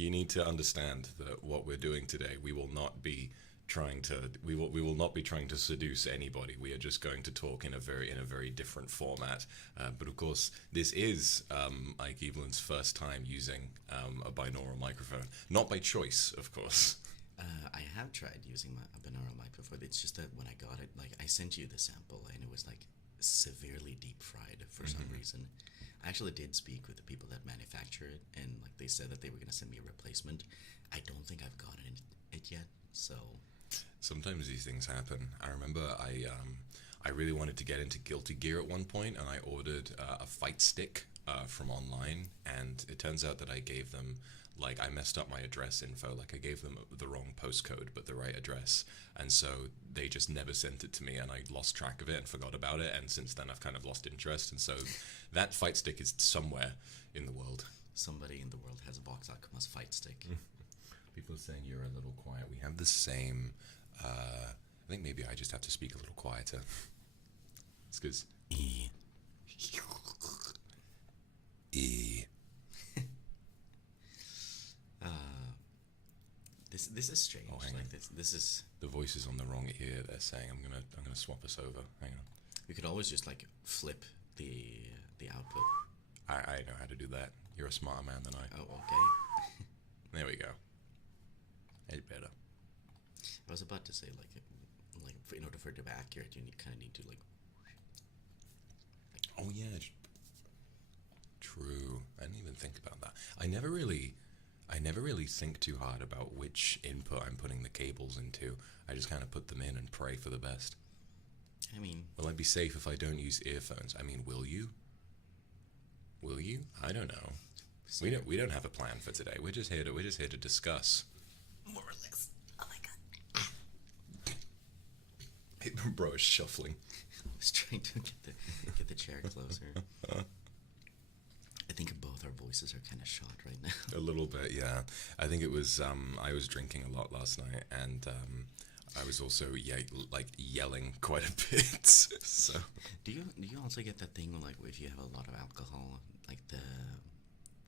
You need to understand that what we're doing today, we will not be we will not be trying to seduce anybody. We are just going to talk in a very different format. But of course, this is Ike Evelyn's first time using a binaural microphone, not by choice, of course. I have tried using a binaural microphone. It's just that when I got it, like I sent you the sample, and it was like severely deep fried for some reason. I actually did speak with the people that manufacture it, and like they said that they were gonna send me a replacement. I don't think I've gotten it yet, so Sometimes these things happen. I remember I really wanted to get into Guilty Gear at one point, and I ordered a fight stick from online, and it turns out that I gave them I messed up my address info. Like I gave them the wrong postcode, but the right address, and so they just never sent it to me, and I lost track of it and forgot about it. And since then, I've kind of lost interest, and so that fight stick is somewhere in the world. somebody in the world has a Vox Aquamas fight stick. People are saying you're a little quiet. We have the same. I think maybe I just have to speak a little quieter. It's because E. E. This is strange. Oh, hang like on. this is. The voice is on the wrong ear. They're saying I'm gonna swap us over. Hang on. We could always just like flip the output. I know how to do that. You're a smarter man than I. Oh, okay. There we go. It's better. I was about to say in order for it to be accurate, you kind of need to like. Oh yeah. True. I didn't even think about that. I never really think too hard about which input I'm putting the cables into. I just kind of put them in and pray for the best. I mean, Will I be safe if I don't use earphones? I mean, will you? Will you? I don't know. We don't have a plan for today. We're just here to discuss. more or less. Oh my god. Bro is shuffling. I was trying to get the chair closer. I think both our voices are kind of shot right now. A little bit, yeah. I think it was. I was drinking a lot last night, and I was also yelling quite a bit. So Do you also get that thing like if you have a lot of alcohol, like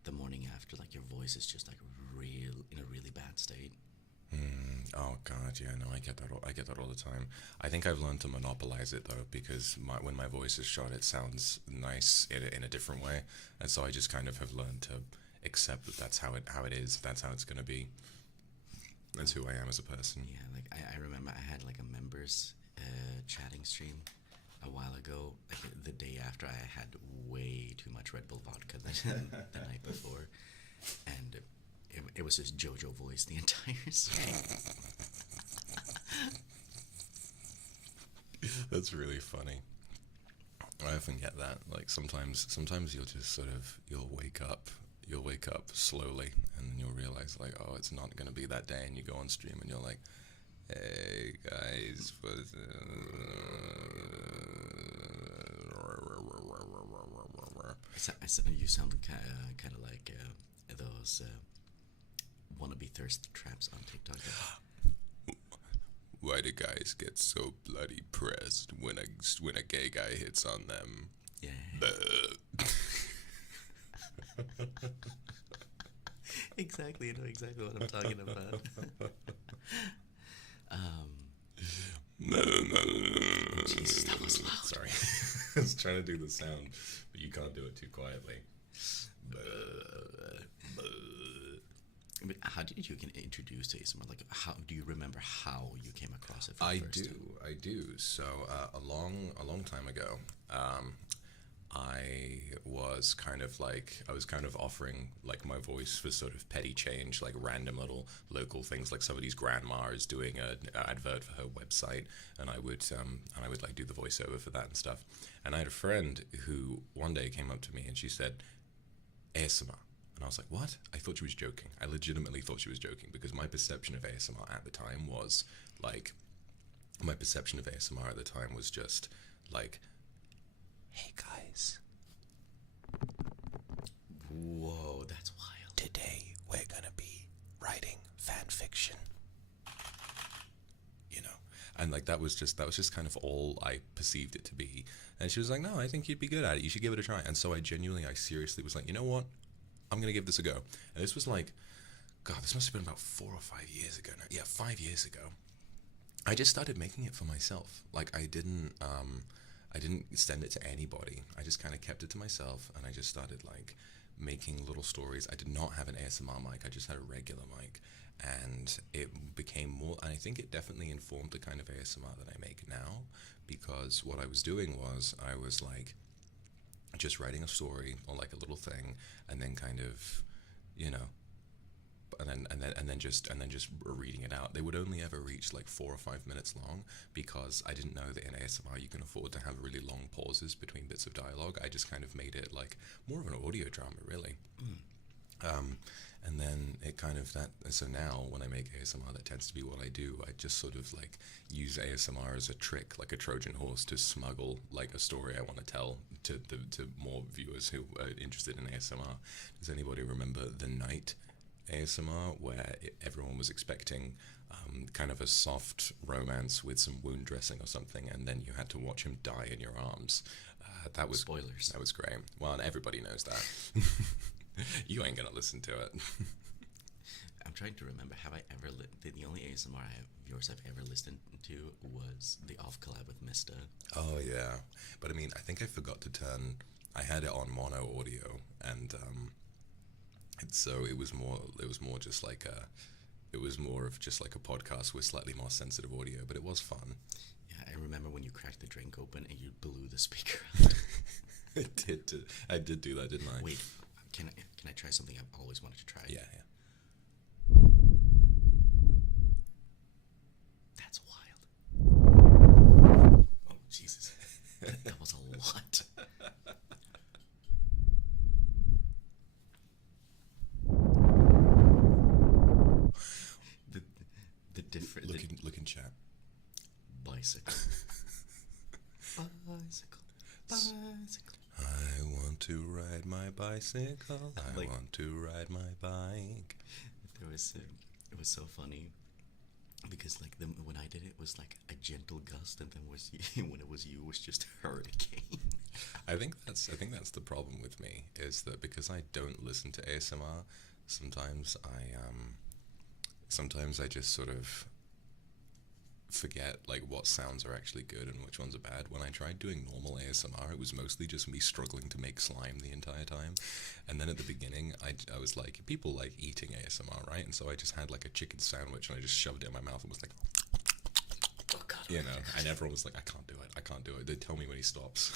the morning after, like your voice is just like in a really bad state? oh god, yeah, no, I get that. I get that all the time. I think I've learned to monopolize it though, because when my voice is shot, it sounds nice in a different way, and so I just kind of have learned to accept that that's how it is. That's how it's gonna be. That's who I am as a person. Yeah, like I remember I had like a members chatting stream a while ago, like the day after I had way too much Red Bull vodka the night before, and it was just JoJo voice the entire stream. That's really funny. I often get that. Like sometimes you'll just you'll wake up slowly, and then you'll realize like, oh, it's not gonna be that day, and you go on stream and you're like, hey guys, You sound kind of like those wannabe thirst traps on TikTok. why do guys get so bloody pressed when a gay guy hits on them? Yeah. Exactly, you know exactly what I'm talking about. Jesus, that was loud. Sorry. I was trying to do the sound, but you can't do it too quietly. But how did you get introduced to ASMR? Like, how do you remember how you came across it? I do. So a long time ago, I was kind of offering like my voice for sort of petty change, like random little local things. Like somebody's grandma is doing an advert for her website, and I would like do the voiceover for that and stuff. And I had a friend who one day came up to me and she said, ASMR. And I was like, what? I thought she was joking. I legitimately thought she was joking, because my perception of ASMR at the time was just like, hey guys, Whoa, that's wild. today we're gonna be writing fan fiction. You know? And like that was just kind of all I perceived it to be. And she was like, no, I think you'd be good at it. You should give it a try. And so I seriously was like, you know what? I'm gonna give this a go. And this was like, God, this must have been about 4 or 5 years ago now. Yeah, 5 years ago. I just started making it for myself. Like I didn't send it to anybody. I just kind of kept it to myself, and I just started like making little stories. I did not have an ASMR mic. I just had a regular mic, and it became more. And I think it definitely informed the kind of ASMR that I make now, because what I was doing was I was like just writing a story or like a little thing, and then kind of, you know, and then just reading it out. They would only ever reach like 4 or 5 minutes long, because I didn't know that in ASMR you can afford to have really long pauses between bits of dialogue. I just kind of made it like more of an audio drama, really. And then it kind of that. So now when I make ASMR, that tends to be what I do. I just sort of like use ASMR as a trick, like a Trojan horse, to smuggle like a story I want to tell to more viewers who are interested in ASMR. Does anybody remember The Night ASMR, where everyone was expecting kind of a soft romance with some wound dressing or something, and then you had to watch him die in your arms? That was Spoilers. That was great. Well, and everybody knows that. You ain't gonna listen to it. I'm trying to remember. Have I ever the only ASMR of yours I've ever listened to was the off collab with Mista. Oh yeah, but I mean, I think I forgot to turn. I had it on mono audio, and so it was more. It was more just like a. It was more of just like a podcast with slightly more sensitive audio, but it was fun. Yeah, I remember when you cracked the drink open and you blew the speaker. I did. I did do that, didn't I? Wait, can I try something I've always wanted to try? Yeah, yeah. That's wild. Oh Jesus, that was a lot. The different Look in chat. bicycle. Bicycle. Bicycle. I want to ride my bicycle. I Like- want to ride my bike. It was so funny because like when I did it, it was like a gentle gust, and then when it was you, it was just a hurricane. I think that's the problem with me, is that because I don't listen to ASMR, sometimes I just sort of forget like what sounds are actually good and which ones are bad. When I tried doing normal ASMR, it was mostly just me struggling to make slime the entire time. And then at the beginning, I was like, people like eating ASMR, right? And so I just had like a chicken sandwich and I just shoved it in my mouth and was like, Oh God. you know, and everyone was like, I can't do it. They tell me when he stops.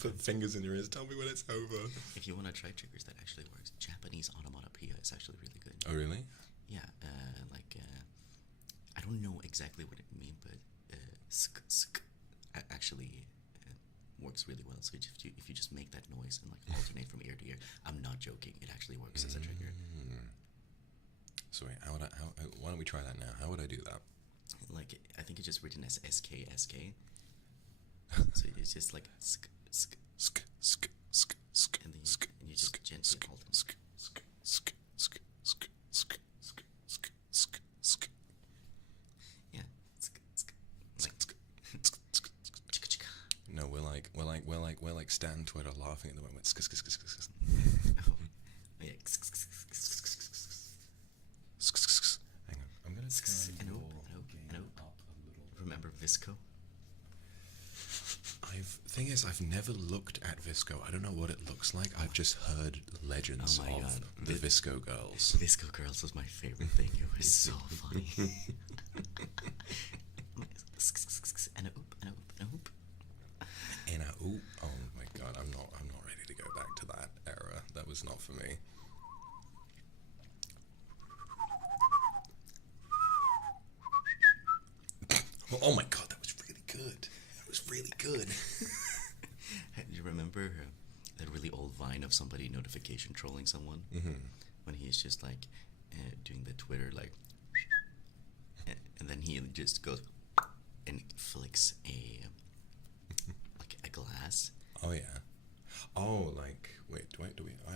Put fingers in your ears, tell me when it's over. If you want to try triggers that actually works, Japanese onomatopoeia is actually really good. Oh really? Yeah, I don't know exactly what it means, but sk actually works really well. So if you just make that noise and like alternate from ear to ear, I'm not joking. It actually works as a trigger. So wait, why don't we try that now? How would I do that? Like I think it's just written as SK. So it's just like sk, and then you just gently alternate. Yeah. No, we're like Stan Twitter laughing at the moment. Oh, yeah. Hang on, I'm gonna turn And your oop, game up a little. Remember Visco? Thing is, I've never looked at Visco. I don't know what it looks like. I've just heard legends Oh my of God. the Visco girls. Visco Girls was my favorite thing. It was so funny. And a oop, and a oop, and a oop. And oh my God, I'm not ready to go back to that era. That was not for me. Oh my God, that was really good. That was really good. Do you remember that really old Vine of somebody notification trolling someone? When he's just like doing the Twitter like, and then he just goes and flicks like a glass. Oh yeah. Oh, like wait, do we? I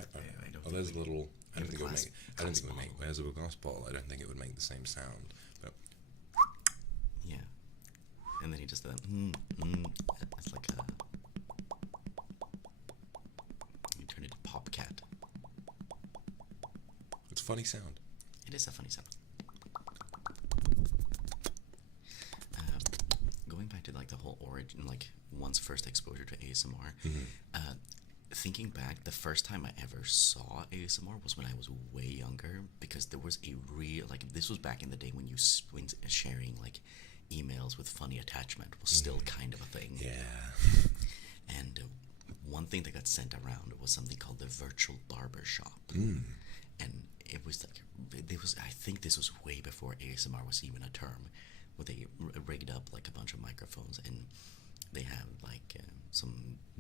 don't think There's a we- little. I don't think it would glass- make. I don't think it would glass make. There's a glass bottle. I don't think it would make the same sound. But Yeah. And then he just it's like a. You turn it to Popcat. funny sound. It is a funny sound. Going back to like the whole origin, like one's first exposure to ASMR. Thinking back, the first time I ever saw ASMR was when I was way younger, because there was a real, like, this was back in the day when when sharing like emails with funny attachment was still kind of a thing. Yeah. And one thing that got sent around was something called the virtual barber shop. And it was like, I think this was way before ASMR was even a term, where they rigged up like a bunch of microphones, and they have like some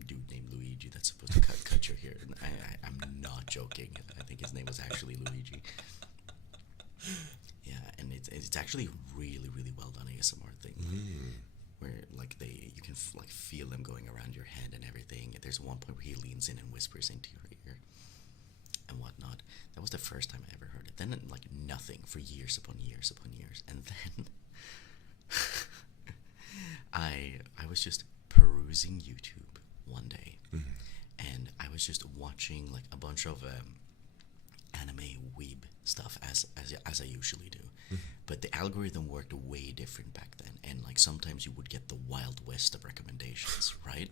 dude named Luigi that's supposed to cut your hair. And I'm not joking. I think his name was actually Luigi. Yeah, and it's actually really, really well done ASMR thing, where like you can like feel them going around your head and everything. There's one point where he leans in and whispers into your ear and whatnot. That was the first time I ever heard it. Then like nothing for years upon years upon years, and then I was just perusing YouTube one day, and I was just watching like a bunch of anime weeb stuff as I usually do, but the algorithm worked way different back then, and like sometimes you would get the Wild West of recommendations, right?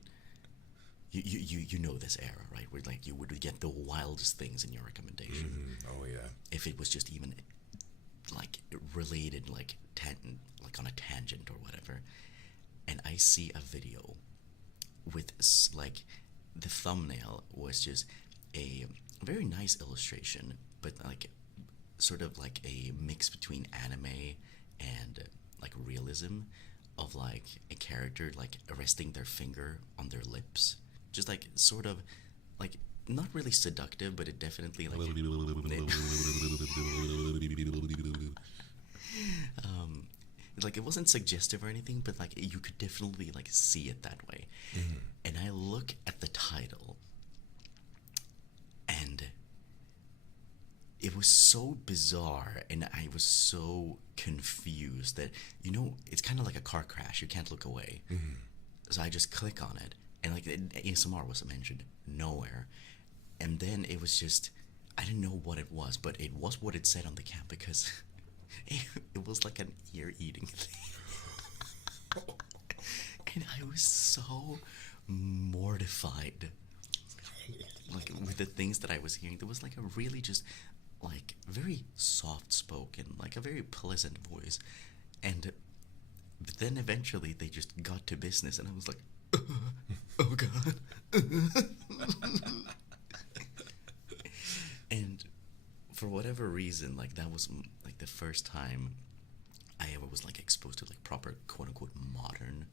You know this era, right? Where like you would get the wildest things in your recommendation. Oh yeah. If it was just even like related, like like on a tangent or whatever. And I see a video with like the thumbnail was just a very nice illustration, but like sort of like a mix between anime and like realism, of like a character like resting their finger on their lips, just like sort of like not really seductive, but it definitely like like it wasn't suggestive or anything, but like you could definitely like see it that way. And I look at the title, and it was so bizarre, and I was so confused that, you know, it's kind of like a car crash. You can't look away. So I just click on it, and like ASMR wasn't mentioned nowhere. And then it was just, I didn't know what it was, but it was what it said on the cam, because it was like an ear-eating thing. And I was so mortified, like, with the things that I was hearing. There was like a really just like very soft-spoken, like a very pleasant voice, and but then eventually they just got to business, and I was like, oh god. And for whatever reason, like that was like the first time I ever was like exposed to like proper quote-unquote modern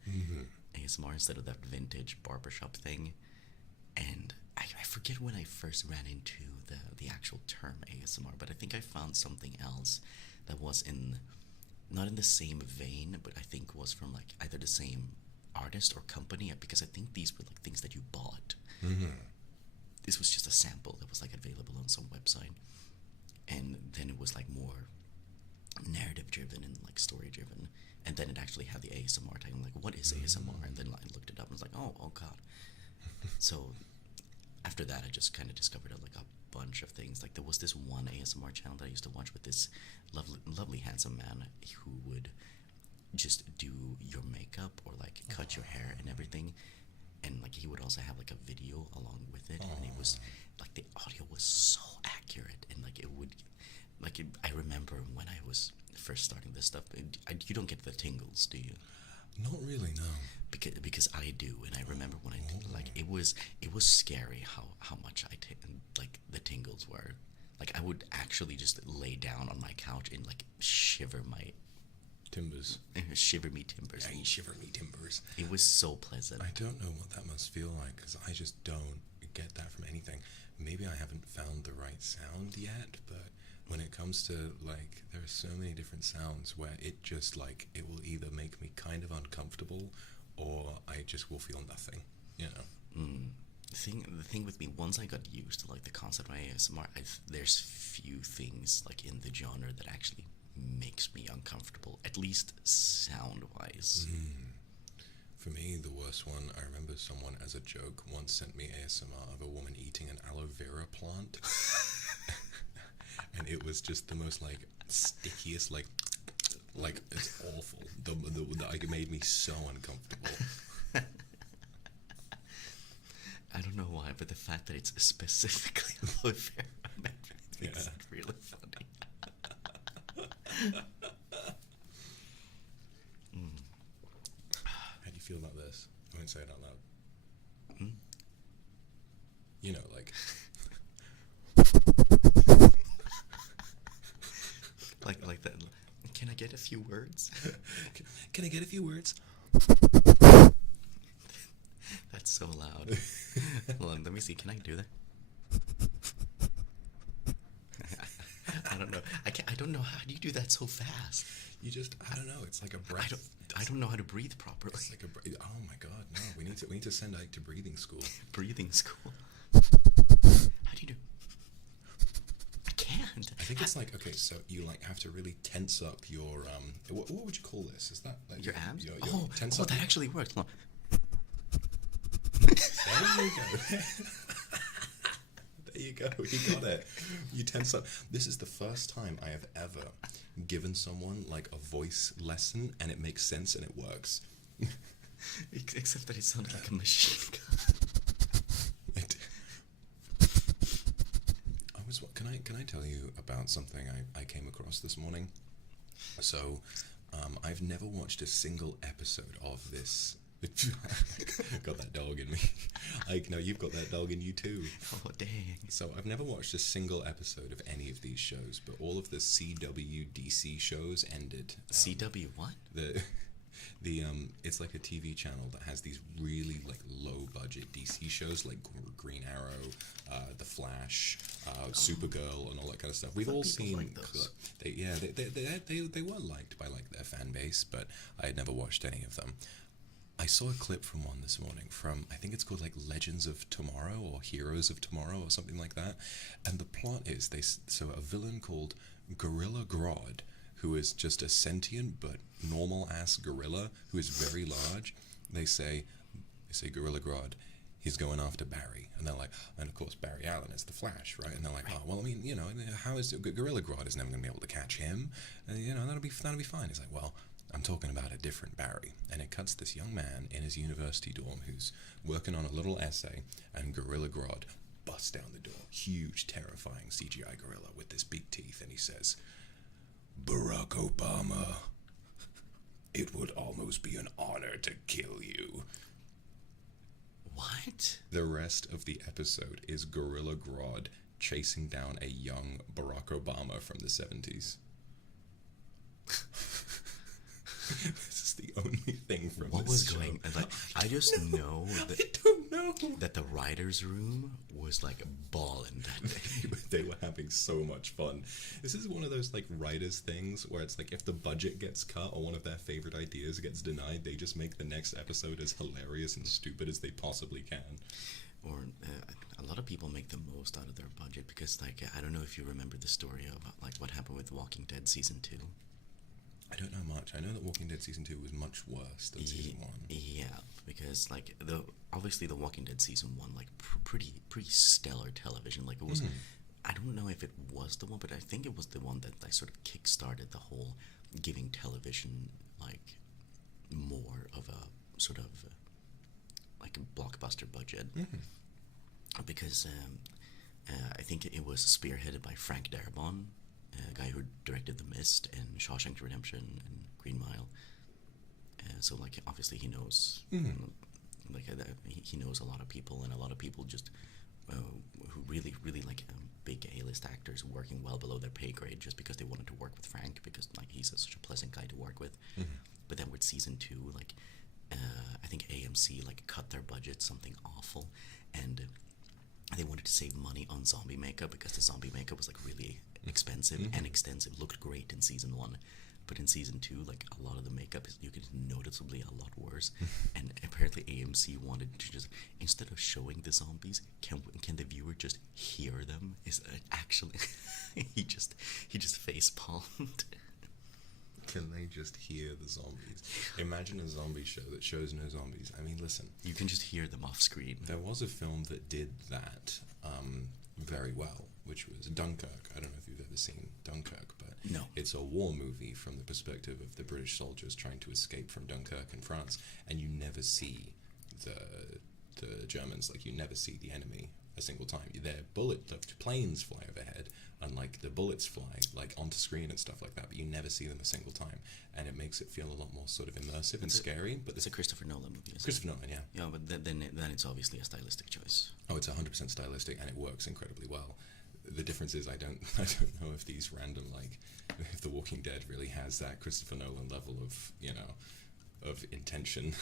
ASMR instead of that vintage barbershop thing. And I forget when I first ran into the actual term ASMR, but I think I found something else that was not in the same vein, but I think was from like either the same artist or company, because I think these were like things that you bought. This was just a sample that was like available on some website, and then it was like more narrative driven and like story driven, and then it actually had the ASMR tag. I'm like, what is ASMR? And then I looked it up and was like, oh god. So after that, I just kind of discovered like a bunch of things. Like there was this one ASMR channel that I used to watch with this lovely handsome man who would just do your makeup or like cut your hair and everything, and like he would also have like a video along with it, and it was like the audio was so accurate, and like it would like I remember when I was first starting this stuff, you don't get the tingles, do you? Not really, no. Because I do, and I remember when I like it was scary how much like the tingles were. Like I would actually just lay down on my couch and like shiver my timbers. Shiver me timbers. Hey, shiver me timbers. It was so pleasant. I don't know what that must feel like, because I just don't get that from anything. Maybe I haven't found the right sound yet, but when it comes to like, there are so many different sounds where it just like, it will either make me kind of uncomfortable or I just will feel nothing, you know. The thing with me, once I got used to like the concept of ASMR, there's few things like in the genre that actually makes me uncomfortable, at least sound wise. For me, the worst one, I remember someone as a joke once sent me ASMR of a woman eating an aloe vera plant. and it was just the most like stickiest, like it's awful. Like it made me so uncomfortable. I don't know why, but the fact that it's specifically aloe vera makes it really funny. How do you feel about this? I won't say it out loud. You know, like like that. Can I get a few words? Can I get a few words? That's so loud. Hold on, let me see. Can I do that? I don't know. I don't know. How do you do that so fast? You just, I don't know. It's like a breath. I don't know how to breathe properly. It's like oh my god, no. We need to send Ike to breathing school. Breathing school. How do you do? I can't. I think it's like, okay, so you like have to really tense up your what would you call this? Is that like Your abs? Your Tense up that actually works. Hold on. There you go. There you go. You got it. You tense up. This is the first time I have ever given someone like a voice lesson and it makes sense and it works. Except that it sounded like a machine gun. Can I tell you about something I came across this morning? So, I've never watched a single episode of this. Got that dog in me. Like, no, you've got that dog in you too. Oh, dang. So I've never watched a single episode of any of these shows, but all of the CW DC shows ended. CW what? It's like a TV channel that has these really like low budget DC shows like Green Arrow, The Flash, Supergirl, and all that kind of stuff. We've all seen like those. They were liked by like their fan base, but I had never watched any of them. I saw a clip from one this morning from, I think it's called like Legends of Tomorrow or Heroes of Tomorrow or something like that. And the plot is so a villain called Gorilla Grodd, who is just a sentient but normal ass gorilla who is very large. They say Gorilla Grodd, he's going after Barry, and they're like, and of course Barry Allen is the Flash, right? And they're like, oh well, I mean, you know, how is Gorilla Grodd is never going to be able to catch him, and you know that'll be fine. He's like, well, I'm talking about a different Barry, and it cuts this young man in his university dorm who's working on a little essay, and Gorilla Grodd busts down the door, huge, terrifying CGI gorilla with this big teeth, and he says, Barack Obama, it would almost be an honor to kill you. What? The rest of the episode is Gorilla Grodd chasing down a young Barack Obama from the 70s. This is the only thing from what this was show. going like I just know that I don't know that the writers' room was like balling that day. They were having so much fun. This is one of those like writers things where it's like if the budget gets cut or one of their favorite ideas gets denied, they just make the next episode as hilarious and stupid as they possibly can. Or a lot of people make the most out of their budget because like I don't know if you remember the story of like what happened with Walking Dead season 2. I don't know much. I know that Walking Dead season 2 was much worse than season 1. Yeah, because like obviously the Walking Dead season 1 like pretty stellar television. Like it was, I don't know if it was the one, but I think it was the one that like sort of kickstarted the whole giving television like more of a sort of like a blockbuster budget. Because I think it was spearheaded by Frank Darabont, a guy who directed The Mist and Shawshank Redemption and Green Mile. So like obviously he knows like he knows a lot of people, and a lot of people just who really like big A-list actors working well below their pay grade just because they wanted to work with Frank because like he's such a pleasant guy to work with. But then with season 2, like I think AMC like cut their budget something awful, and they wanted to save money on zombie makeup because the zombie makeup was like really expensive and extensive. Looked great in season 1, but in season 2 like a lot of the makeup is, you could noticeably a lot worse. And apparently AMC wanted to just, instead of showing the zombies, can the viewer just hear them? Is actually he just face palmed. Can they just hear the zombies? Imagine a zombie show that shows no zombies. I mean, listen. You can just hear them off screen. There was a film that did that. very well, which was Dunkirk. I don't know if you've ever seen Dunkirk, but No. it's a war movie from the perspective of the British soldiers trying to escape from Dunkirk in France, and you never see the Germans, like you never see the enemy a single time. Their planes fly overhead, and like the bullets fly like onto screen and stuff like that, but you never see them a single time, and it makes it feel a lot more sort of immersive and scary. But It's a Christopher Nolan movie, isn't Christopher Nolan, yeah. it? Yeah, but then it's obviously a stylistic choice. Oh, it's 100% stylistic, and it works incredibly well. The difference is I don't know if these random, like, if The Walking Dead really has that Christopher Nolan level of, of intention.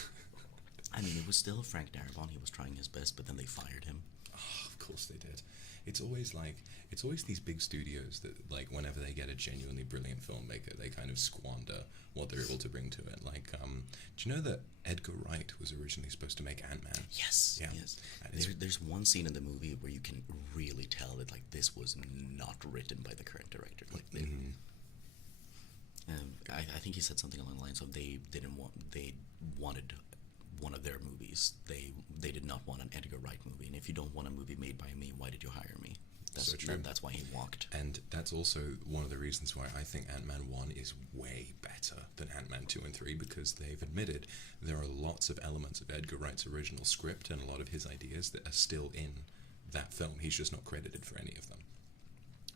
I mean, it was still Frank Darabont. He was trying his best, but then they fired him. Oh, of course they did. It's always these big studios that, like, whenever they get a genuinely brilliant filmmaker, they kind of squander what they're able to bring to it. Like, do you know that Edgar Wright was originally supposed to make Ant-Man? Yes, Yeah. yes. There's one scene in the movie where you can really tell that like this was not written by the current director. Like, I think he said something along the lines of they wanted one of their movies. They did not want an Edgar Wright movie, and if you don't want a movie made by me, why did you hire me? That's So true. That's why he walked. And that's also one of the reasons why I think Ant-Man 1 is way better than Ant-Man 2 and 3, because they've admitted there are lots of elements of Edgar Wright's original script and a lot of his ideas that are still in that film. He's just not credited for any of them.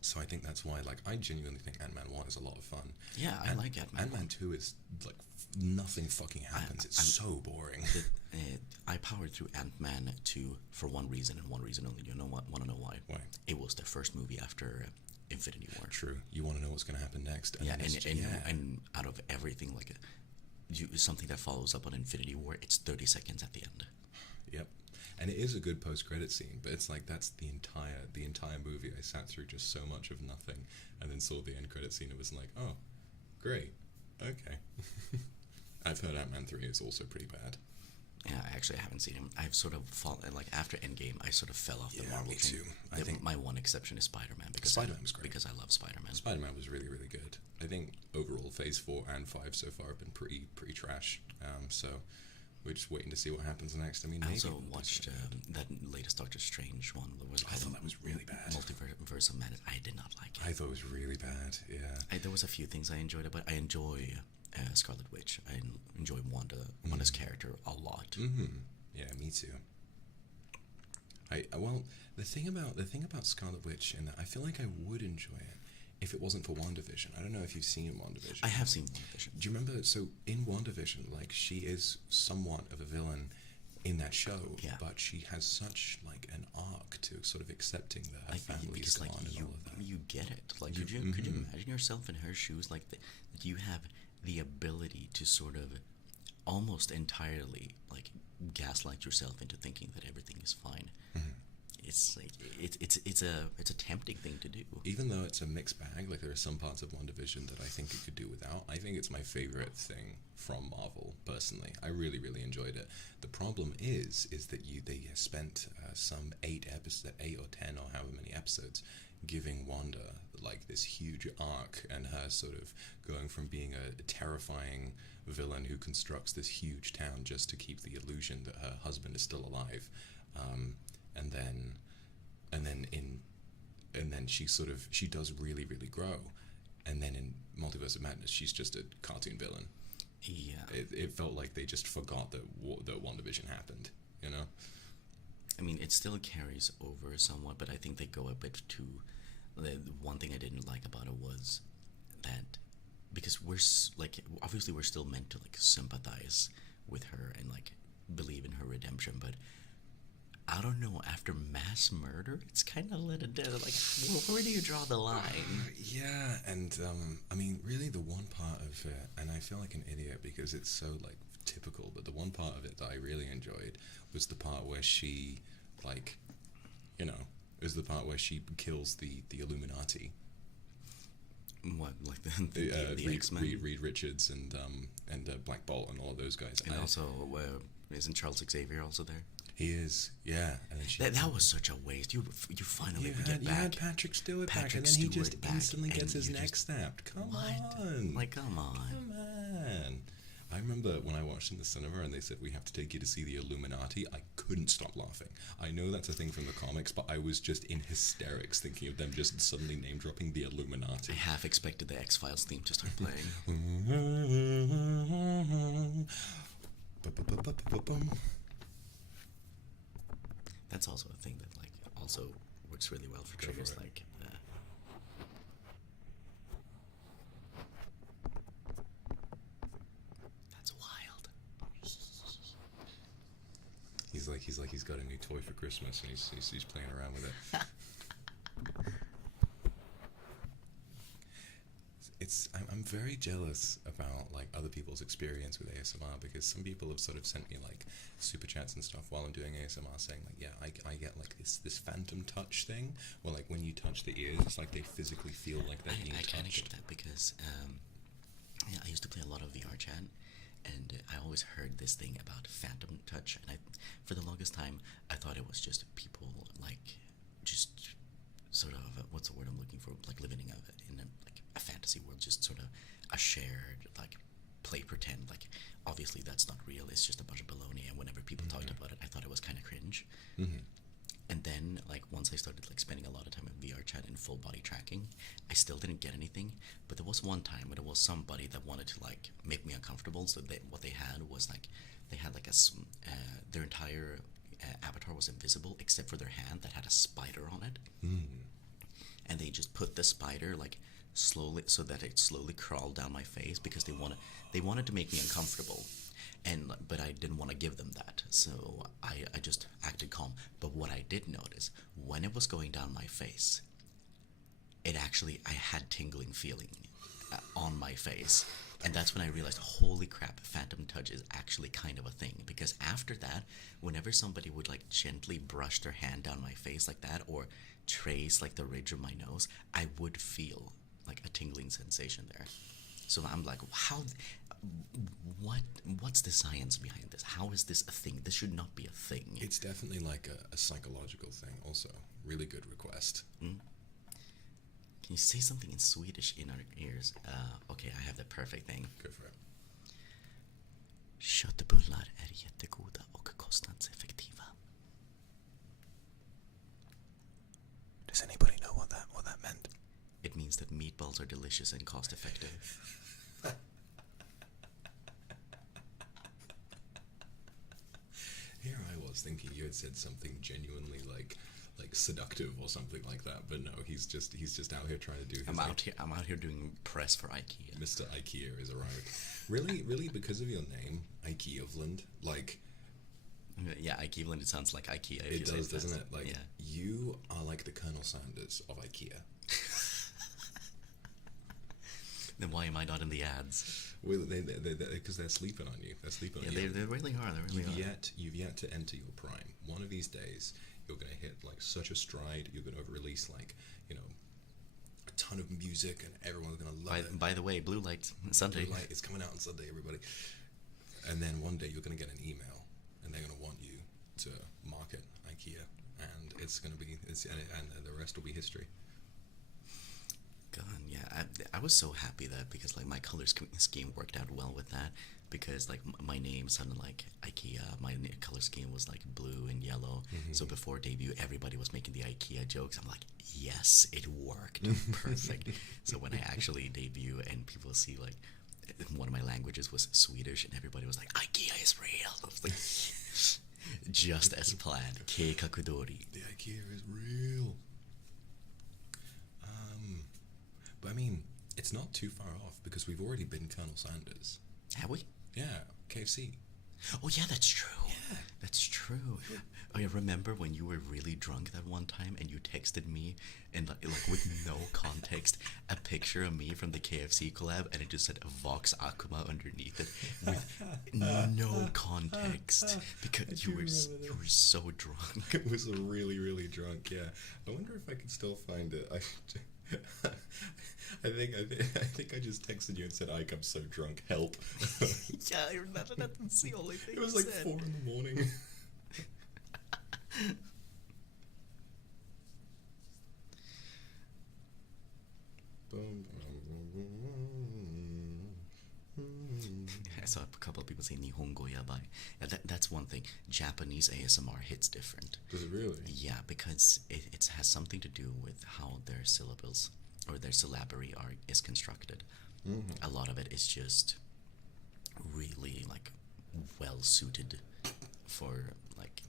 So I think that's why, like, I genuinely think Ant-Man 1 is a lot of fun. Yeah, I like Ant-Man. Ant-Man 2 is, like, nothing fucking happens. It's so boring. I powered through Ant-Man 2 for one reason and one reason only. You know what? Want to know why? Why? It was the first movie after Infinity War. True. You want to know what's going to happen next. Yeah, and out of everything, like something that follows up on Infinity War, it's 30 seconds at the end. Yep. And it is a good post-credit scene, but it's like that's the entire movie. I sat through just so much of nothing, and then saw the end credit scene. It was like, oh, great, okay. I've heard Ant-Man 3 is also pretty bad. Yeah, I actually haven't seen him. I've sort of fallen, like after Endgame, I sort of fell off the Marvel me train. too. I think my one exception is Spider-Man because Spider-Man was great. Because I love Spider-Man. Spider-Man was really, really good. I think overall Phase 4 and 5 so far have been pretty trash. So we're just waiting to see what happens next. I mean, I also watched that latest Doctor Strange one. I thought that was really bad. Multiverse of Madness. I did not like it. I thought it was really bad. Yeah. There was a few things I enjoyed, but I enjoy Scarlet Witch. I enjoy Wanda's character a lot. Mm-hmm. Yeah, me too. Well, the thing about Scarlet Witch, and I feel like I would enjoy it if it wasn't for WandaVision. I don't know if you've seen WandaVision. I have seen WandaVision. Do you remember? So in WandaVision, like, she is somewhat of a villain in that show, but she has such like an arc to sort of accepting that her family's gone and all of that. You get it. Like, could you imagine yourself in her shoes? Like, that you have the ability to sort of almost entirely like gaslight yourself into thinking that everything is fine. It's like it's a tempting thing to do. Even though it's a mixed bag, like there are some parts of WandaVision that I think it could do without. I think it's my favorite thing from Marvel personally. I really, really enjoyed it. The problem is that they spent some 8 or 10 or however many episodes giving Wanda like this huge arc, and her sort of going from being a terrifying villain who constructs this huge town just to keep the illusion that her husband is still alive, and then she does really, really grow, and then in Multiverse of Madness she's just a cartoon villain. Yeah, it felt like they just forgot that WandaVision happened, you know. I mean, it still carries over somewhat, but I think they go a bit too. The one thing I didn't like about it was that because obviously we're still meant to like sympathize with her and like believe in her redemption, but I don't know, after mass murder, it's kind of let it down. Like, where do you draw the line? Yeah, and I mean, really, the one part of it, and I feel like an idiot because it's so like typical, but the one part of it that I really enjoyed was the part where she, like, is the part where she kills the Illuminati. What, like the X-Men? Reed Richards and Black Bolt and all of those guys. And also, isn't Charles Xavier also there? He is, yeah. And then that was such a waste. You finally get back. You had Patrick Stewart back, and then he just instantly gets his neck snapped. Come on. Like, come on. Come on. I remember when I watched in the cinema and they said we have to take you to see the Illuminati. I couldn't stop laughing. I know that's a thing from the comics, but I was just in hysterics thinking of them just suddenly name dropping the Illuminati. I half expected the X-Files theme to start playing. That's also a thing that like also works really well for Go for triggers. it. Like that's wild. He's got a new toy for Christmas and he's playing around with it. I'm very jealous about like other people's experience with ASMR, because some people have sort of sent me like super chats and stuff while I'm doing ASMR saying like, yeah, I get like this phantom touch thing, or like when you touch the ears it's like they physically feel like they're being I kind of touched. get that because yeah, I used to play a lot of VR chat, and I always heard this thing about phantom touch, and for the longest time, I thought it was just people like just sort of what's the word I'm looking for? Like living in a fantasy world, just sort of a shared like play pretend. Like obviously that's not real. It's just a bunch of baloney. And whenever people talked about it, I thought it was kind of cringe. And then, like, once I started like spending a lot of time in VR chat and full body tracking, I still didn't get anything. But there was one time where there was somebody that wanted to like make me uncomfortable. So what they had was like they had like their entire avatar was invisible except for their hand that had a spider on it, and they just put the spider like slowly so that it slowly crawled down my face because they wanted to make me uncomfortable. And but I didn't want to give them that, so I just acted calm. But what I did notice, when it was going down my face, I had tingling feeling on my face. And that's when I realized, holy crap, phantom touch is actually kind of a thing. Because after that, whenever somebody would like gently brush their hand down my face like that, or trace like the ridge of my nose, I would feel like a tingling sensation there. So I'm like, what's the science behind this? How is this a thing? This should not be a thing. It's definitely like a psychological thing also. Really good request. Can you say something in Swedish in our ears? Okay, I have the perfect thing. Go for it. Köttbullar är jättegoda och kostnadseffektiva. Does anybody know what that meant? It means that meatballs are delicious and cost effective. Here I was thinking you had said something genuinely like seductive or something like that, but no, he's just out here trying to do his I'm out here doing press for IKEA. Mr. IKEA is arrived. Really, because of your name, IKEAvland, like Yeah, IKEAvland, it sounds like IKEA. If it you say does, doesn't fast. it? Like yeah. you are like the Colonel Sanders of IKEA. Then why am I not in the ads? Well, because they're sleeping on you. They're sleeping on you. They really are. They really are. You've yet to enter your prime. One of these days, you're going to hit like such a stride. You're going to release like, a ton of music, and everyone's going to love it. By the way, Blue Light Sunday. Blue Light is coming out on Sunday, everybody. And then one day you're going to get an email, and they're going to want you to market IKEA, and it's going to be and the rest will be history. God, yeah, I was so happy that because like my color scheme worked out well with that, because like my name sounded like IKEA, my color scheme was like blue and yellow. So before debut, everybody was making the IKEA jokes. I'm like, yes, it worked, perfect. So when I actually debut and people see like one of my languages was Swedish, and everybody was like, IKEA is real. I was like, just as planned. Keikakudori. The IKEA is real. But I mean, it's not too far off because we've already been Colonel Sanders. Have we? Yeah, KFC. Oh yeah, that's true. Yeah. That's true. Oh, yeah, remember when you were really drunk that one time and you texted me and like with no context a picture of me from the KFC collab, and it just said Vox Akuma underneath it with no context because you were so drunk. It was really, really drunk. Yeah. I wonder if I could still find it. I think I just texted you and said, Ike, I'm so drunk, help. Yeah, I remember that's the only thing. It was like 4 in the morning. saw a couple of people say Nihongo yabai. That's one thing. Japanese ASMR hits different. Does it really? Yeah, because it has something to do with how their syllables or their syllabary is constructed. A lot of it is just really like well suited for like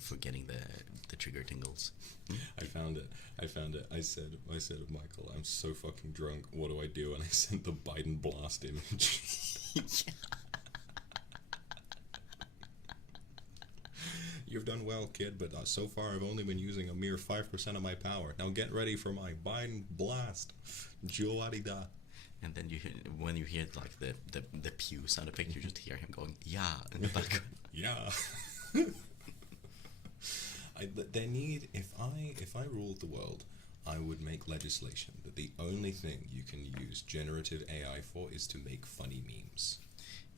for getting the trigger tingles. I found it. I said, Michael, I'm so fucking drunk. What do I do? And I sent the Biden blast image. You've done well, kid, but so far I've only been using a mere 5% of my power. Now get ready for my Biden blast. Joarida. And then when you hear like the pew sound effect, you just hear him going "yeah" in the background. Yeah. They need, if I ruled the world, I would make legislation that the only thing you can use generative AI for is to make funny memes.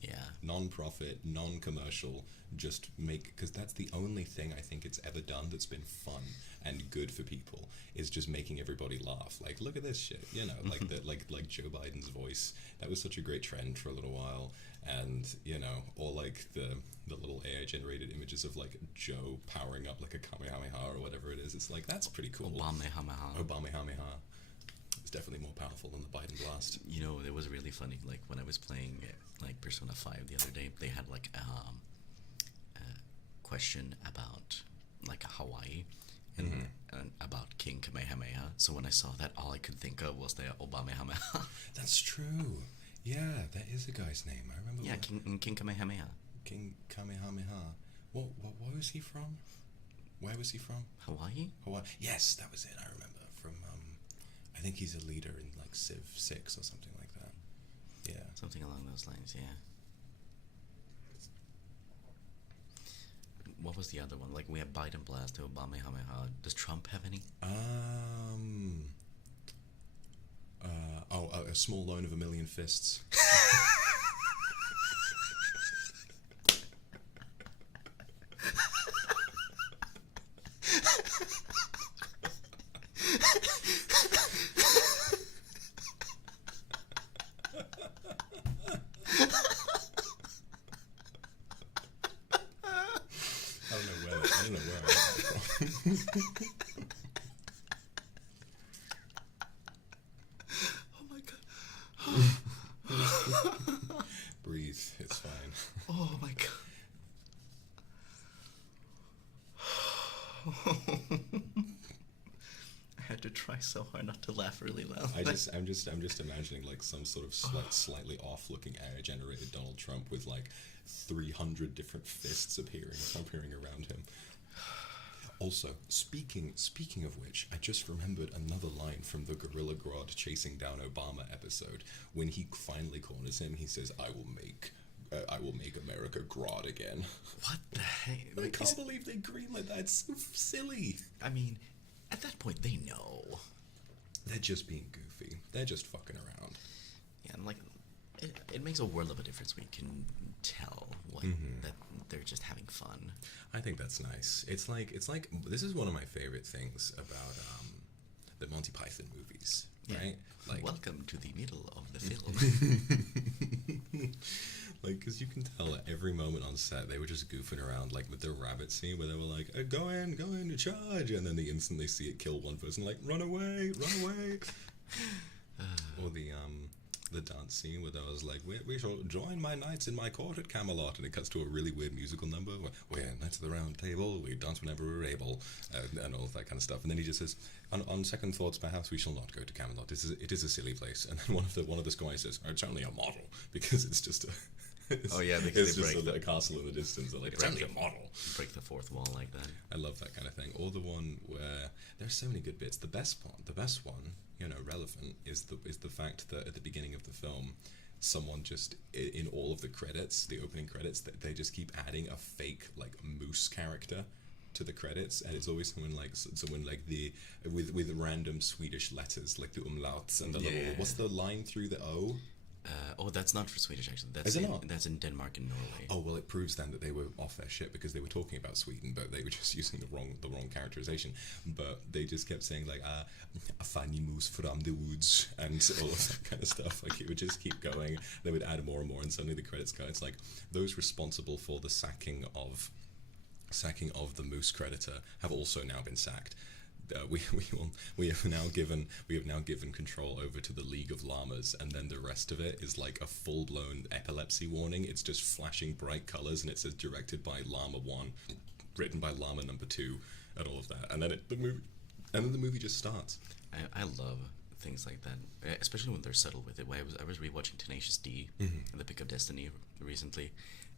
Yeah. Non-profit, non-commercial, just make, because that's the only thing I think it's ever done that's been fun and good for people, is just making everybody laugh. Like, look at this shit, you know, like like Joe Biden's voice. That was such a great trend for a little while, and you know, or like the little AI generated images of like Joe powering up like a Kamehameha or whatever it is. It's like, that's pretty cool. Obamehameha. It's definitely more powerful than the Biden blast. You know, it was really funny. Like when I was playing like Persona 5 the other day, they had like a question about like Hawaii and about King Kamehameha. So when I saw that, all I could think of was the Obamehameha. That's true. Yeah, that is a guy's name. I remember. Yeah, King Kamehameha. King Kamehameha. What was he from? Where was he from? Hawaii? Hawaii. Yes, that was it. I remember from. I think he's a leader in like Civ 6 or something like that. Yeah. Something along those lines. Yeah. What was the other one? Like we have Biden blast, Obamehameha. Does Trump have any? A small loan of 1,000,000 fists. I don't know where I got that from. Oh my god. Breathe, it's fine. Oh my god. I had to try so hard not to laugh really loud. I'm just imagining like some sort of slightly off-looking AI-generated Donald Trump with like 300 different fists appearing around him. Also, speaking of which, I just remembered another line from the Gorilla Grodd Chasing Down Obama episode. When he finally corners him, he says, I will make America Grodd again." What the heck? I can't believe they greenlit that. It's so silly. I mean, at that point, they know. They're just being goofy. They're just fucking around. Yeah, and like, it makes a world of a difference when you can tell that they're just having fun. I think that's nice. It's like this is one of my favorite things about the Monty Python movies, right? Like, welcome to the middle of the film. Like, because you can tell at every moment on set they were just goofing around, like with the rabbit scene where they were like, go in, charge, and then they instantly see it kill one person, like, run away. Or the dance scene where I was like, we shall join my knights in my court at Camelot, and it cuts to a really weird musical number where we're knights of the round table, we dance whenever we're able, and all of that kind of stuff. And then he just says, on second thoughts, perhaps we shall not go to Camelot. It is a silly place. And then one of the guys says, it's only a model, because it's just a because it's they just break a castle in the distance. They're like, it's only a model. Break the fourth wall like that. I love that kind of thing. Or the one where there's so many good bits. The best one, you know, relevant is the fact that at the beginning of the film, someone just in all of the credits, the opening credits, they just keep adding a fake like moose character to the credits, and it's always someone like the with random Swedish letters like the umlauts and the little, what's the line through the O? Oh, that's not for Swedish actually. Is it not? That's in Denmark and Norway. Oh well, it proves then that they were off their shit because they were talking about Sweden, but they were just using the wrong characterization. But they just kept saying like a funny moose from the woods and all of that kind of stuff. Like it would just keep going. They would add more and more, and suddenly the credits go. It's like those responsible for the sacking of the moose creditor have also now been sacked. We have now given control over to the League of Llamas, and then the rest of it is like a full-blown epilepsy warning. It's just flashing bright colors, and it says directed by Llama 1, written by Llama number 2, and all of that. And then the movie just starts. I love things like that, especially when they're subtle with it. I was rewatching Tenacious D, The Pick of Destiny recently,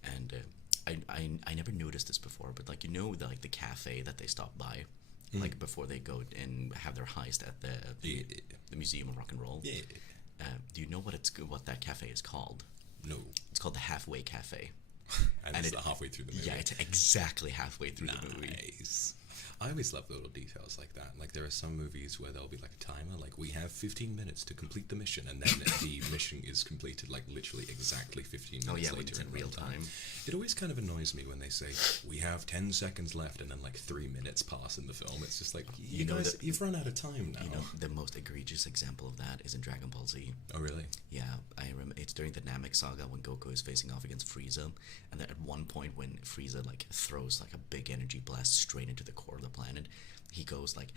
and I never noticed this before, but like the cafe that they stop by. Like before they go and have their heist at the Museum of Rock and Roll. Yeah. Do you know what that cafe is called? No. It's called the Halfway Cafe. and it's halfway through the movie. Yeah, it's exactly halfway through the movie. Nice. I always love little details like that. Like there are some movies where there'll be like a timer, like we have 15 minutes to complete the mission, and then the mission is completed like literally exactly 15 minutes later. When it's in real time. It always kind of annoys me when they say we have 10 seconds left, and then like 3 minutes pass in the film. It's just like you've run out of time now. You know, the most egregious example of that is in Dragon Ball Z. Oh really? Yeah, I remember it's during the Namek saga when Goku is facing off against Frieza, and then at one point when Frieza like throws like a big energy blast straight into the core of the planet, he goes like,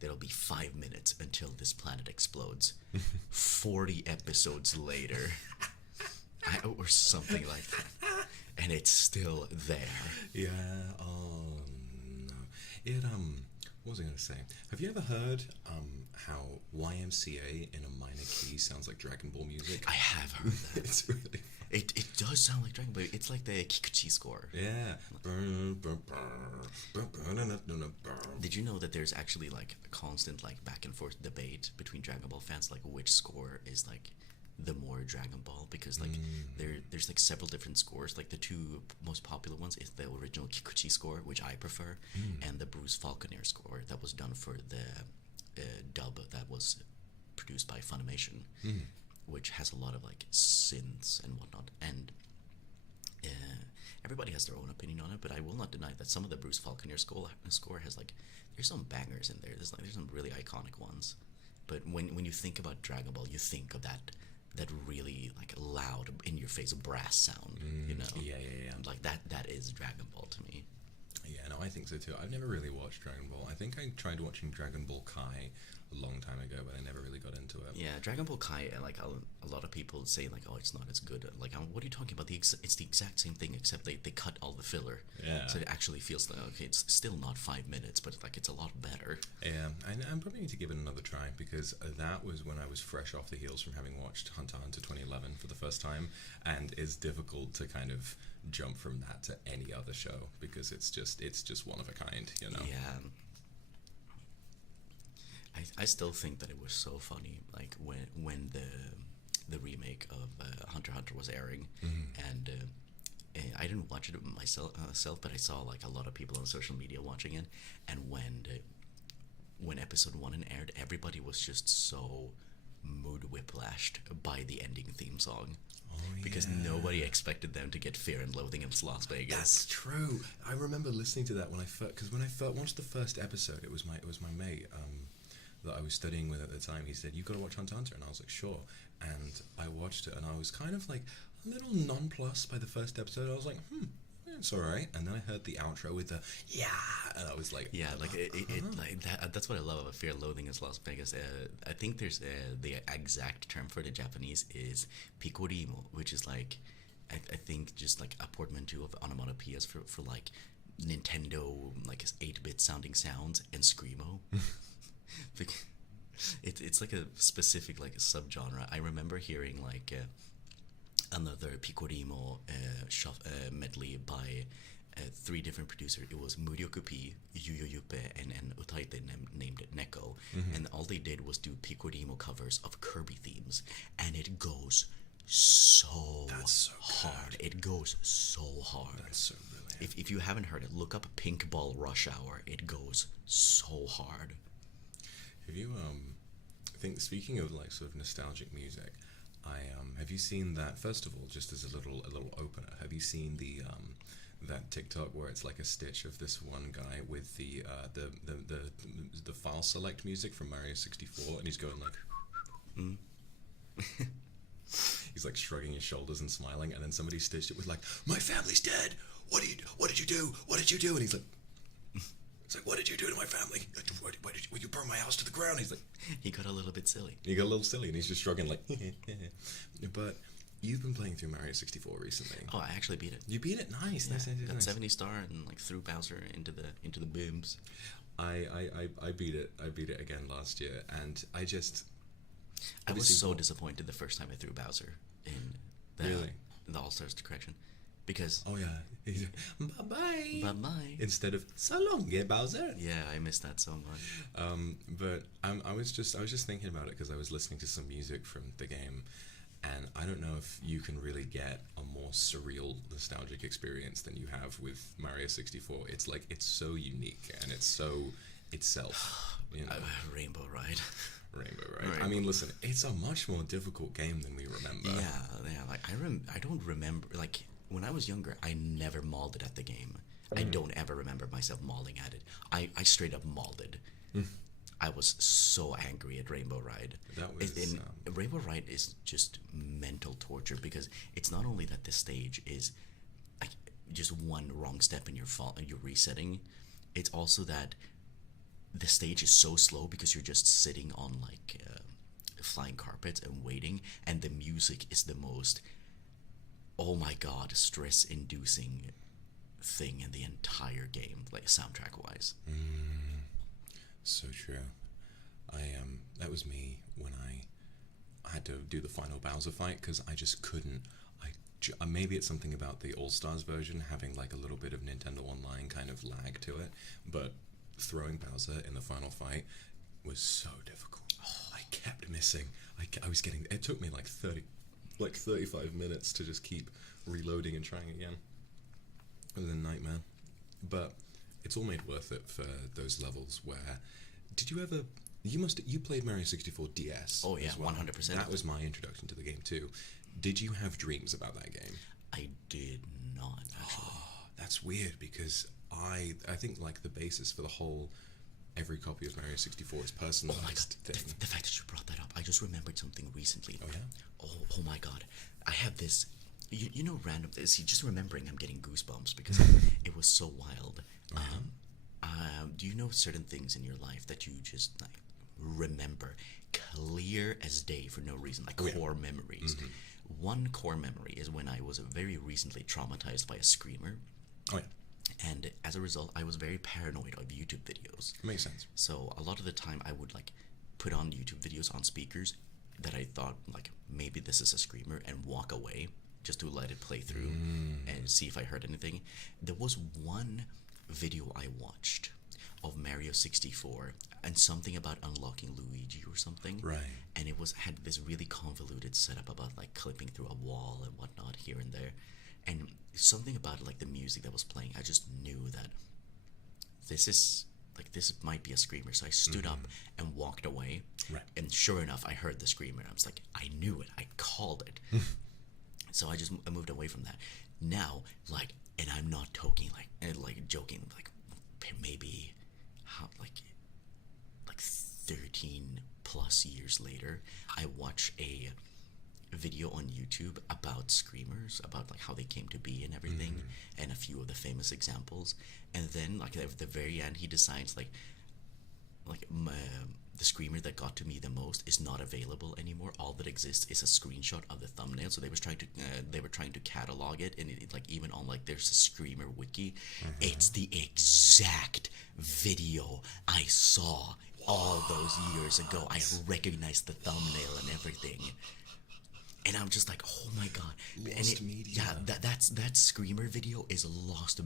there'll be 5 minutes until this planet explodes. 40 episodes later, or something like that, and it's still there. Yeah. Oh no. What was I going to say? Have you ever heard how YMCA in a minor key sounds like Dragon Ball music? I have heard that. It's really fun. It does sound like Dragon Ball. It's like the Kikuchi score. Yeah. Did you know that there's actually like a constant like back and forth debate between Dragon Ball fans, like which score is like the more Dragon Ball, because like there's like several different scores. Like the two most popular ones is the original Kikuchi score, which I prefer, and the Bruce Falconer score that was done for the dub that was produced by Funimation, which has a lot of like synths and whatnot. And everybody has their own opinion on it, but I will not deny that some of the Bruce Falconer score has like there's some bangers in there. There's some really iconic ones. But when you think about Dragon Ball, you think of that really like loud in your face brass sound, you know. Yeah. Like that is Dragon Ball to me. Yeah, no, I think so too. I've never really watched Dragon Ball. I think I tried watching Dragon Ball Kai a long time ago, but I never really got into it. Yeah, Dragon Ball Kai, like a lot of people say like, oh, it's not as good. Like, what are you talking about? It's the exact same thing, except they cut all the filler. Yeah. So it actually feels like, okay, it's still not 5 minutes, but like it's a lot better. Yeah, I'm probably need to give it another try, because that was when I was fresh off the heels from having watched Hunter x Hunter 2011 for the first time, and it's difficult to kind of jump from that to any other show, because it's just one of a kind, you know. Yeah. I still think that it was so funny, like when the remake of Hunter x Hunter was airing, and I didn't watch it myself, but I saw like a lot of people on social media watching it, and when episode 1 aired, everybody was just so mood whiplashed by the ending theme song. Because nobody expected them to get Fear and Loathing in Las Vegas. That's true. I remember listening to that when I first watched the first episode. It was my mate that I was studying with at the time. He said, "You got to watch Hunter x Hunter," and I was like, "Sure." And I watched it, and I was kind of like a little nonplussed by the first episode. I was like, it's all right. And then I heard the outro with the and I was like, yeah, like like that. That's what I love about Fear and Loathing in Las Vegas. I think there's the exact term for the Japanese is pikorimo, which is like I think just like a portmanteau of onomatopoeias for like Nintendo like 8-bit sounding sounds and screamo. It's like a specific like subgenre. I remember hearing like another Picorimo medley by 3 different producers. It was Muryoku-P, Yuyoyupe, and Utaite named it Neko. And all they did was do Picorimo covers of Kirby themes, and it goes so hard. It goes so hard. That's so brilliant. If you haven't heard it, look up Pink Ball Rush Hour. It goes so hard. Have you I think, speaking of like sort of nostalgic music, I have you seen that? First of all, just as a little opener, have you seen the that TikTok where it's like a stitch of this one guy with the file select music from Mario 64, and he's going like, Mm. he's like shrugging his shoulders and smiling, and then somebody stitched it with like, "My family's dead. What did you do? What did you do?" And he's like, it's like, "What did you do to my family? Well, you burn my house to the ground." He's like, He got a little bit silly. he got a little silly, and he's just shrugging like, but you've been playing through Mario 64 recently. Oh, I actually beat it. You beat it, nice. Yeah, Nice. got 70 star and like threw Bowser into the booms. I beat it. I beat it again last year, and I just. I was obviously, so disappointed the first time I threw Bowser in the, Really? the All Stars correction, because Oh yeah. Bye bye. bye bye. Instead of so long, yeah, Bowser. Yeah, I missed that so much. But I was just thinking about it because I was listening to some music from the game, and I don't know if you can really get a more surreal, nostalgic experience than you have with Mario 64. It's like it's so unique and it's so itself. You know, Rainbow Ride. Rainbow, right? I Rainbow. mean, listen, it's a much more difficult game than we remember. Yeah. Like I don't remember, like when I was younger, I never mauled it at the game. I don't ever remember myself mauling at it. I straight up mauled it. I was so angry at Rainbow Ride. That was, Rainbow Ride is just mental torture, because it's not only that the stage is like just one wrong step and you're resetting. It's also that the stage is so slow because you're just sitting on like flying carpets and waiting, and the music is the most, oh my god, stress-inducing thing in the entire game, like soundtrack-wise. So true. That was me when I had to do the final Bowser fight because I just couldn't. Maybe it's something about the All Stars version having like a little bit of Nintendo Online kind of lag to it, but throwing Bowser in the final fight was so difficult. I kept missing. I was getting. It took me like 35 minutes to just keep reloading and trying again. It was a nightmare, but it's all made worth it for those levels where. Did you ever? You played Mario 64 DS. Oh yeah, as well. 100%. That was my introduction to the game too. Did you have dreams about that game? I did not actually. That's weird because I think like the basis for the whole every copy of Mario 64 is personalized. Oh my god, thing. the fact that you brought that up, I just remembered something recently. Oh yeah. Oh my god, I have this. You know, random. See, just remembering, I'm getting goosebumps because it was so wild. Do you know certain things in your life that you just like remember clear as day for no reason, like core memories? One core memory is when I was very recently traumatized by a screamer. Oh yeah. And as a result, I was very paranoid of YouTube videos. Makes sense. So a lot of the time, I would like put on YouTube videos on speakers that I thought like maybe this is a screamer, and walk away just to let it play through and see if I heard anything. There was one video I watched of Mario 64 and something about unlocking Luigi or something. Right. And it had this really convoluted setup about like clipping through a wall and whatnot here and there. And something about like the music that was playing, I just knew that this might be a screamer. So I stood up and walked away. Right. And sure enough, I heard the screamer. I was like, I knew it. I called it. So I just moved away from that. Now, like, and I'm not joking, like joking, like maybe how like 13 plus years later, I watch a video on YouTube about screamers, about like how they came to be and everything, and a few of the famous examples. And then like at the very end, he decides like the screamer that got to me the most is not available anymore. All that exists is a screenshot of the thumbnail. So they were trying to catalog it, and it like even on like there's a screamer wiki. It's the exact video I saw all those years ago. I recognized the thumbnail and everything. And I'm just like, oh my god! Lost media. Yeah, that screamer video is lost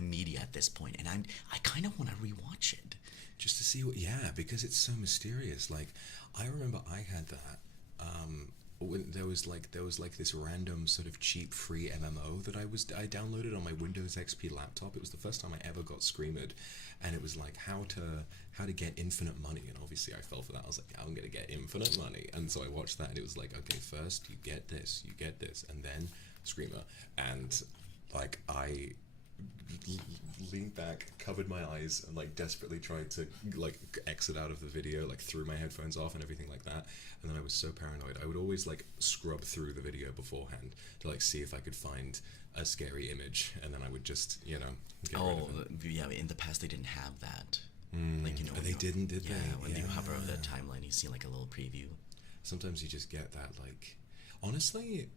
media at this point, and I kind of want to rewatch it. Just to see what, yeah, because it's so mysterious. Like, I remember I had that there was this random sort of cheap free MMO that I downloaded on my Windows XP laptop. It was the first time I ever got Screamed, and it was like how to get infinite money. And obviously I fell for that. I was like, I'm gonna get infinite money, and so I watched that, and it was like, okay, first you get this, and then Screamer, and like I leaned back, covered my eyes, and like desperately tried to like exit out of the video, like threw my headphones off and everything like that. And then I was so paranoid, I would always like scrub through the video beforehand to like see if I could find a scary image, and then I would just get rid of it. Yeah, in the past they didn't have that. They didn't, did they? Yeah, when you hover over that timeline, you see like a little preview. Sometimes you just get that, like, honestly,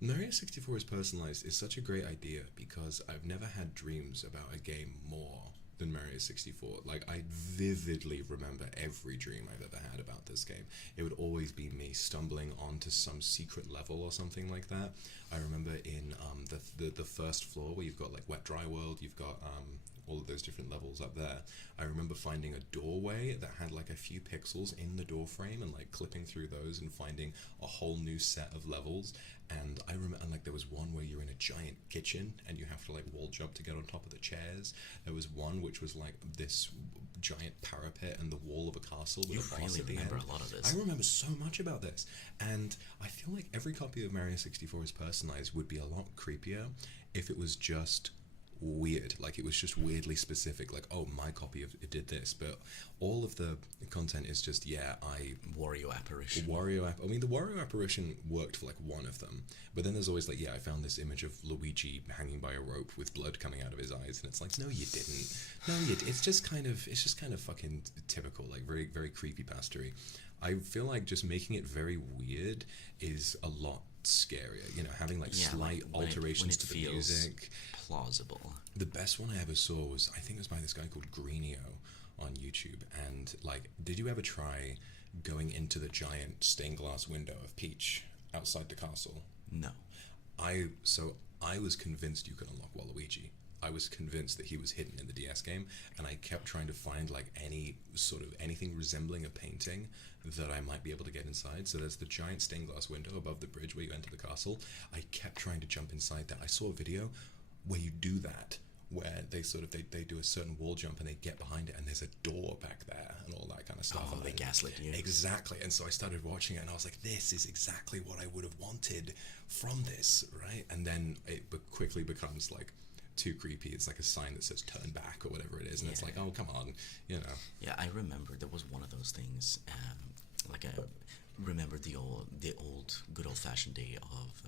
Mario 64 is personalized is such a great idea, because I've never had dreams about a game more than Mario 64. Like, I vividly remember every dream I've ever had about this game. It would always be me stumbling onto some secret level or something like that. I remember in the first floor, where you've got like Wet Dry World, you've got all of those different levels up there. I remember finding a doorway that had like a few pixels in the door frame, and like clipping through those and finding a whole new set of levels. And I remember, and like there was one where you're in a giant kitchen and you have to like wall jump to get on top of the chairs. There was one which was like this giant parapet and the wall of a castle with a boss at the end. A lot of this. I remember so much about this, and I feel like every copy of Mario 64 is personalized would be a lot creepier if it was just weird, like it was just weirdly specific, like, oh, my copy of it did this, but all of the content is just Wario apparition. I mean, the Wario apparition worked for like one of them, but then there's always like, I found this image of Luigi hanging by a rope with blood coming out of his eyes, and it's like, no, you didn't. It's just kind of fucking typical, like very, very creepypastery. I feel like just making it very weird is a lot scarier, having like slight alterations to the music. Plausible. The best one I ever saw was, I think it was by this guy called Greenio on YouTube, and like, did you ever try going into the giant stained glass window of Peach outside the castle? No. I was convinced you could unlock Waluigi. I was convinced that he was hidden in the DS game, and I kept trying to find like any sort of anything resembling a painting that I might be able to get inside. So there's the giant stained glass window above the bridge where you enter the castle. I kept trying to jump inside that. I saw a video where you do that, where they do a certain wall jump and they get behind it, and there's a door back there and all that kind of stuff. Oh, and they gaslit you. Exactly. And so I started watching it, and I was like, this is exactly what I would have wanted from this, right? And then it quickly becomes like too creepy. It's like a sign that says turn back or whatever it is, and it's like, oh, come on, Yeah, I remember there was one of those things, like I remember the old good old-fashioned day of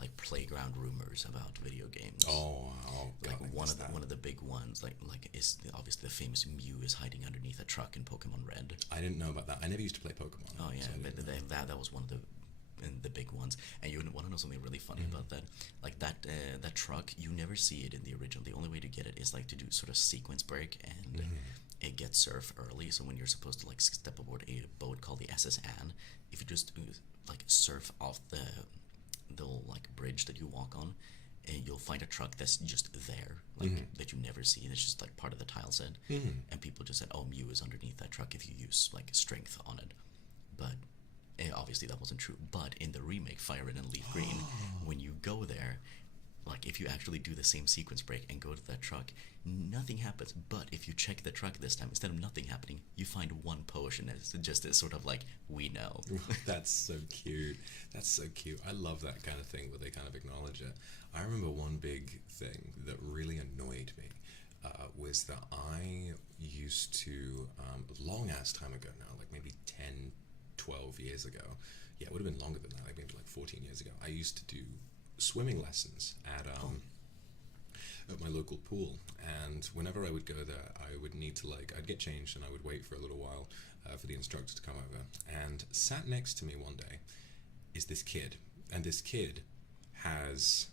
like playground rumors about video games. Oh, God, like one of the big ones, like is obviously the famous Mew is hiding underneath a truck in Pokemon Red. I didn't know about that. I never used to play Pokemon. Oh yeah, but that was one of the big ones. And you want to know something really funny about that? Like that truck, you never see it in the original. The only way to get it is like to do sort of sequence break, and it gets surf early. So when you're supposed to like step aboard a boat called the SS Anne, if you just like surf off the like bridge that you walk on, and you'll find a truck that's just there, like that you never see. It's just like part of the tile set, and people just said, "Oh, Mew is underneath that truck if you use like strength on it." But obviously that wasn't true. But in the remake, Fire Red and Leaf Green, when you go there, like if you actually do the same sequence break and go to that truck, nothing happens. But if you check the truck this time, instead of nothing happening, you find one potion. It's just a sort of like, we know. That's so cute. That's so cute. I love that kind of thing where they kind of acknowledge it. I remember one big thing that really annoyed me was that I used to, long ass time ago now, like maybe 10, 12 years ago, it would have been longer than that, like maybe like 14 years ago, I used to do swimming lessons at my local pool, and whenever I would go there, I would need to I'd get changed and I would wait for a little while for the instructor to come over, and sat next to me one day is this kid, and this kid has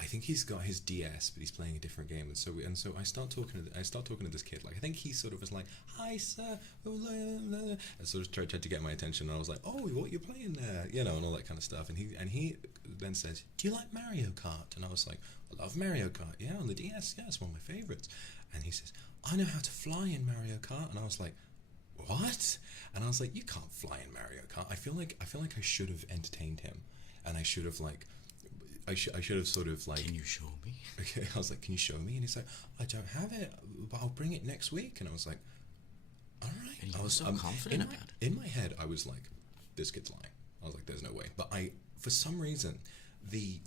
I think he's got his DS, but he's playing a different game, and so I start talking to this kid. Like, I think he sort of was like, "Hi, sir," and sort of tried to get my attention. And I was like, "Oh, what you're playing there?" And all that kind of stuff. And he then says, "Do you like Mario Kart?" And I was like, "I love Mario Kart. Yeah, on the DS. Yeah, it's one of my favorites." And he says, "I know how to fly in Mario Kart." And I was like, what? And I was like, you can't fly in Mario Kart. I feel like I should have entertained him, and I should have like, I should have sort of like. Can you show me? Okay, I was like, can you show me? And he's like, I don't have it, but I'll bring it next week. And I was like, all right. And you I were was so confident about it. In my head, I was like, this kid's lying. I was like, there's no way. But for some reason, the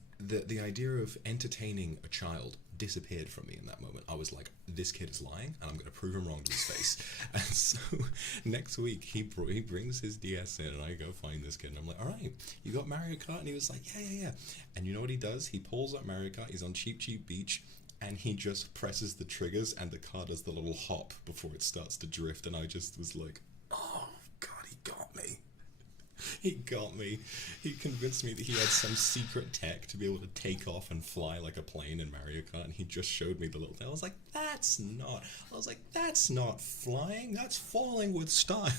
idea of entertaining a child disappeared from me in that moment. I was like, this kid is lying, and I'm going to prove him wrong to his face. And so next week, he brings his DS in, and I go find this kid, and I'm like, all right, you got Mario Kart? And he was like, yeah. And you know what he does? He pulls up Mario Kart. He's on Cheap Cheap Beach, and he just presses the triggers, and the car does the little hop before it starts to drift. And I just was like, oh God, he got me. He got me. He convinced me that he had some secret tech to be able to take off and fly like a plane in Mario Kart, and he just showed me the little thing. I was like, that's not flying, that's falling with style.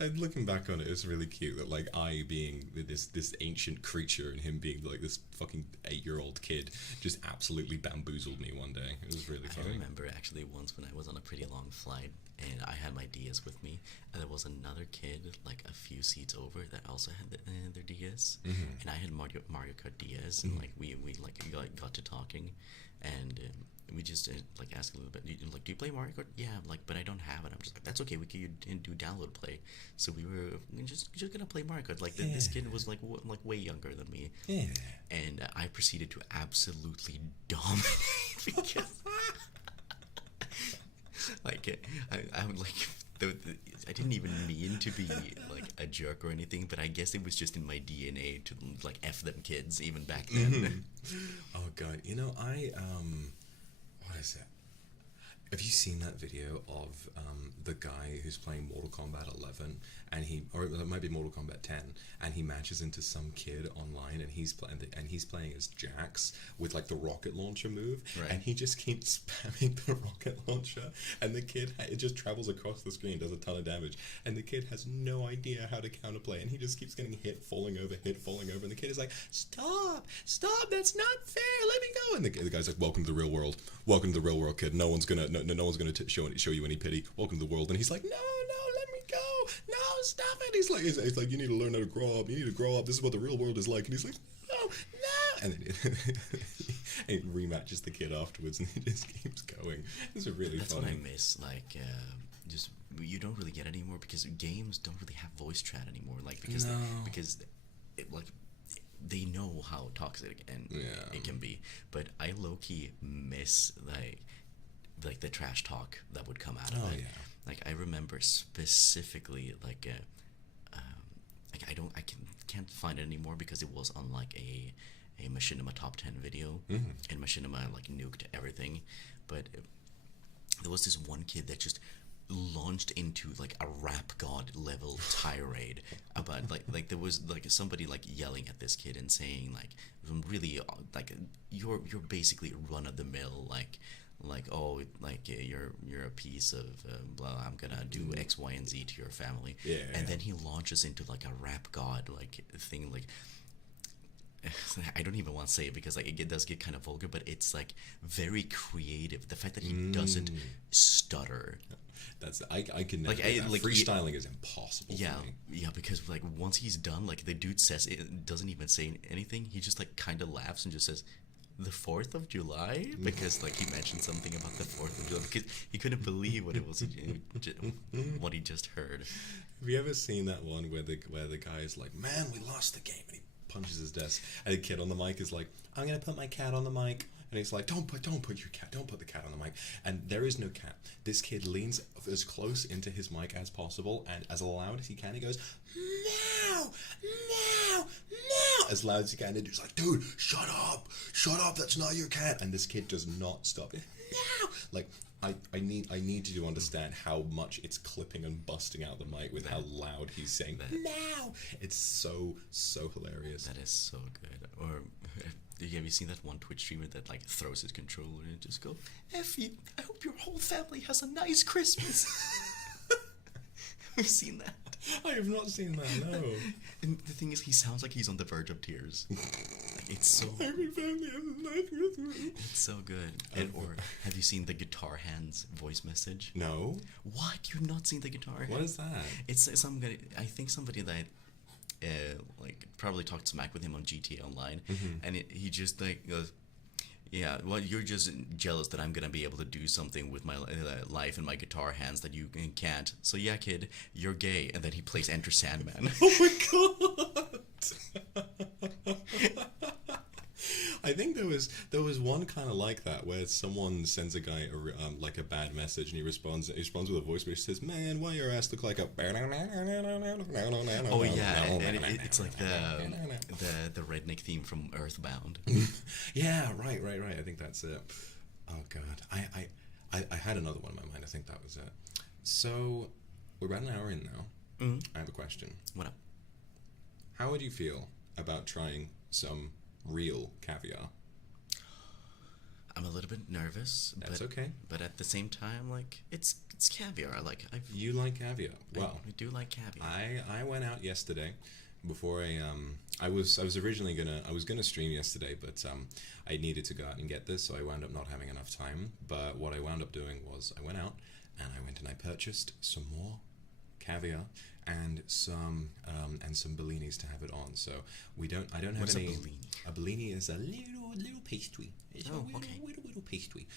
And looking back on it, it's really cute that like I being this ancient creature and him being like this fucking 8-year-old kid just absolutely bamboozled me one day. It was really funny. I remember actually once when I was on a pretty long flight and I had my DS with me, and there was another kid like a few seats over that also had their DS, and I had Mario Kart DS, and like we like got to talking, and we just like asked a little bit, like, do you play Mario Kart? Yeah, like, but I don't have it. I'm just like, that's okay. We could do download play. So we were just gonna play Mario Kart. Like this kid was like way younger than me, and I proceeded to absolutely dominate because. Like I would like I didn't even mean to be like a jerk or anything, but I guess it was just in my DNA to like F them kids even back then. Oh God, what is it? Have you seen that video of the guy who's playing Mortal Kombat 11, and or it might be Mortal Kombat 10, and he matches into some kid online, and he's playing as Jax with like the rocket launcher move, Right. and he just keeps spamming the rocket launcher, and the kid it just travels across the screen, does a ton of damage, and the kid has no idea how to counterplay, and he just keeps getting falling over, and the kid is like, stop, that's not fair, let me go, and the guy's like, welcome to the real world, kid. No one's gonna show you any pity. Welcome to the world. And he's like, no, let me go. No, stop it. He's like, you need to learn how to grow up. You need to grow up. This is what the real world is like. And he's like, no. And then he rematches the kid afterwards, and he just keeps going. It's really That's funny. what I miss. Like, just you don't really get it anymore because games don't really have voice chat anymore. Like because they know how toxic and it can be. But I low-key miss like the trash talk that would come out of it. Yeah. Like I remember specifically like can't find it anymore because it was on like a Machinima top 10 video, and Machinima like nuked everything. But there was this one kid that just launched into like a rap god level tirade about like there was like somebody like yelling at this kid and saying like really like you're basically run of the mill like oh like you're a piece of blah, I'm gonna do X, Y, and Z to your family, and then he launches into like a rap god like thing like. I don't even want to say it because like it does get kind of vulgar, but it's like very creative. The fact that he doesn't stutter. That's I can never do that. Freestyling is impossible. Yeah, for me. yeah, because like once he's done, like the dude says it doesn't even say anything. He just like kind of laughs and just says, "The 4th of July," because like he mentioned something about the 4th of July because he couldn't believe what it was, what he just heard. Have you ever seen that one where the guy is like, "Man, we lost the game," and he punches his desk, and the kid on the mic is like, "I'm gonna put my cat on the mic," and he's like, don't put the cat on the mic, and there is no cat. This kid leans as close into his mic as possible, and as loud as he can, he goes, "Meow, meow, meow," as loud as he can, and he's like, "Dude, shut up, that's not your cat," and this kid does not stop. Meow, like. I need you to understand how much it's clipping and busting out the mic with how loud he's saying "meow." It's so hilarious. That is so good. Or have you seen that one Twitch streamer that like throws his controller and just go, "F you! I hope your whole family has a nice Christmas." Have you seen that? I have not seen that. No. And the thing is, he sounds like he's on the verge of tears. Like, it's so it's so good. And, or have you seen the guitar hands voice message? No. What? You've not seen the guitar? What is that? It's some guy. I think somebody that like probably talked smack with him on GTA Online, and he just like goes, "Yeah, well, you're just jealous that I'm gonna be able to do something with my life and my guitar hands that you can't. So yeah, kid, you're gay." And then he plays Enter Sandman. Oh my god! I think there was one kind of like that where someone sends a guy like a bad message and he responds with a voice which says, "Man, why your ass look like a." Oh yeah, and it's like the redneck theme from Earthbound. Yeah, right. I think that's it. Oh god, I had another one in my mind. I think that was it. So we're about an hour in now. I have a question. What up? How would you feel about trying some real caviar? I'm a little bit nervous. That's but, okay. But at the same time, like it's caviar. You like caviar? Well, I do like caviar. I went out yesterday before I was originally gonna stream yesterday, but I needed to go out and get this, so I wound up not having enough time. But what I wound up doing was I went out and I purchased some more caviar and some bellinis to have it on. So I don't have What's any. a bellini? A bellini is a little pastry. It's a little pastry.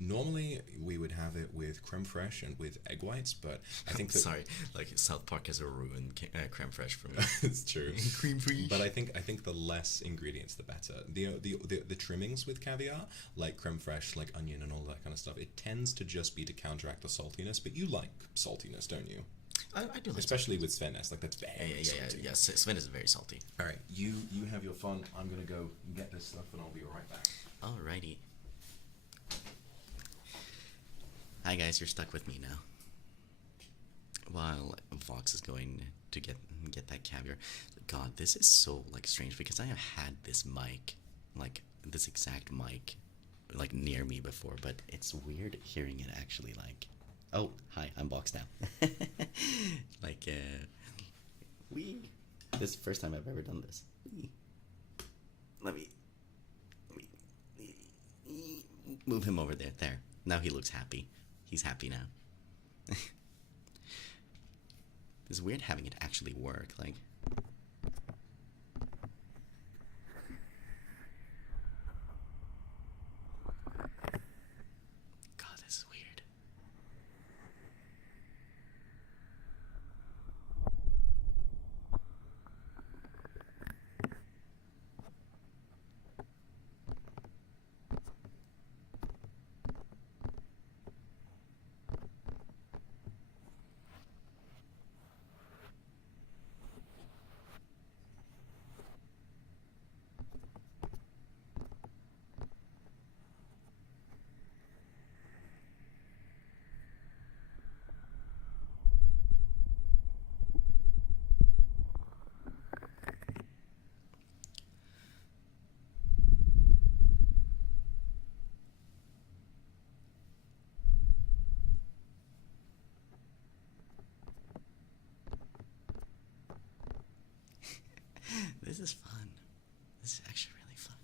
Normally we would have it with creme fraiche and with egg whites, but I think that Sorry, like South Park has a ruined creme fraiche for me. it's true. Cream fraiche. But I think the less ingredients, the better. The trimmings with caviar, like creme fraiche, like onion and all that kind of stuff, it tends to just be to counteract the saltiness. But you like saltiness, don't you? I do like Especially with Svennes, like that's very salty. yeah. Sven is very salty. All right, you have your fun. I'm gonna go get this stuff, and I'll be right back. Alrighty. Hi guys, you're stuck with me now. While Vox is going to get that caviar. God, this is so like strange because I have had this mic, like this exact mic, like near me before, but it's weird hearing it actually like. Oh, hi, I'm Vox now. Like, this is the first time I've ever done this. Let me move him over there. There. Now he looks happy. He's happy now. It's weird having it actually work. Like, God, this is weird. This is fun. This is actually really fun.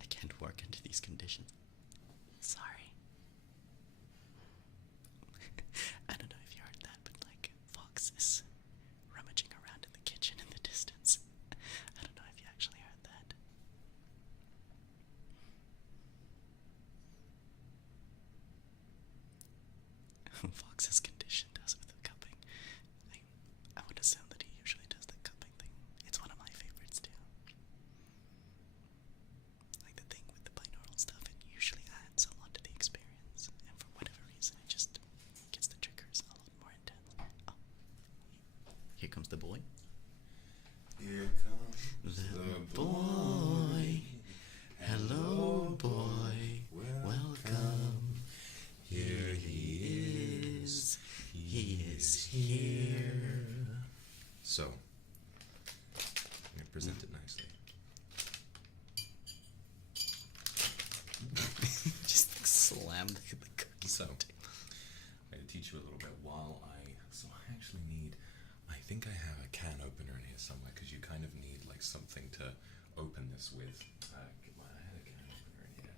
I can't work under these conditions. Sorry. I don't know if you heard that, but like Fox is rummaging around in the kitchen in the distance. I don't know if you actually heard that. Fox has conditioned us with the cupping. I would assume that he usually does the cupping thing. It's one of my favorites too. Like the thing with the binaural stuff, it usually adds a lot to the experience, and for whatever reason, it just gets the triggers a lot more intense. Oh, here comes the boy. Here comes The boy. Hello, boy. Welcome. Here he is. He is here. So, present it nicely. Just like, slam the cookies. So, I'm going to teach you a little bit while So I actually need. I think I have a can opener in here somewhere because you kind of need like something to open this with. I had a can opener in here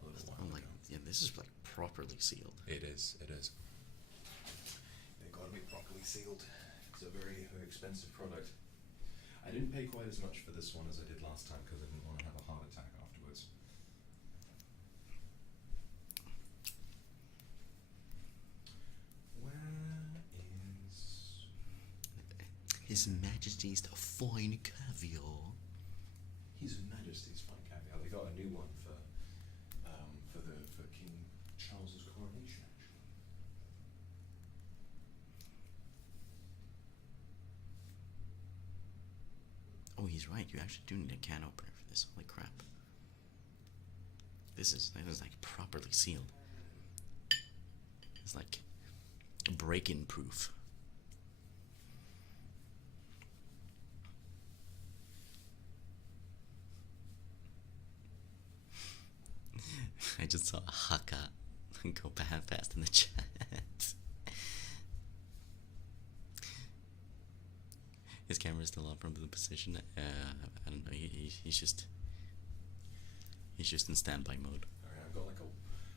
a little while like, ago. yeah, this is like properly sealed. It is. It is. They've got to be properly sealed. It's a very, very expensive product. I didn't pay quite as much for this one as I did last time because I didn't want to have a heart attack afterwards. Where is His Majesty's fine caviar. His Majesty's fine caviar? They got a new one for King Charles's coronation. Actually, Oh, he's right. You actually do need a can opener for this. Holy crap! That is like properly sealed. It's like break-in proof. I just saw Haka go past in the chat. His camera's still up from the position. I don't know. He's just in standby mode. alright, I've got like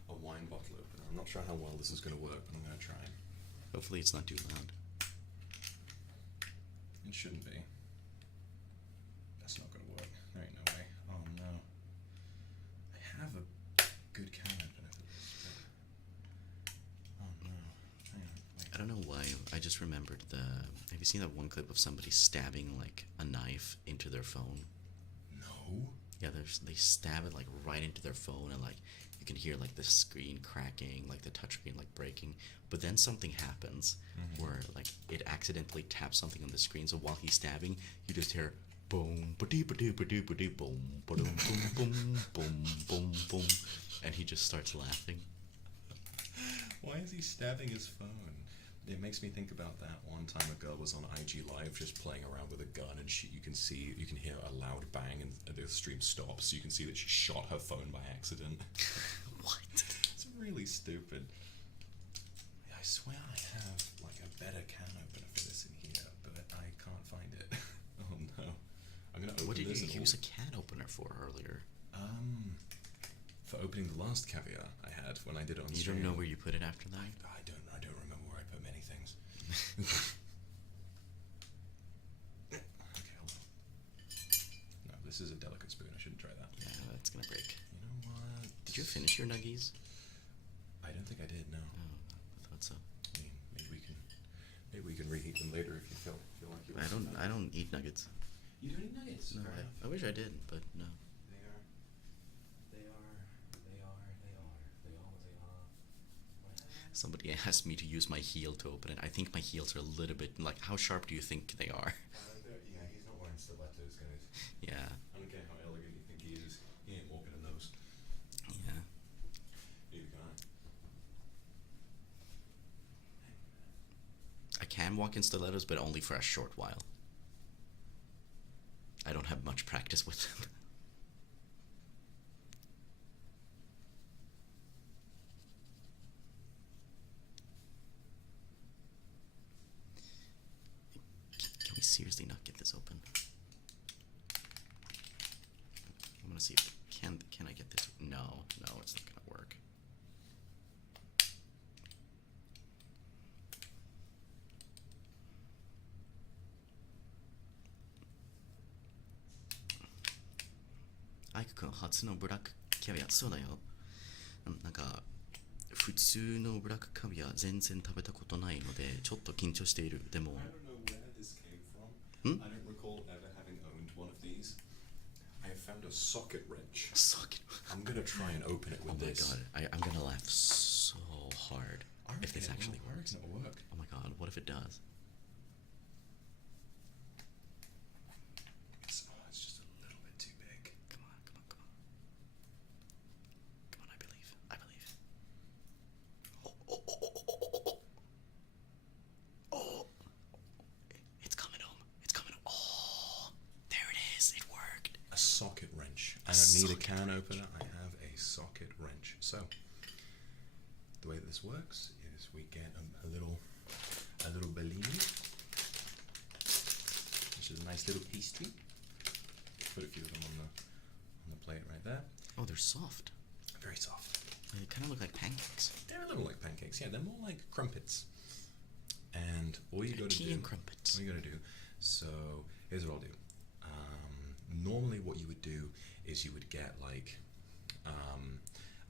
a wine bottle opener. I'm not sure how well this is going to work, but I'm going to try. Hopefully, it's not too loud. It shouldn't be. That's not going to work. There ain't no way. Oh no. I have a good can opener for this, but... Oh no. Hang on. Wait. I don't know why. I just remembered the. Have you seen that one clip of somebody stabbing like a knife into their phone? No. Yeah, they stab it like right into their phone, and like you can hear like the screen cracking, like the touchscreen like breaking. But then something happens where like it accidentally taps something on the screen. So while he's stabbing, you just hear boom, ba-dee, ba-dee, ba-dee, ba-dee, boom, ba-dum, boom, boom, boom, boom, boom, and he just starts laughing. Why is he stabbing his phone? It makes me think about that one time a girl was on IG Live just playing around with a gun, and you can hear a loud bang, and the stream stops. So you can see that she shot her phone by accident. What? It's really stupid. I swear I have like a better can opener for this in here, but I can't find it. Oh no! I'm gonna open What did this. you use a can opener for earlier? For opening the last caviar I had when I did it on You stream. don't know where you put it after that? I don't remember where I put many things. Okay, hold on. No, this is a delicate spoon. I shouldn't try that. Yeah, that's gonna break. You know what? Did you finish your nuggies? I don't think I did. No. Oh, I thought so. I mean, maybe we can reheat them later if you feel like you. I don't eat nuggets. You don't eat nuggets. No, Fair enough. I wish I did, but no. They are. Somebody asked me to use my heel to open it. I think my heels are a little bit like. How sharp do you think they are? Yeah, he's not wearing stilettos, guys. Yeah. I don't care how elegant you think he is. He ain't walking in those. Yeah. Neither can I. I can walk in stilettos, but only for a short while. I don't have much practice with them. Can we seriously not get this open? I'm gonna see if can I get this? No, it's not gonna work.アイク君初のブラックキャビアそうだよ。なんか普通のブラックキャビア全然食べたことないのでちょっと緊張している。でも I don't know where this came from. Hmm? I don't recall ever having owned one of these. I have found a socket wrench. Socket. I'm gonna try and open it with Oh my this. god, I'm gonna laugh so hard if this actually works. It'll work. Oh my god, what if it does? It's just a little bit too big. Come on. Come on, I believe. Oh. It's coming home. Oh, there it is. I don't need a can opener. I have a socket wrench. So the way that this works is we get a little bellini, which is a nice little pastry. Put a few of them on the plate right there. Oh, they're soft. Very soft. They kind of look like pancakes. They're a little like pancakes. Yeah, they're more like crumpets. And all you got to do. Tea and crumpets. All you got to do. So here's what I'll do. Normally, what you would do is you would get like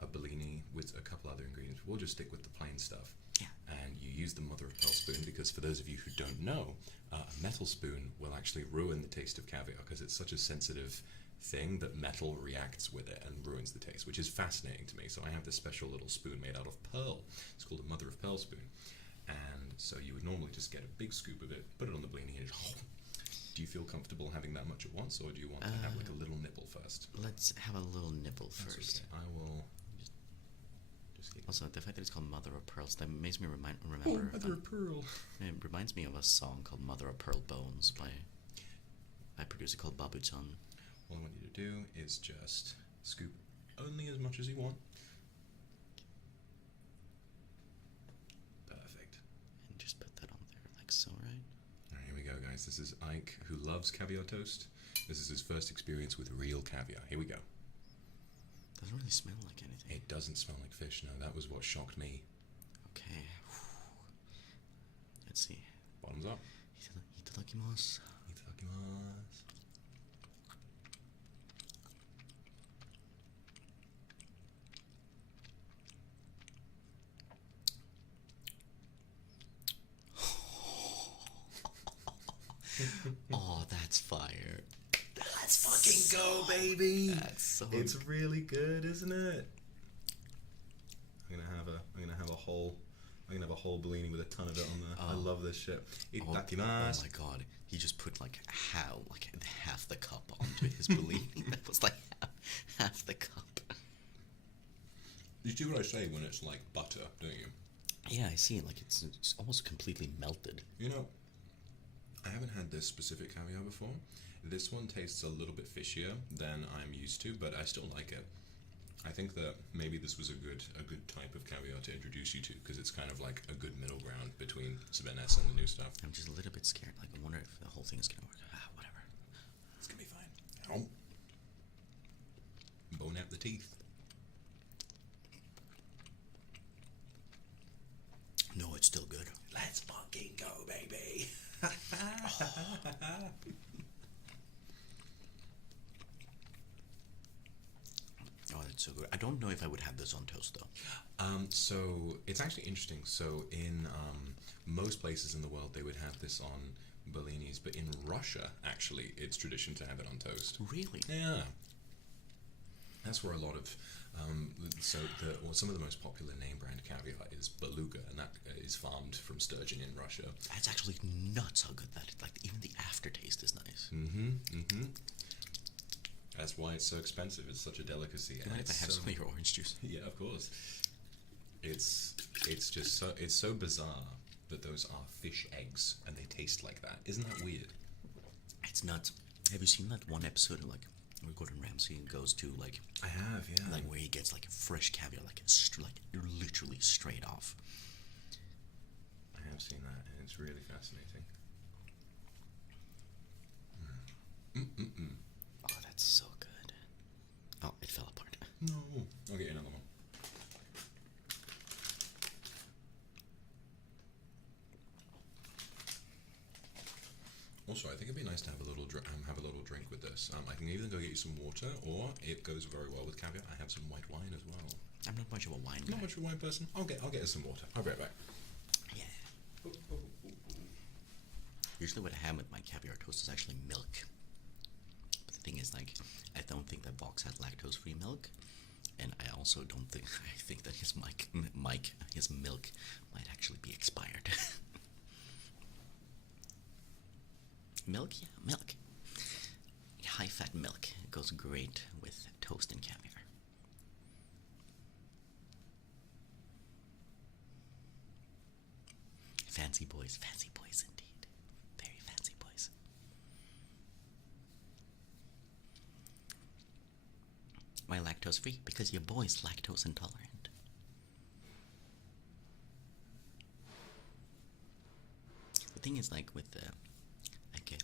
a bellini with a couple other ingredients. We'll just stick with the plain stuff. Yeah. And you use the mother of pearl spoon because for those of you who don't know, a metal spoon will actually ruin the taste of caviar because it's such a sensitive thing that metal reacts with it and ruins the taste, which is fascinating to me. So I have this special little spoon made out of pearl. It's called a mother of pearl spoon. And so you would normally just get a big scoop of it, put it on the bellini, and do you feel comfortable having that much at once, or do you want to have like a little nibble first? Let's have a little nibble first. Okay. I will just keep Also, the fact that it's called Mother of Pearls, that makes me remember. Mother of Pearl. It reminds me of a song called Mother of Pearl Bones by a producer called Babu Chan. All I want you to do is just scoop only as much as you want. Perfect. And just put that on there like so, right? Alright, here we go, guys. This is Ike, who loves caviar toast. This is his first experience with real caviar. Here we go. Doesn't really smell like anything. It doesn't smell like fish, no. That was what shocked me. Okay. Let's see. Bottoms up. Itadakimasu. Itadakimasu. Oh, that's fire. Let's fucking go, baby. That's so It's really good, isn't it? I'm gonna have a whole bellini with a ton of it on there. I love this shit. Itadakimasu. Oh my god. He just put like half the cup onto his bellini. That was like half the cup. You see what I say when it's like butter, don't you? Yeah, I see it. Like it's almost completely melted. You know, I haven't had this specific caviar before. This one tastes a little bit fishier than I'm used to, but I still like it. I think that maybe this was a good type of caviar to introduce you to, because it's kind of like a good middle ground between Siboneyes and the new stuff. I'm just a little bit scared. Like I wonder if the whole thing is gonna work. Whatever. It's gonna be fine. Oh. Bone out the teeth. No, it's still good. Let's fucking go, baby. Oh, that's so good. I don't know if I would have this on toast though. So it's actually interesting. So in most places in the world, they would have this on bellinis, but in Russia, actually, it's tradition to have it on toast. Really? Yeah. That's where a lot of some of the most popular name brand caviar is beluga, and that is farmed from sturgeon in Russia. That's actually nuts how good that is. Like even the aftertaste is nice. That's why it's so expensive. It's such a delicacy. Do you mind if I have some of your orange juice? Yeah, of course. It's just so bizarre that those are fish eggs and they taste like that. Isn't that weird? It's nuts. Have you seen that one episode of like where Gordon Ramsay goes to like I have, yeah. like where he gets like fresh caviar, like you're literally straight off. I have seen that, and it's really fascinating. Oh, that's so good. Oh, it fell apart. No, I'll get you another one. Also, I think it'd be nice to have a little drink with this. I can either go get you some water, or it goes very well with caviar. I have some white wine as well. I'm not much of a wine guy. Not much of a wine person. I'll get us some water. I'll be right back. Yeah. Usually, what I have with my caviar toast is actually milk. But the thing is, like, I don't think that Vox had lactose-free milk, and I also don't think I think that his his milk might actually be expired. Milk, yeah, milk. High-fat milk goes great with toast and caviar. Fancy boys indeed. Very fancy boys. Why lactose free? Because your boy's lactose intolerant. The thing is, like with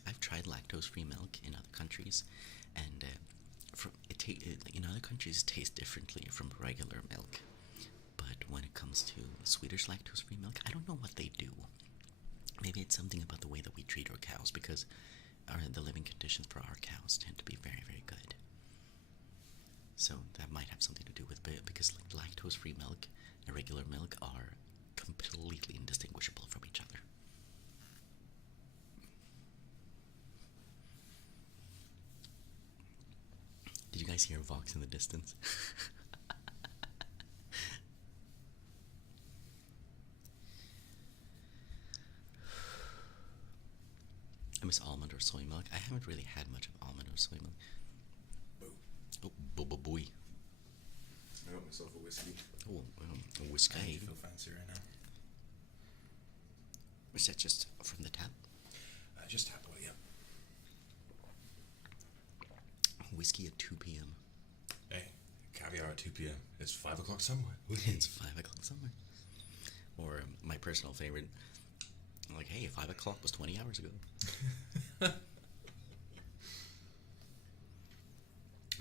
I've tried lactose-free milk in other countries, and in other countries it tastes differently from regular milk. But when it comes to Swedish lactose-free milk, I don't know what they do. Maybe it's something about the way that we treat our cows, because the living conditions for our cows tend to be very, very good. So that might have something to do with it, because lactose-free milk and regular milk are completely indistinguishable from each other. Did you guys hear Vox in the distance? I miss almond or soy milk. I haven't really had much of almond or soy milk. Boo. Oh, boy. I got myself a whiskey. Oh, a whiskey. I feel fancy right now. Is that just from the tap? Just tap away, yeah. Whiskey at 2 p.m. Hey, caviar at 2 p.m. It's 5 o'clock somewhere. It's 5 o'clock somewhere. Or my personal favorite, like, hey, 5 o'clock was 20 hours ago. I'm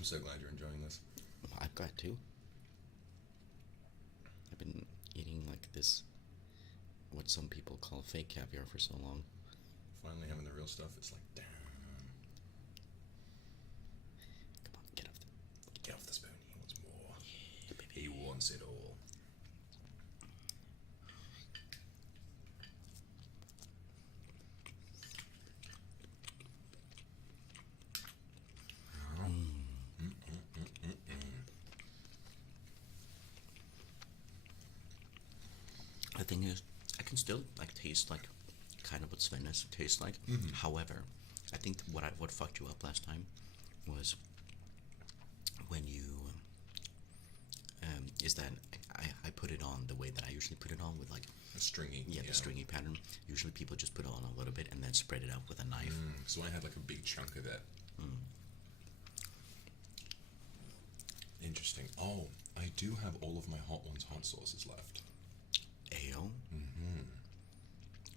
so glad you're enjoying this. I've got to. I've been eating like this, what some people call fake caviar, for so long. Finally having the real stuff, it's like, damn. Come on, get Get off the spoon, he wants more. Yeah, baby. He wants it all. The thing is, I can still like taste like kind of what Svennis tastes like. However, I think what fucked you up last time was when you is that I put it on the way that I usually put it on, with like A stringy. the stringy pattern. Usually people just put it on a little bit and then spread it out with a knife. So I had like a big chunk of it. Interesting. Oh, I do have all of my Hot Ones hot sauces left. Ayo.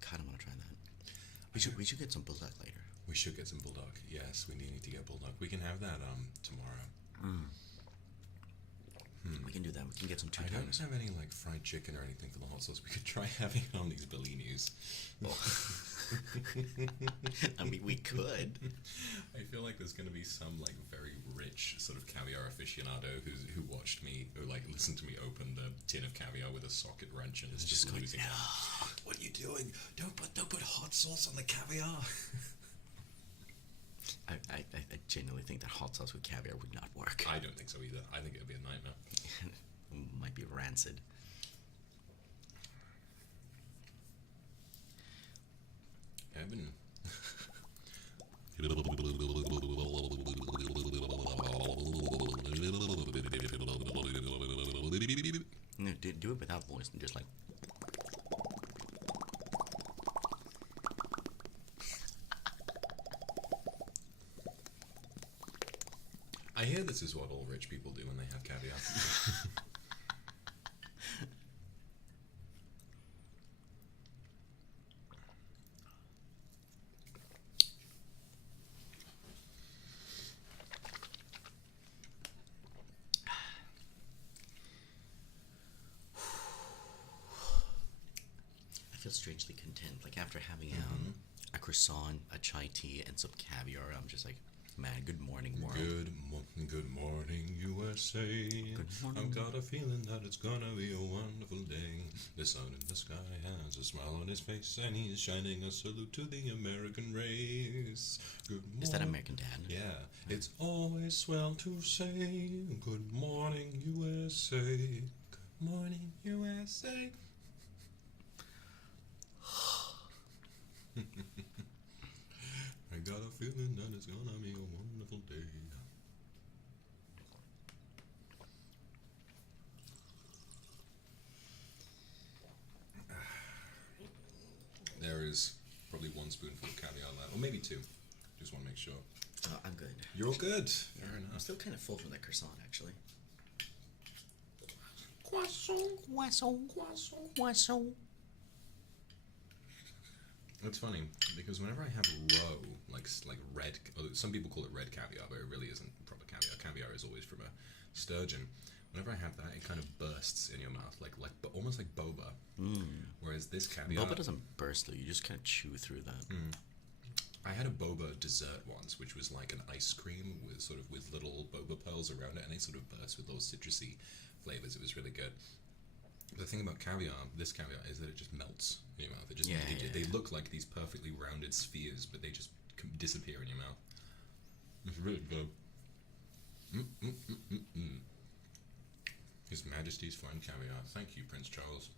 Kind of want to try that. We should get some bulldog later. We should get some bulldog. Yes, we need to get bulldog. We can have that tomorrow. We can do that. We can get some two I don't times. have any like fried chicken or anything for the hot sauce. We could try having it on these bellinis. I mean, we could. I feel like there's going to be some like very rich sort of caviar aficionado who watched me, who like listened to me open the tin of caviar with a socket wrench and is just going, losing it. What are you doing? Don't put hot sauce on the caviar. I genuinely think that hot sauce with caviar would not work. I don't think so either. I think it would be a nightmare. Might be rancid. I've been. No, do it without voice and just like. I hear this is what all rich people do when they have caviar. I feel strangely content. Like after having a croissant, a chai tea, and some caviar, I'm just like, man, good morning, world. Good morning, USA. Good morning. I've got a feeling that it's gonna be a wonderful day. The sun in the sky has a smile on his face, and he's shining a salute to the American race. Good morning. Is that American Dad? Yeah. It's always swell to say, good morning, USA. Good morning, USA. I got a feeling that it's gonna be a wonderful day. There is probably one spoonful of caviar left, or maybe two. Just want to make sure. I'm good. You're all good. Yeah, Fair I'm enough. still kind of full from that croissant, actually. Croissant. It's funny because whenever I have roe, like red, some people call it red caviar, but it really isn't proper caviar. Caviar is always from a sturgeon. Whenever I have that, it kind of bursts in your mouth, almost like boba. Whereas this caviar, Boba doesn't burst though. You just kind of chew through that. I had a boba dessert once, which was like an ice cream with little boba pearls around it, and they sort of burst with those citrusy flavors. It was really good. The thing about this caviar, is that it just melts in your mouth. They look like these perfectly rounded spheres, but they just disappear in your mouth. It's really good. His Majesty's fine caviar. Thank you, Prince Charles.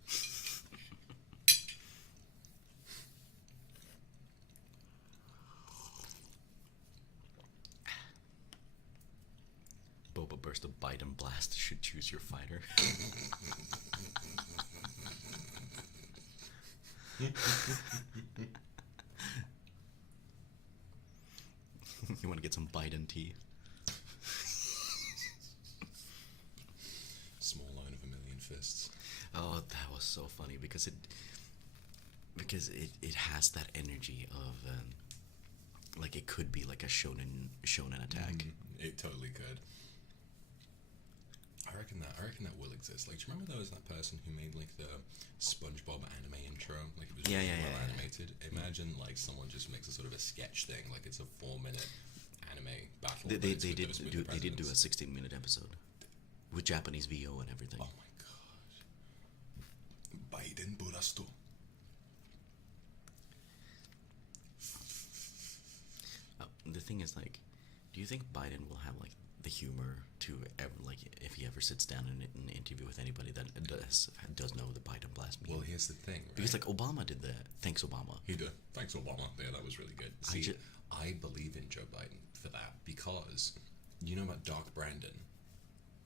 Boba burst of Biden blast. Should choose your fighter. You want to get some Biden tea? Small line of a million fists. Oh, that was so funny because it has that energy of like it could be like a shonen attack. It totally could. I reckon that will exist. Like, do you remember there was that person who made like the SpongeBob anime intro? Like it was really well animated. Imagine like someone just makes a sort of a sketch thing, like it's a 4-minute anime battle. They did do a 16-minute episode with Japanese VO and everything. Oh my gosh. Biden Burasto. The thing is, like, do you think Biden will have like the humor to ever, like, if he ever sits down in an interview with anybody that does know the Biden blast meme? Well, here's the thing, right? Because like Obama did the thanks Obama. He did. Thanks, Obama. Yeah, that was really good. See, I believe in Joe Biden for that because you know about Doc Brandon.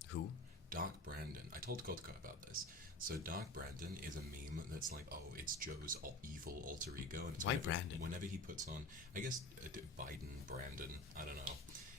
Who? Doc Brandon. I told Kotka about this. So Doc Brandon is a meme that's like, oh, it's Joe's evil alter ego. And it's Why Brandon? Whenever he puts on, I guess Biden, Brandon, I don't know.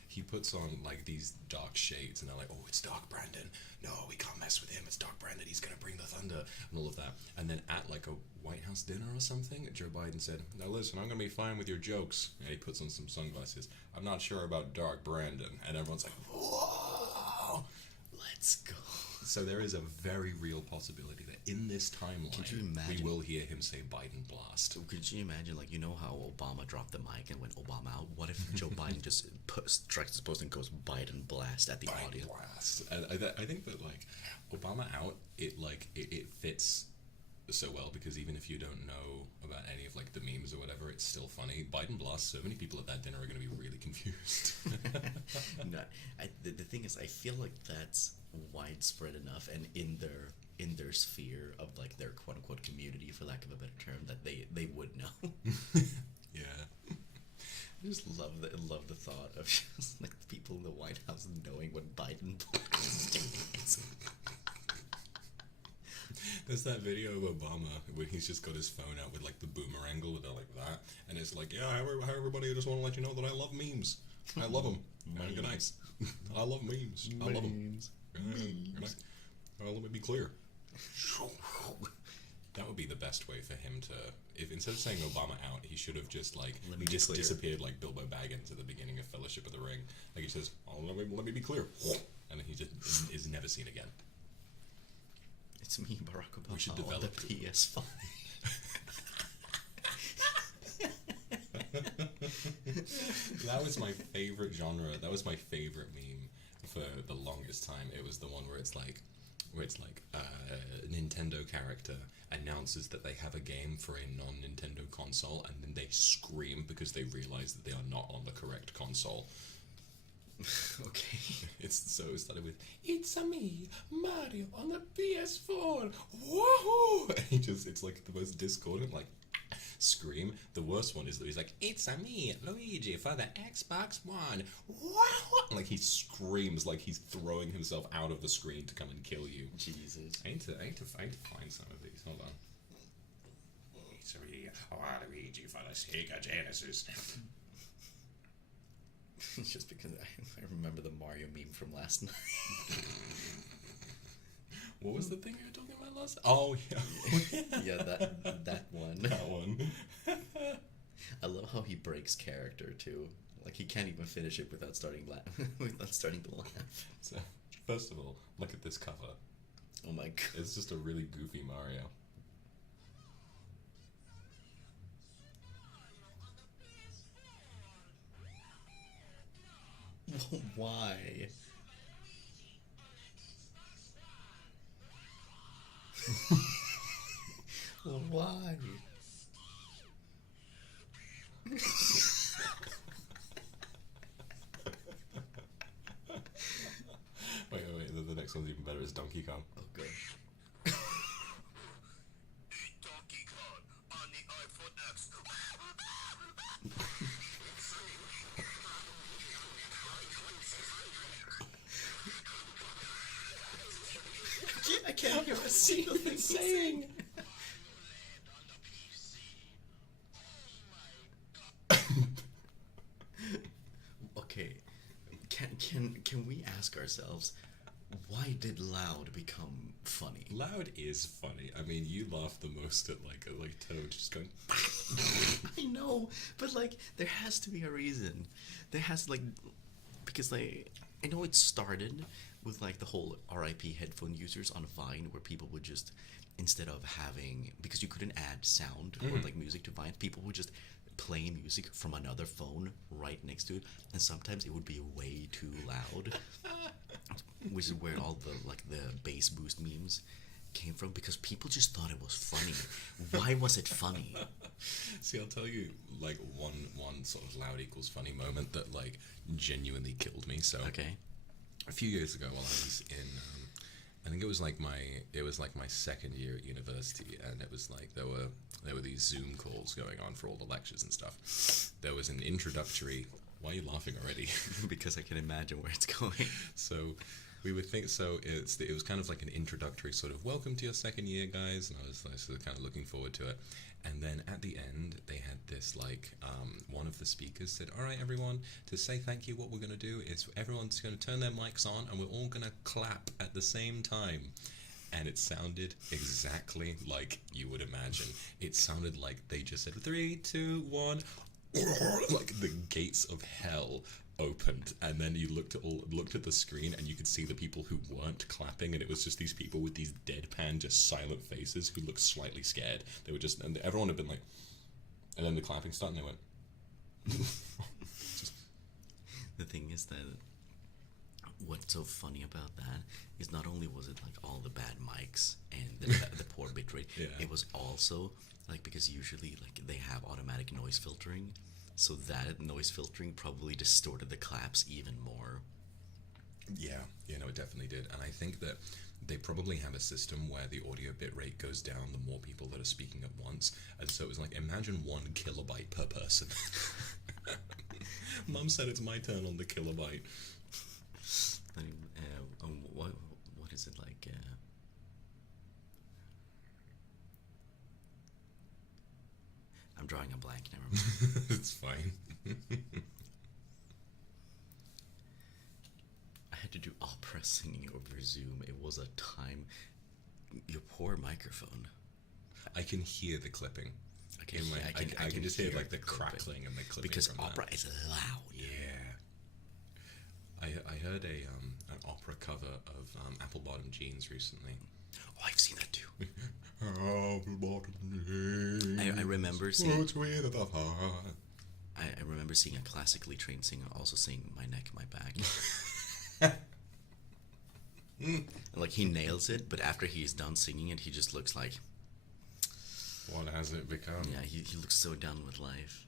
He puts on like these dark shades, and they're like, "Oh, it's Doc Brandon. No, we can't mess with him. It's Doc Brandon. He's gonna bring the thunder," and all of that. And then at like a White House dinner or something, Joe Biden said, "Now listen, I'm gonna be fine with your jokes." And he puts on some sunglasses. I'm not sure about Doc Brandon, and everyone's like, "Whoa, let's go." So there is a very real possibility that in this timeline, we will hear him say Biden blast. Could you imagine, like, you know how Obama dropped the mic and went Obama out? What if Joe Biden just strikes his post and goes Biden blast at the Biden audience? Blast. And I think that like Obama out, it fits so well because even if you don't know about any of like the memes or whatever, it's still funny. Biden blast. So many people at that dinner are going to be really confused. No, the thing is, I feel like that's widespread enough and in their sphere of like their quote unquote community, for lack of a better term, that they would know. Yeah. I just love the thought of just like people in the White House knowing what Biden is. There's that video of Obama when he's just got his phone out with like the boomer angle with it like that, and it's like, yeah, everybody, I just want to let you know that I love memes. I love them. Good night. I love memes. I love them. Good night. Let me be clear. That would be the best way for him to, if instead of saying Obama out, he should have just like disappeared like Bilbo Baggins at the beginning of Fellowship of the Ring. Like he says, "Oh, let me be clear," and then he just is never seen again. It's me, Barack Obama. We should develop the PS5. That was my favorite genre. That was my favorite meme for the longest time. It was the one where it's like a Nintendo character announces that they have a game for a non-Nintendo console, and then they scream because they realize that they are not on the correct console. Okay. It started with, "It's a me, Mario on the PS4. Woohoo!" And it's like the most discordant like scream. The worst one is that he's like, "It's a me, Luigi for the Xbox One. Woohoo!" Like he screams like he's throwing himself out of the screen to come and kill you. Jesus. I need to find some of these. Hold on. It's a me, Luigi for the Sega Genesis. Just because I remember the Mario meme from last night. What was the thing you were talking about last? Oh yeah, Yeah, that one. that one. I love how he breaks character too. Like he can't even finish it without without starting to laugh. So, first of all, look at this cover. Oh my god. It's just a really goofy Mario. Why? Why? Wait. The next one's even better. It's Donkey Kong. Oh god. Donkey Kong on the iPhone X. I can't hear a single thing he's saying. Okay, can we ask ourselves, why did Loud become funny? Loud is funny. I mean, you laugh the most at like Toad just going. I know, but like there has to be a reason. There has because I know it started with like the whole RIP headphone users on Vine, where people would just, instead of having, because you couldn't add sound or like music to Vine, people would just play music from another phone right next to it, and sometimes it would be way too loud, which is where all the bass boost memes came from, because people just thought it was funny. Why was it funny? See, I'll tell you like one sort of loud equals funny moment that like genuinely killed me. So Okay. a few years ago, while I was in, I think it was like my second year at university, and it was like there were these Zoom calls going on for all the lectures and stuff. There was an introductory. Why are you laughing already? Because I can imagine where it's going. So we would think so. It was kind of like an introductory sort of welcome to your second year, guys, and I was like, sort of kind of looking forward to it. And then at the end, they had this like one of the speakers said, "All right, everyone, to say thank you, what we're gonna do is everyone's gonna turn their mics on, and we're all gonna clap at the same time." And it sounded exactly like you would imagine. It sounded like they just said 3, 2, 1, like the gates of hell opened, and then you looked at the screen, and you could see the people who weren't clapping, and it was just these people with these deadpan, just silent faces who looked slightly scared. They were just, and everyone had been like, and then the clapping started, and they went. The thing is that what's so funny about that is not only was it like all the bad mics and the poor bitrate, Yeah. it was also like, because usually like they have automatic noise filtering, so that noise filtering probably distorted the claps even more. Yeah, it definitely did. And I think that they probably have a system where the audio bitrate goes down the more people that are speaking at once. And so it was like, imagine 1 kilobyte per person. Mum said it's my turn on the kilobyte. What is it like? I'm drawing a blank. Never mind. It's fine. I had to do opera singing over Zoom. It was a time. Your poor microphone. I can hear the clipping. I can, In my, hear- I can just hear like the clipping. crackling and the clipping Because from opera that. is loud. Yeah. I heard an opera cover of Apple Bottom Jeans recently. Oh, I've seen that too. Apple Bottom Jeans. I remember seeing. What's with the heart? I remember seeing a classically trained singer also sing "My Neck, My Back." And, like, he nails it, but after he's done singing it, he just looks like, What has it become? yeah, he looks so done with life.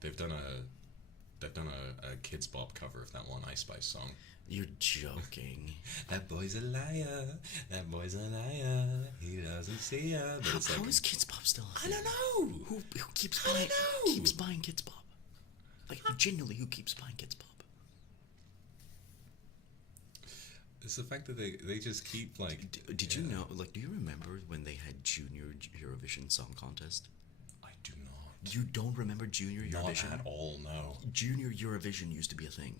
They've done a Kids Bop cover of that one Ice Spice song. You're joking. That boy's a liar. That boy's a liar. He doesn't see ya. But it's How like, is Kids Pop still a I thing? don't know. Who keeps I don't buying? know. Keeps buying Kids Pop? Like, genuinely, who keeps buying Kids Pop? It's the fact that they just keep like. Did you know? Like, do you remember when they had Junior Eurovision Song Contest? I do not. You don't remember Junior Not Eurovision? at all, no. Junior Eurovision used to be a thing.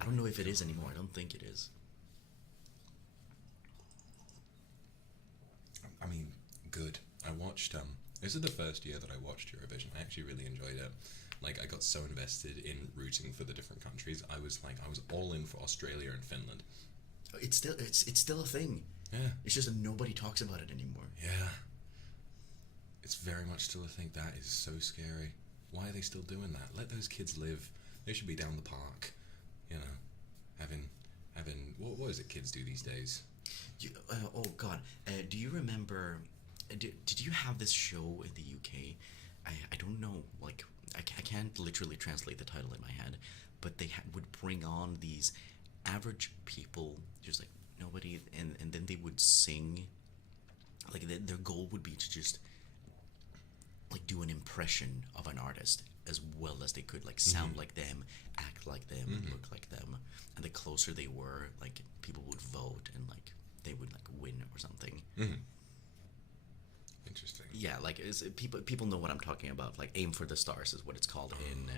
I don't know if it is anymore. I don't think it is. I mean, good. I watched, this is the first year that I watched Eurovision. I actually really enjoyed it. Like, I got so invested in rooting for the different countries. I was all in for Australia and Finland. It's still a thing. Yeah. It's just that nobody talks about it anymore. Yeah. It's very much still a thing. That is so scary. Why are they still doing that? Let those kids live. They should be down the park, you know, having what is it kids do these days? Oh God, do you remember? Did you have this show in the UK? I don't know. Like I can't literally translate the title in my head, but they would bring on these average people, just like nobody, and then they would sing. Like their goal would be to just like do an impression of an artist as well as they could, like sound like them, act like them, look like them, and the closer they were, like people would vote and like they would like win or something. Interesting. Yeah, like people know what I'm talking about. Like Aim for the Stars is what it's called in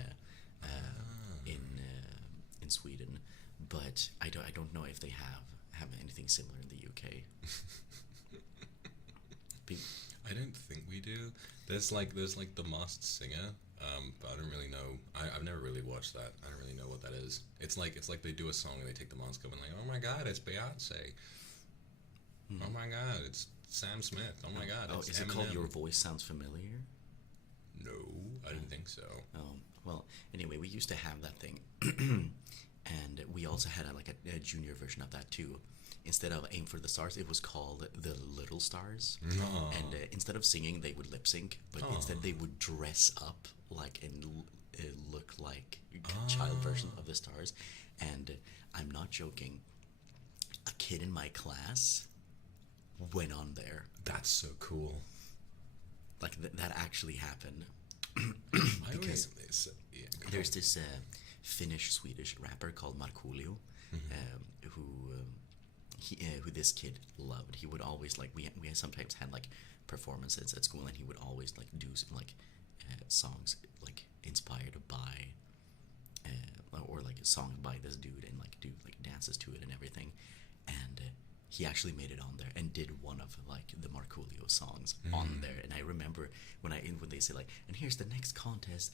Sweden, but I don't know if they have anything similar in the UK. I don't think we do. There's like the Masked Singer, but I don't really know. I've never really watched that. I don't really know what that is. It's like they do a song and they take the mask off and like, oh my God, it's Beyonce. Oh my God, it's Sam Smith. Oh my God, it's is it Eminem. called Your Voice Sounds Familiar? No, I didn't think so. Well, anyway, we used to have that thing, and we also had a junior version of that too. Instead of Aim for the Stars, it was called The Little Stars. No. And instead of singing, they would lip sync, but instead they would dress up like and look like a child version of the stars. And I'm not joking. A kid in my class went on there. That's so cool. Like that actually happened. Because There's this Finnish-Swedish rapper called Markoolio, who this kid loved. He would always like we sometimes had like performances at school, and he would always like do some like songs like inspired by or like a song by this dude, and like do like dances to it and everything. And he actually made it on there and did one of like the Markoolio songs on there. And I remember when they say like, and here's the next contest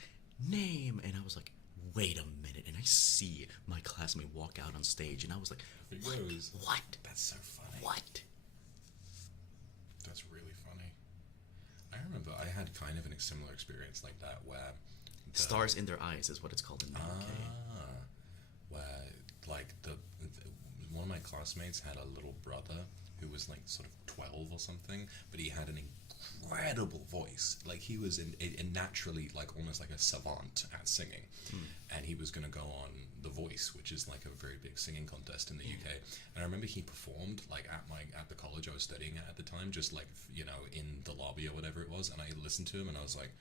name, and I was like, wait a minute, and I see my classmate walk out on stage, and I was like, what? That's so funny. What? That's really funny. I remember I had kind of a similar experience like that where Stars in Their Eyes is what it's called in the UK. Where like one of my classmates had a little brother who was like sort of 12 or something, but he had an incredible voice. Like he was naturally like almost like a savant at singing, and he was going to go on The Voice, which is like a very big singing contest in the UK. And I remember he performed like at the college I was studying at the time, just like in the lobby or whatever it was, and I listened to him and I was like,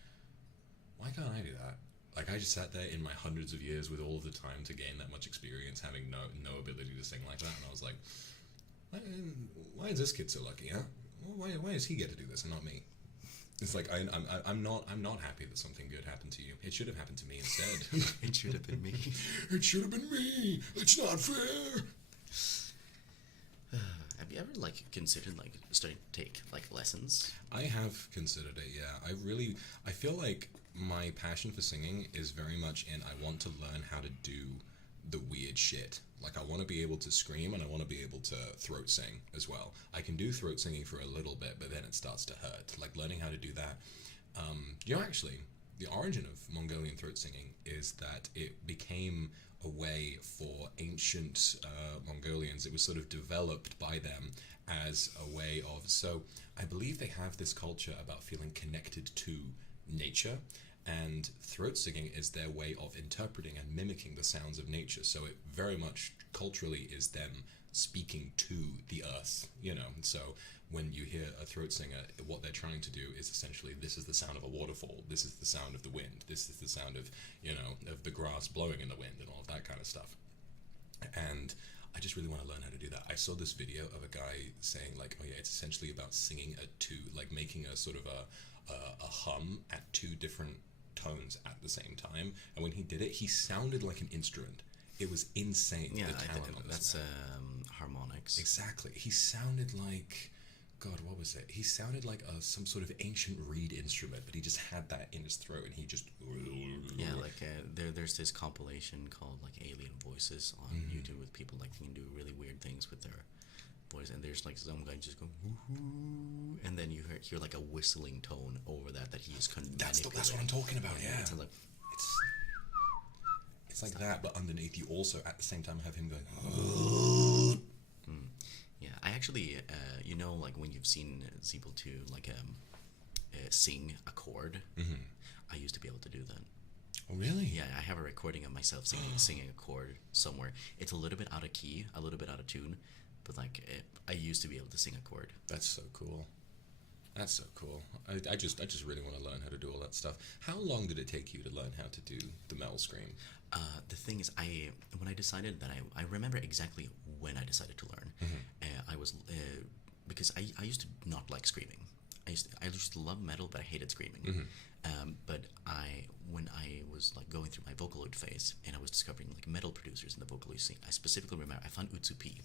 why can't I do that? Like I just sat there in my hundreds of years with all of the time to gain that much experience, having no ability to sing like that, and I was like, why is this kid so lucky, huh? Why does he get to do this and not me? It's like I'm not happy that something good happened to you. It should have happened to me instead. It should have been me. It should have been me. It's not fair. Have you ever like considered like starting to take like lessons? I have considered it. Yeah, I feel like my passion for singing is very much in I want to learn how to do the weird shit. Like I want to be able to scream, and I want to be able to throat sing as well. I can do throat singing for a little bit, but then it starts to hurt. Like learning how to do that. Actually, the origin of Mongolian throat singing is that it became a way for ancient Mongolians. It was sort of developed by them as a way of. So I believe they have this culture about feeling connected to nature. And throat singing is their way of interpreting and mimicking the sounds of nature. So it very much culturally is them speaking to the earth, So when you hear a throat singer, what they're trying to do is essentially, this is the sound of a waterfall, this is the sound of the wind, this is the sound of, of the grass blowing in the wind and all of that kind of stuff. And I just really want to learn how to do that. I saw this video of a guy saying like, oh yeah, it's essentially about singing at two, like making a sort of a hum at two different tones at the same time. And when he did it, he sounded like an instrument. It was insane. Yeah, the talent on this that's man. harmonics. Exactly. He sounded like, God, what was it? He sounded like some sort of ancient reed instrument, but he just had that in his throat, and he just. Yeah, like there's this compilation called like Alien Voices on YouTube with people like can do really weird things with their voice, and there's like some guy just going, woohoo, and then you hear like a whistling tone over that he is That's what I'm talking about. Yeah. It sounds like, It's like that, but underneath you also at the same time have him going. yeah. I actually, like when you've seen Zeeble 2 like sing a chord, I used to be able to do that. Oh, really? Yeah, I have a recording of myself singing a chord somewhere. It's a little bit out of key, a little bit out of tune, but like I used to be able to sing a chord. That's so cool. That's so cool. I just really want to learn how to do all that stuff. How long did it take you to learn how to do the metal scream? The thing is, when I decided that I remember exactly when I decided to learn. I was because I used to not like screaming. I used to love metal, but I hated screaming. But when I was like going through my Vocaloid phase, and I was discovering like metal producers in the Vocaloid scene, I specifically remember I found Utsupi,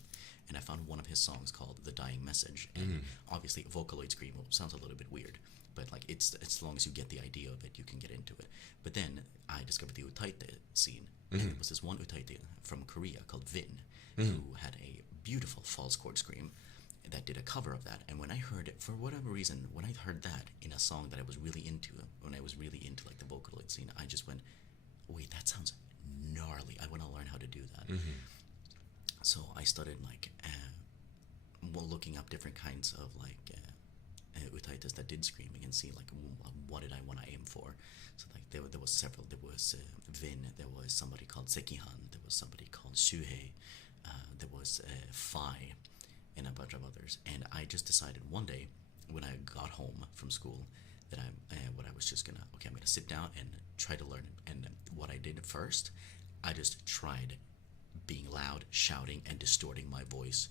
and I found one of his songs called "The Dying Message." And obviously, Vocaloid scream sounds a little bit weird, but like it's as long as you get the idea of it, you can get into it. But then I discovered the Utaite scene, and there was this one Utaite from Korea called Vin, who had a beautiful false chord scream that did a cover of that. And when I heard it, for whatever reason, when I heard that in a song that I was really into, when I was really into like the Vocaloid scene, I just went, wait, that sounds gnarly. I want to learn how to do that. So I started like looking up different kinds of like utaitas that did screaming and see like what did I want to aim for. So like there was several. There was Vin. There was somebody called Sekihan. There was somebody called Shuhei. There was Fai, and a bunch of others. And I just decided one day when I got home from school that I was just gonna I'm gonna sit down and try to learn. And what I did first, I just tried being loud, shouting, and distorting my voice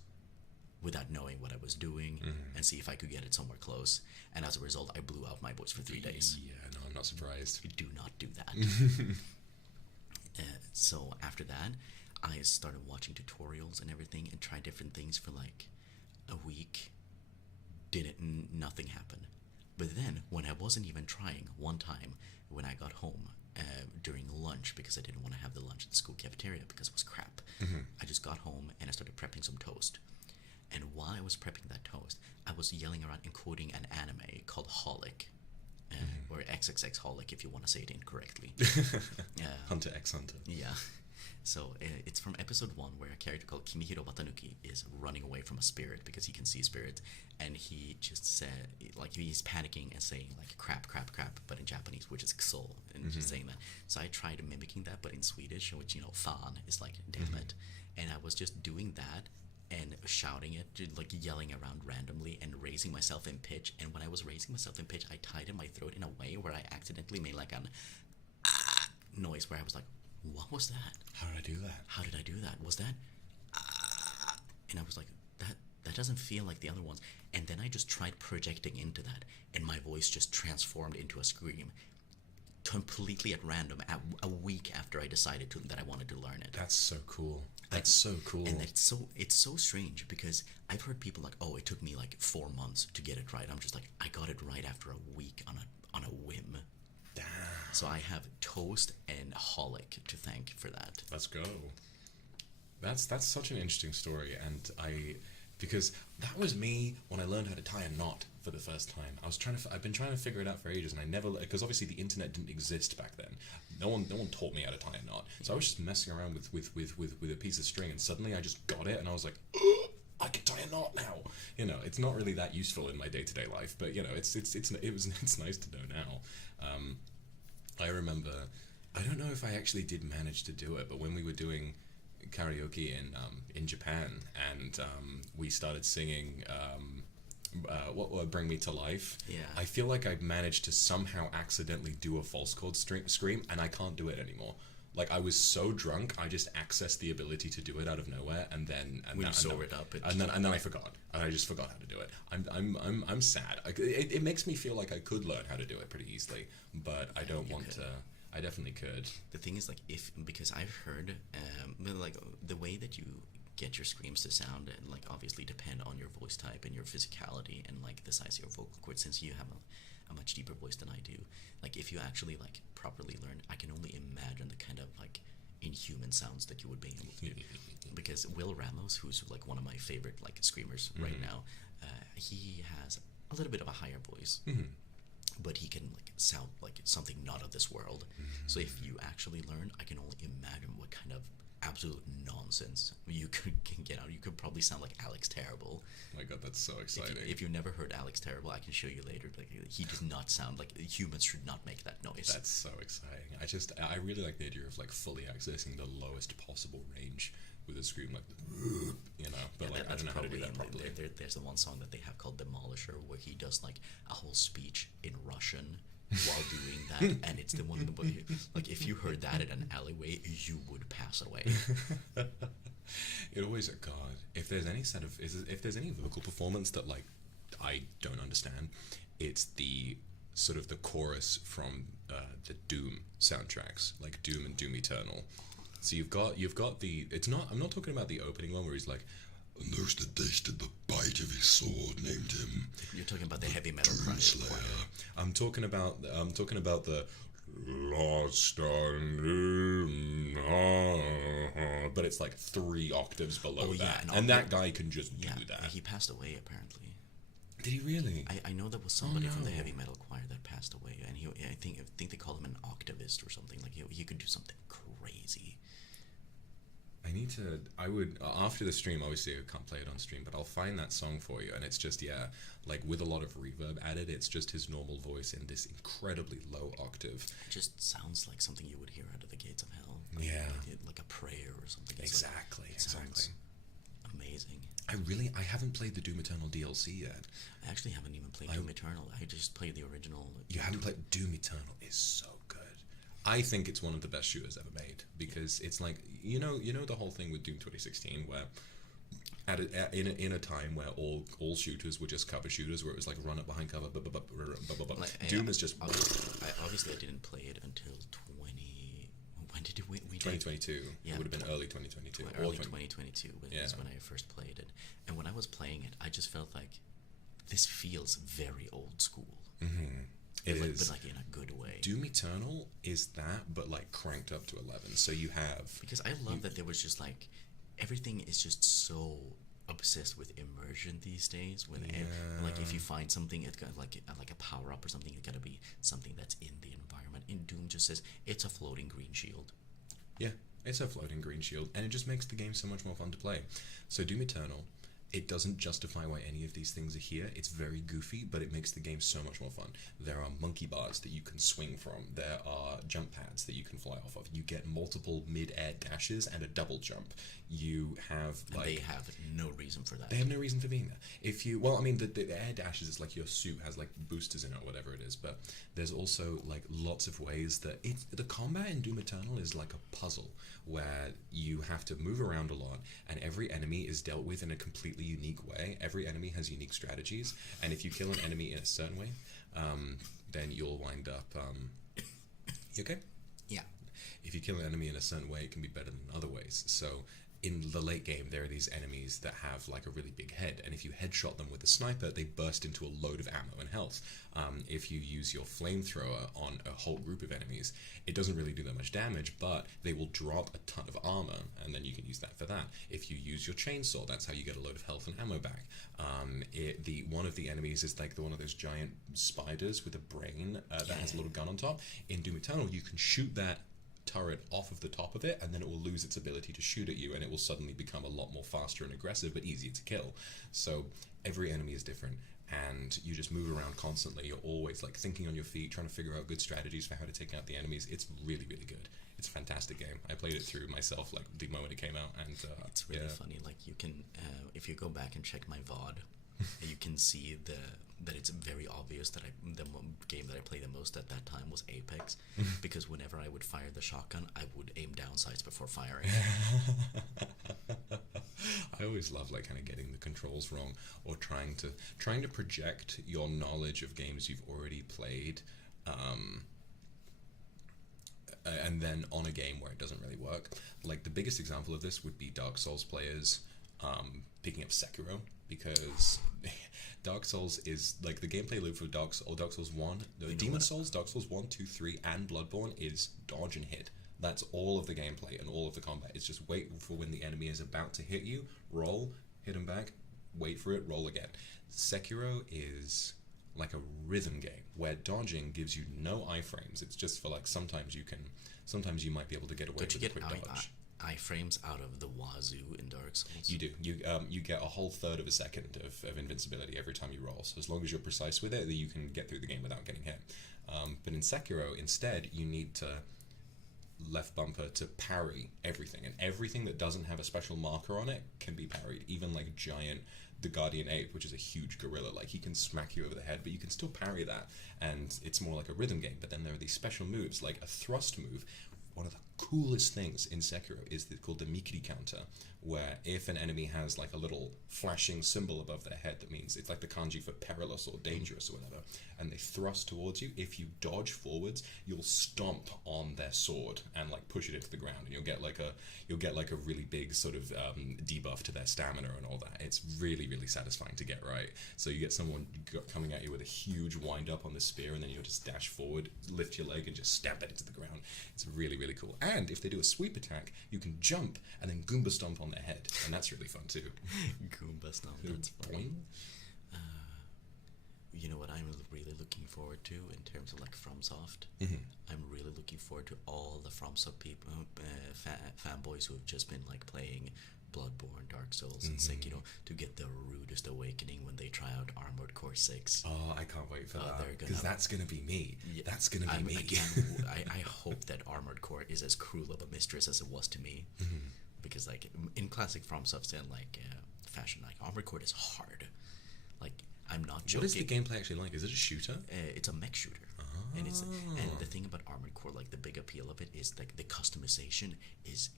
without knowing what I was doing, and see if I could get it somewhere close. And as a result, I blew out my voice for 3 days. Yeah, no, I'm not surprised. Do not do that. So after that, I started watching tutorials and everything and tried different things for like a week. Nothing happened. But then, when I wasn't even trying, one time when I got home during lunch, because I didn't want to have the lunch in the school cafeteria because it was crap, I just got home and I started prepping some toast. And while I was prepping that toast, I was yelling around and quoting an anime called Holic, or XXX Holic if you want to say it incorrectly. Hunter x Hunter. Yeah. So it's from episode 1 where a character called Kimihiro Watanuki is running away from a spirit because he can see spirits, and he just said, like, he's panicking and saying like crap, but in Japanese, which is ksol, and just saying that. So I tried mimicking that, but in Swedish, which fan is like damn it, and I was just doing that and shouting it, like yelling around randomly and raising myself in pitch. And when I was raising myself in pitch, I tightened my throat in a way where I accidentally made like an noise where I was like, what was that? How did I do that? How did I do that? Was that? And I was like, that doesn't feel like the other ones. And then I just tried projecting into that, and my voice just transformed into a scream, completely at random, a week after I decided that I wanted to learn it. That's so cool. That's so cool. And it's so strange because I've heard people like, oh, it took me like 4 months to get it right. I'm just like, I got it right after a week on a whim. Damn. So I have Toast and Holic to thank for that. Let's go. That's such an interesting story, and because that was me when I learned how to tie a knot for the first time. I've been trying to figure it out for ages, and I never, because obviously the internet didn't exist back then. No one taught me how to tie a knot. So I was just messing around with a piece of string, and suddenly I just got it, and I was like, I can tie a knot now. It's not really that useful in my day-to-day life, but it's nice to know now. I remember, I don't know if I actually did manage to do it, but when we were doing karaoke in Japan, and we started singing what will Bring Me to Life. Yeah. I feel like I managed to somehow accidentally do a false chord scream, and I can't do it anymore. Like I was so drunk, I just accessed the ability to do it out of nowhere, and then When you sobered up, and then I forgot, and I just forgot how to do it. I'm sad. It makes me feel like I could learn how to do it pretty easily, but I don't want to. I definitely could. The thing is, like, because I've heard, but, like, the way that you get your screams to sound, and like obviously depend on your voice type and your physicality and like the size of your vocal cord. Since you have a much deeper voice than I do, like if you actually like properly learn, I can only imagine the kind of like inhuman sounds that you would be able to do. Because Will Ramos, who's like one of my favorite like screamers right now, he has a little bit of a higher voice. But he can like sound like something not of this world. So if you actually learn, I can only imagine what kind of absolute nonsense you can get out. You could probably sound like Alex Terrible. Oh my god, that's so exciting. If you've never heard Alex Terrible, I can show you later. Like he does not sound like humans should not make that noise. That's so exciting. I really like the idea of like fully accessing the lowest possible range with a scream, like, you know. But like I don't know how to do that properly. There's the one song that they have called Demolisher, where he does like a whole speech in Russian while doing that, and it's the one where like if you heard that in an alleyway, you would pass away. It always, God, if there's any vocal performance that like I don't understand, it's the sort of the chorus from the Doom soundtracks, like Doom and Doom Eternal. So you've got the, it's not, I'm not talking about the opening one where he's like, and those that tasted the bite of his sword named him. You're talking about the heavy metal choir. I'm talking about the lost on, but it's like 3 octaves below that, and that guy can just do that. He passed away apparently. Did he really? I know there was somebody from the heavy metal choir that passed away, and I think they call him an octavist or something. Like he could do something crazy. I would, after the stream, obviously I can't play it on stream, but I'll find that song for you, and it's just, like with a lot of reverb added, it's just his normal voice in this incredibly low octave. It just sounds like something you would hear out of the gates of hell. Like a prayer or something. Exactly. Amazing. I haven't played the Doom Eternal DLC yet. I actually haven't even played Doom Eternal. I just played the original. You haven't played Doom Eternal is so good. I think it's one of the best shooters ever made, because it's like, you know the whole thing with Doom 2016 where in a time where all shooters were just cover shooters, where it was like run up behind cover, Doom is just obviously I didn't play it until when did we 2022. Yeah, it would have been early 2022. Early 2022 is when I first played it, and when I was playing it, I just felt like this feels very old school. It like, is, but like in a good way. Doom Eternal is that, but like cranked up to 11. So you have, because I love that there was just like everything is just so obsessed with immersion these days. Like if you find something, it's got like a power up or something, it's gotta be something that's in the environment. In Doom, just says it's a floating green shield. Yeah, it's a floating green shield, and it just makes the game so much more fun to play. So Doom Eternal, it doesn't justify why any of these things are here. It's very goofy, but it makes the game so much more fun. There are monkey bars that you can swing from. There are jump pads that you can fly off of. You get multiple mid-air dashes and a double jump. You have like... And they have no reason for that. They have no reason for being there. If you... Well, I mean, the air dashes is like your suit has like boosters in it or whatever it is, but there's also like lots of ways that... The combat in Doom Eternal is like a puzzle where you have to move around a lot, and every enemy is dealt with in a completely unique way. Every enemy has unique strategies, and if you kill an enemy in a certain way, then you'll wind up... You okay? Yeah. If you kill an enemy in a certain way, it can be better than other ways. So in the late game, there are these enemies that have like a really big head, and if you headshot them with a sniper, they burst into a load of ammo and health. If you use your flamethrower on a whole group of enemies, it doesn't really do that much damage, but they will drop a ton of armor, and then you can use that for that. If you use your chainsaw, that's how you get a load of health and ammo back. One of the enemies is like one of those giant spiders with a brain that has a little gun on top. In Doom Eternal, you can shoot that turret off of the top of it, and then it will lose its ability to shoot at you, and it will suddenly become a lot more faster and aggressive, but easier to kill. So every enemy is different, and you just move around constantly. You're always like thinking on your feet, trying to figure out good strategies for how to take out the enemies. It's really, really good. It's a fantastic game. I played it through myself like the moment it came out, and it's really funny. Like you can, if you go back and check my VOD, and you can see that it's very obvious that the game that I played the most at that time was Apex, because whenever I would fire the shotgun, I would aim down sights before firing. I always love like kind of getting the controls wrong, or trying to project your knowledge of games you've already played, and then on a game where it doesn't really work. Like the biggest example of this would be Dark Souls players picking up Sekiro, because Dark Souls is like the gameplay loop for Dark Souls 1, Demon Souls, Dark Souls 1, 2, 3, and Bloodborne is dodge and hit. That's all of the gameplay and all of the combat. It's just wait for when the enemy is about to hit you, roll, hit him back, wait for it, roll again. Sekiro is like a rhythm game where dodging gives you no iframes. It's just for like sometimes you might be able to get away with a quick dodge. Iframes out of the wazoo in Dark Souls. You do. You get a whole third of a second of invincibility every time you roll. So as long as you're precise with it, you can get through the game without getting hit. But in Sekiro, instead, you need to left bumper to parry everything, and everything that doesn't have a special marker on it can be parried. Even like the Guardian Ape, which is a huge gorilla, like he can smack you over the head, but you can still parry that, and it's more like a rhythm game. But then there are these special moves, like a thrust move. One of the coolest things in Sekiro is called the Mikiri counter, where if an enemy has like a little flashing symbol above their head, that means it's like the kanji for perilous or dangerous or whatever, and they thrust towards you, if you dodge forwards, you'll stomp on their sword and like push it into the ground, and you'll get like a really big sort of debuff to their stamina and all that. It's really, really satisfying to get right. So you get someone coming at you with a huge wind up on the spear, and then you'll just dash forward, lift your leg, and just stamp it into the ground. It's really, really cool. And if they do a sweep attack, you can jump and then Goomba stomp on their head, and that's really fun too. Goomba stomp, that's funny. You know what I'm really looking forward to in terms of like FromSoft? I'm really looking forward to all the FromSoft people, fanboys who have just been like playing Bloodborne, Dark Souls, and Sekiro to get the rudest awakening when they try out Armored Core 6. Oh, I can't wait for that, because that's gonna be me. Yeah, that's gonna be me. Again, I hope that Armored Core is as cruel of a mistress as it was to me, because like in classic FromSoft and like fashion, like Armored Core is hard. Like I'm not joking. What is the gameplay actually like? Is it a shooter? It's a mech shooter. And the thing about Armored Core, like the big appeal of it is like the customization is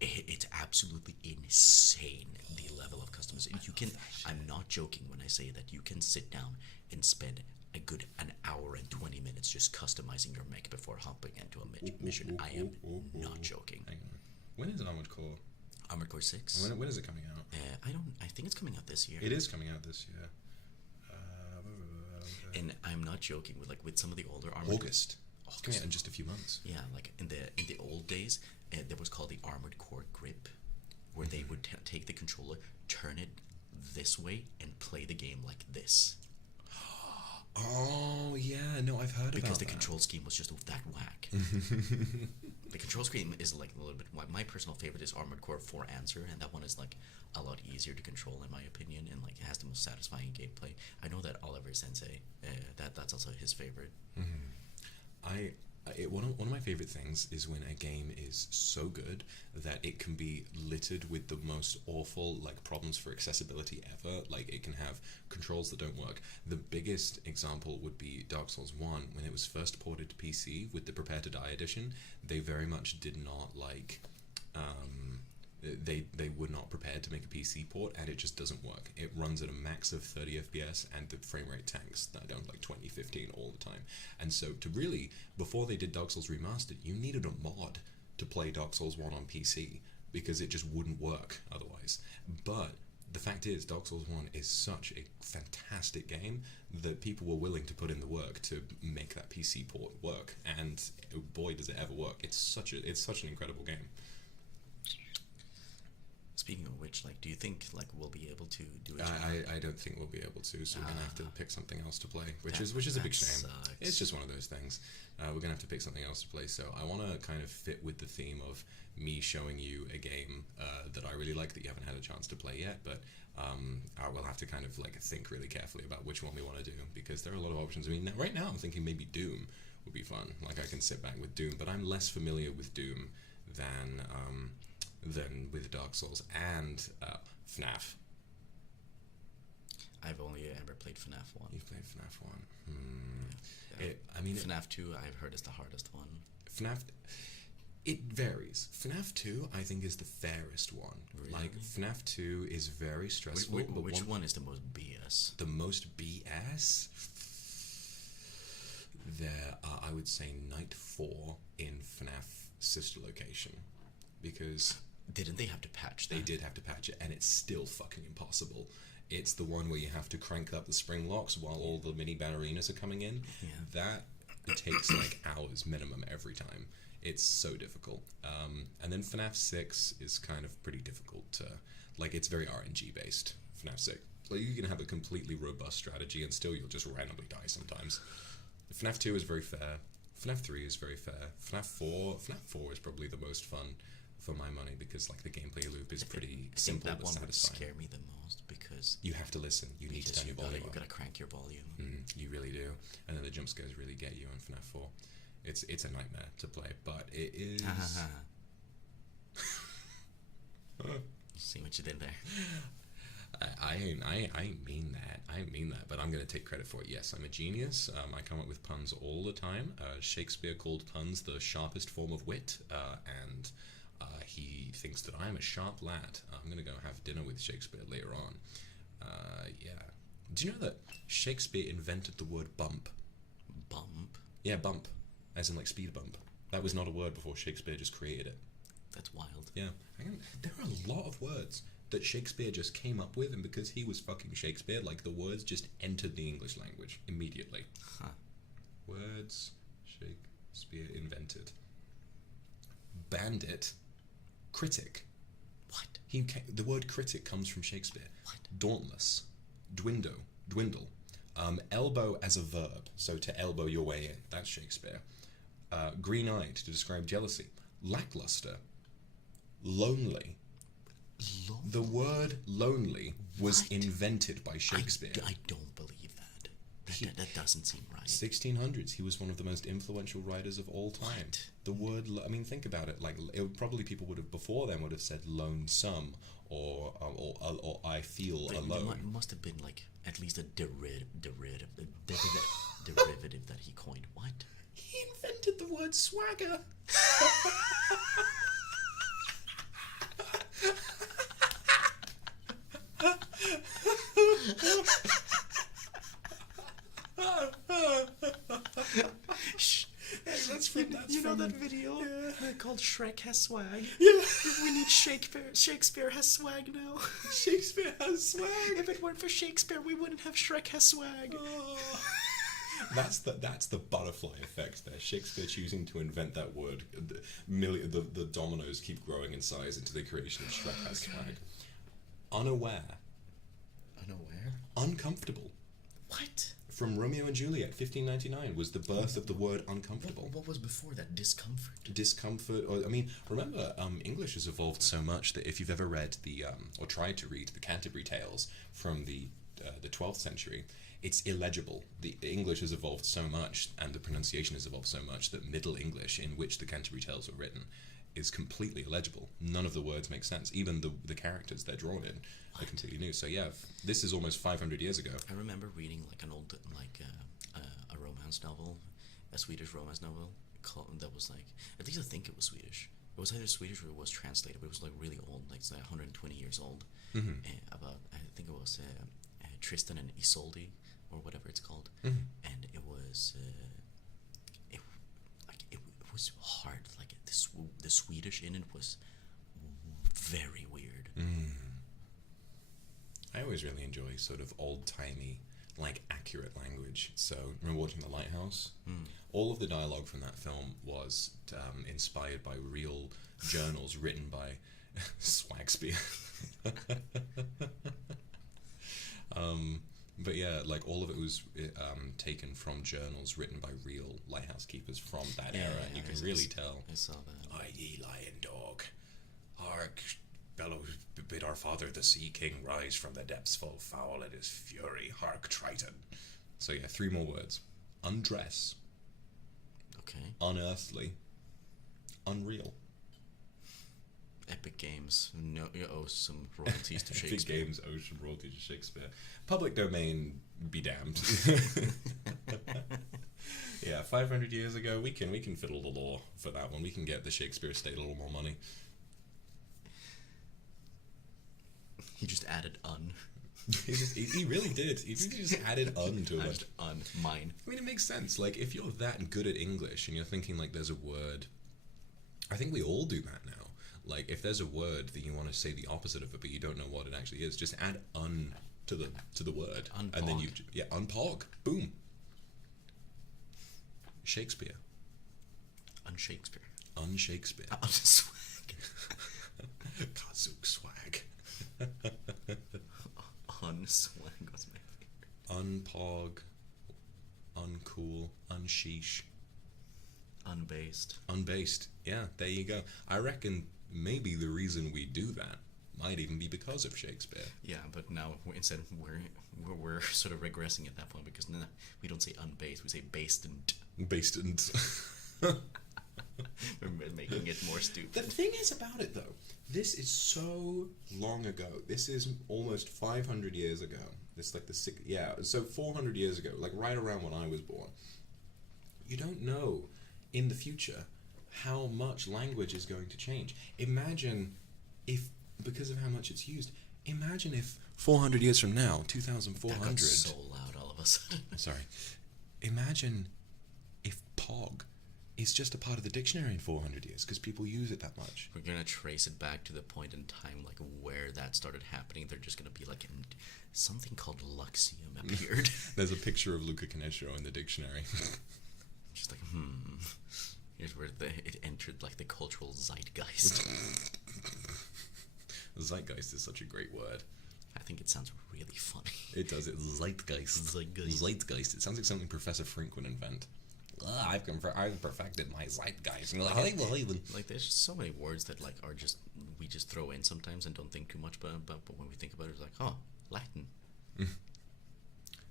it's absolutely insane, the level of customization. You can I'm not joking when I say that you can sit down and spend an hour and 20 minutes just customizing your mech before hopping into a mission. I am not joking. Hang on. When is Armored Core? Armored Core 6. When is it coming out? I think it's coming out this year. It is coming out this year. And I'm not joking with some of the older Armored August. It's coming out in just a few months. Yeah, like in the old days, there was called the Armored Core Grip, where they would take the controller, turn it this way, and play the game like this. Oh yeah, no, I've heard about that. Because the control scheme was just that whack. The control scheme is like a little bit. My personal favorite is Armored Core 4 Answer, and that one is like a lot easier to control in my opinion, and like it has the most satisfying gameplay. I know that Oliver Sensei, that's also his favorite. One of my favorite things is when a game is so good that it can be littered with the most awful like problems for accessibility ever. Like it can have controls that don't work. The biggest example would be Dark Souls 1. When it was first ported to PC with the Prepare to Die edition, they very much did not like they were not prepared to make a PC port, and it just doesn't work. It runs at a max of 30 FPS, and the frame rate tanks down to like 20, 15 all the time. And so to really, before they did Dark Souls Remastered, you needed a mod to play Dark Souls 1 on PC, because it just wouldn't work otherwise. But the fact is, Dark Souls 1 is such a fantastic game that people were willing to put in the work to make that PC port work, and boy does it ever work. It's such an incredible game. Speaking of which, like, do you think like we'll be able to do it? I don't think we'll be able to. So we're gonna have to pick something else to play, which is a big shame. Sucks. It's just one of those things. We're gonna have to pick something else to play. So I want to kind of fit with the theme of me showing you a game that I really like that you haven't had a chance to play yet. But I will have to kind of like think really carefully about which one we want to do, because there are a lot of options. I mean, right now I'm thinking maybe Doom would be fun. Like I can sit back with Doom, but I'm less familiar with Doom than with Dark Souls and FNAF. I've only ever played FNAF 1. You've played FNAF 1. FNAF 2 I've heard is the hardest one. FNAF, it varies. FNAF 2 I think is the fairest one. Really? Like FNAF 2 is very stressful. But Which one is the most BS? The most BS? There are, I would say, Night 4 in FNAF sister location. Because Didn't they have to patch that? they did have to patch it, and it's still fucking impossible. It's the one where you have to crank up the spring locks while all the mini ballerinas are coming in. Yeah. That takes like hours minimum every time. It's so difficult. And then FNAF 6 is kind of pretty difficult to, like, it's very RNG based, FNAF 6. Like, you can have a completely robust strategy and still you'll just randomly die sometimes. FNAF 2 is very fair. FNAF 3 is very fair. FNAF 4 is probably the most fun for my money because, like, the gameplay loop is pretty simple that but one would satisfying. scare me the most because You have to listen. You need to turn your volume you up. gotta crank your volume. You really do. And then the jump scares really get you on FNAF 4. It's a nightmare to play, but it is. See what you did there. I mean that. I mean that. But I'm gonna take credit for it. Yes, I'm a genius. I come up with puns all the time. Shakespeare called puns the sharpest form of wit, and he thinks that I'm a sharp lad. I'm gonna go have dinner with Shakespeare later on. Yeah. Do you know that Shakespeare invented the word bump? Bump? Yeah, bump, as in like speed bump. That was not a word before Shakespeare just created it. That's wild. Yeah, there are a lot of words that Shakespeare just came up with, and because he was fucking Shakespeare, like the words just entered the English language immediately. Huh. Words Shakespeare invented. Bandit, critic. What? The word critic comes from Shakespeare. What? Dauntless, dwindle. Elbow as a verb, so to elbow your way in. That's Shakespeare. Green-eyed to describe jealousy. Lackluster. Lonely. The word lonely was What? invented by Shakespeare. I don't believe that. That doesn't seem right. 1600s, he was one of the most influential writers of all time. What? The word, I mean, think about it. Like, probably people would have before then would have said lonesome or I feel But alone. it must have been like at least a derivative that he coined. What? He invented the word swagger. Shh. That's You know that video called Shrek has swag? Yeah. We need Shakespeare. Shakespeare has swag now. Shakespeare has swag. If it weren't for Shakespeare, we wouldn't have Shrek has swag. Oh. That's the butterfly effect there. Shakespeare choosing to invent that word. The dominoes keep growing in size into the creation of Shrek has swag. Unaware. Unaware? Uncomfortable. What? From Romeo and Juliet, 1599, was the birth of the word uncomfortable. What was before that? Discomfort? Discomfort, or I mean, remember, English has evolved so much that if you've ever read or tried to read the Canterbury Tales from the 12th century, it's illegible. The English has evolved so much, and the pronunciation has evolved so much that Middle English, in which the Canterbury Tales were written, is completely illegible. None of the words make sense. Even the characters they're drawn in are completely new. So yeah, this is almost 500 years ago. I remember reading like an old a romance novel, a Swedish romance novel that was like, at least I think it was Swedish. It was either Swedish or it was translated, but it was like really old, like it's like 120 years old. About I think it was Tristan and Isolde or whatever it's called, and it was it was hard. Like the Swedish in it was very weird. I always really enjoy sort of old-timey, like, accurate language. So, remember watching The Lighthouse? All of the dialogue from that film was inspired by real journals written by Swagspear. But yeah, like, all of it was taken from journals written by real lighthouse keepers from that era, and you can really tell. I saw that. "Aye, ye lion dog, hark, bellows, bid our father the sea king rise from the depths full foul in his fury, hark Triton." So yeah, 3 more words. Undress, Okay. unearthly, unreal. Epic Games. No, you owe some royalties to Epic Shakespeare. Games, Ocean Royalty to Shakespeare. Public domain, be damned. Yeah, 500 years ago, we can fiddle the law for that one. We can get the Shakespeare estate a little more money. He just added un. He really did. He really just added "un" to it. Just un. Mine. I mean, it makes sense. Like, if you're that good at English and you're thinking, like, there's a word... I think we all do that now. Like, if there's a word that you want to say the opposite of it, but you don't know what it actually is, just add "un" to the word. Unpog. And then you... Yeah, unpog. Boom. Shakespeare. Un-Shakespeare. Un-Shakespeare. Un-swag. Kazook swag. Un-swag was my favorite. Unpog. Uncool. Unsheesh. Unbased. Unbased. Yeah, there you go. I reckon maybe the reason we do that might even be because of Shakespeare. Yeah, but now instead we're sort of regressing at that point because now we don't say unbased, we say based and Based and... we're making it more The stupid. thing is about it, though, this is so long ago. This is almost 500 years ago. It's like so 400 years ago, like right around when I was born. You don't know in the future how much language is going to change. Imagine if, because of how much it's used, imagine if 400 years from now, 2400... That got so loud all of a sudden. Sorry. Imagine if POG is just a part of the dictionary in 400 years because people use it that much. We're gonna trace it back to the point in time like where that started happening. They're just gonna be like something called Luxium appeared. There's a picture of Luca Canestro in the dictionary. Just like here's where it entered like the cultural zeitgeist. Zeitgeist is such a great word. I think it sounds really funny. It does. It's Zeitgeist. Zeitgeist. It sounds like something Professor Frink would invent. I've perfected my Zeitgeist. Like there's just so many words that like are just we just throw in sometimes and don't think too much about, but when we think about it, it's like, oh, Latin.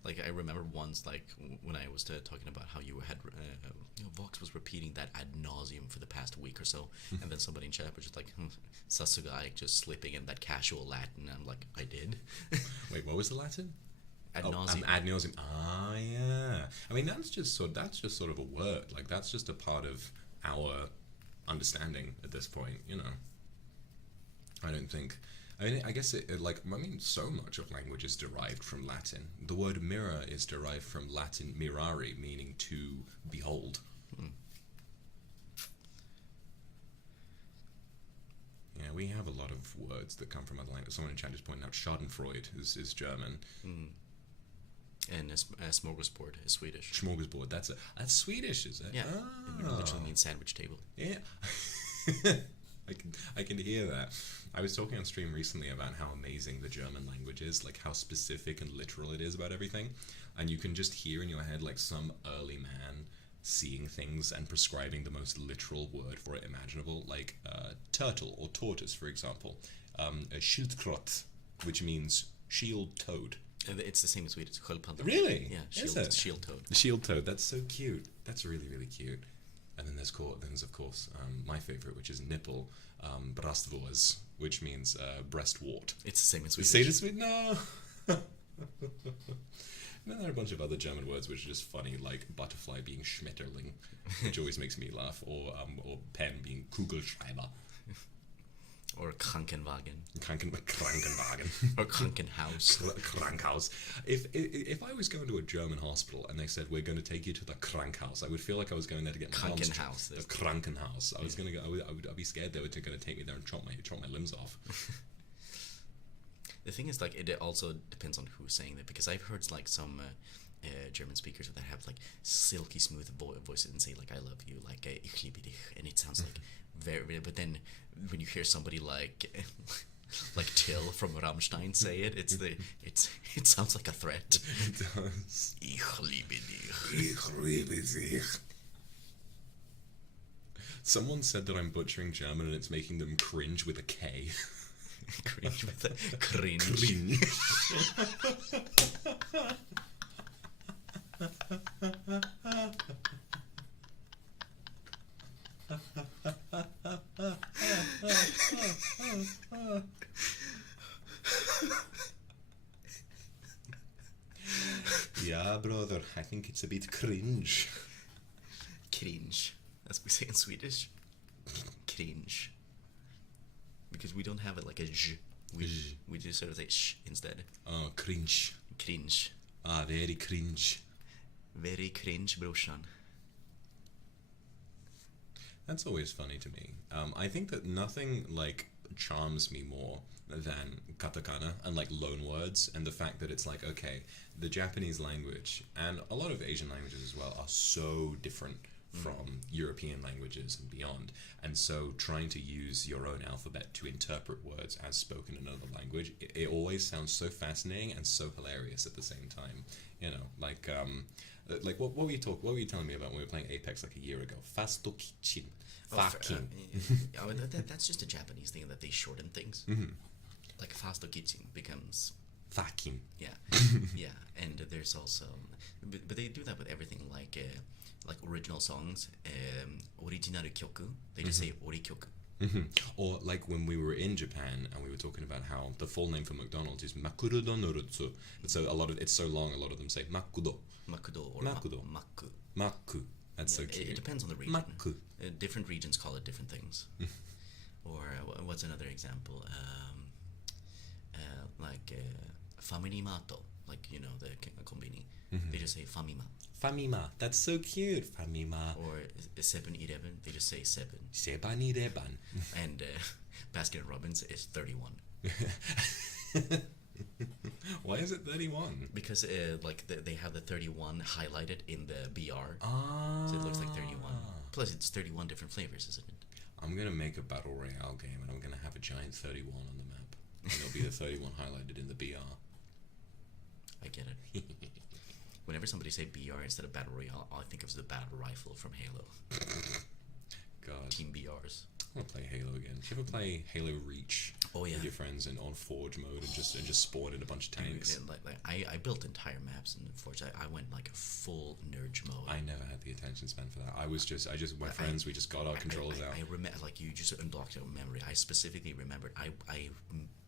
Like I remember once, like when I was talking about how you had Vox was repeating that ad nauseum for the past week or so, and then somebody in chat was just like, Sasugai just slipping in that casual Latin, and I'm like, I did. Wait, what was the Latin? Ad nauseum. Ad nauseum. Ah, yeah. I mean, that's just sort of a word. Like that's just a part of our understanding at this point. You know. I don't think. I mean, I guess so much of language is derived from Latin. The word mirror is derived from Latin mirare, meaning to behold. Yeah, we have a lot of words that come from other languages. Someone in chat just pointed out Schadenfreude is German. And smorgasbord is Swedish. Smorgasbord, that's Swedish, is it? Yeah, it literally means sandwich table. Yeah. I can hear that. I was talking on stream recently about how amazing the German language is, like how specific and literal it is about everything, and you can just hear in your head like some early man seeing things and prescribing the most literal word for it imaginable, like turtle or tortoise, for example. A Schildkröte, which means shield toad. It's the same as Swedish. Sköldpadda. Really? Yeah, Is it? shield toad. The shield toad. That's so cute. That's really, really cute. And then there's of course my favorite, which is nipple, brastvors, which means breast wart. It's the same as Swedish. Say this with no. Then there are a bunch of other German words which are just funny, like butterfly being Schmetterling, which always makes me laugh, or pen being Kugelschreiber. Or Krankenwagen. Krankenwagen. Or Krankenhaus. Krankhaus. If I was going to a German hospital and they said we're going to take you to the Krankhaus, I would feel like I was going there to get my arms. Krankenhaus. The Krankenhaus. I was going to go. I'd be scared they were going to take me there and chop my limbs off. The thing is, like, it also depends on who's saying that, because I've heard like some German speakers that have like silky smooth voices and say like I love you, like ich liebe dich, and it sounds like very. But then when you hear somebody like Till from Rammstein say it, it sounds like a threat. It does. Ich liebe dich. Ich liebe dich. Someone said that I'm butchering German and it's making them cringe with a K. Cringe with a cringe. brother, I think it's a bit cringe. Cringe. That's what we say in Swedish. Cringe. Because we don't have it like a j. We just sort of say sh instead. Oh, cringe. Cringe. Ah, very cringe. Very cringe, brorsan. That's always funny to me. I think that nothing like charms me more than katakana and like loan words, and the fact that it's like, okay, the Japanese language and a lot of Asian languages as well are so different from European languages and beyond, and so trying to use your own alphabet to interpret words as spoken in another language, it always sounds so fascinating and so hilarious at the same time. You know, like what were you telling me about when we were playing Apex like a year ago? Fasto kitchen. Fucking. That's just a Japanese thing that they shorten things. Like fasto kitchen becomes Fucking. yeah, yeah. And there's also, but they do that with everything like original songs. Original kyoku. They just say orikyoku. Or like when we were in Japan and we were talking about how the full name for McDonald's is Makudo Norutsu. So it's so long, a lot of them say Makudo. Makudo or Makudo. Maku. Maku. That's so cute. It depends on the region. Maku. Different regions call it different things. Or what's another example? Like family mato, like you know the konbini. They just say famima. Famima. That's so cute. Famima. Or 7-Eleven, they just say 7. 7-Eleven. And Baskin Robbins is 31. Why is it 31? Because like they have the 31 highlighted in the BR, Ah. so it looks like 31. Plus, it's 31 different flavors, isn't it? I'm gonna make a battle royale game and I'm gonna have a giant 31 on the map. And there'll be the 31 highlighted in the BR. I get it. Whenever somebody say BR instead of Battle Royale, all I think of is the battle rifle from Halo. God. Team BRs. I want to play Halo again. Did you ever play Halo Reach Oh yeah. with your friends and on Forge mode and just spawn in a bunch of tanks? And, I built entire maps in Forge. I went like a full nerd mode. I never had the attention span for that. My friends, we just got our controllers out. I remember, like you just unlocked a memory. I specifically remembered I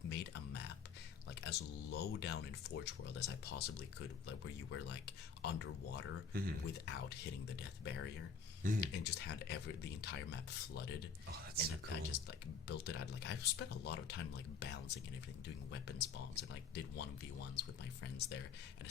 made a map like as low down in Forge World as I possibly could, like where you were like underwater without hitting the death barrier. And just had the entire map flooded. Oh, that's and so cool. I just like built it. I spent a lot of time like balancing and everything, doing weapon spawns, and like did 1v1s with my friends there. And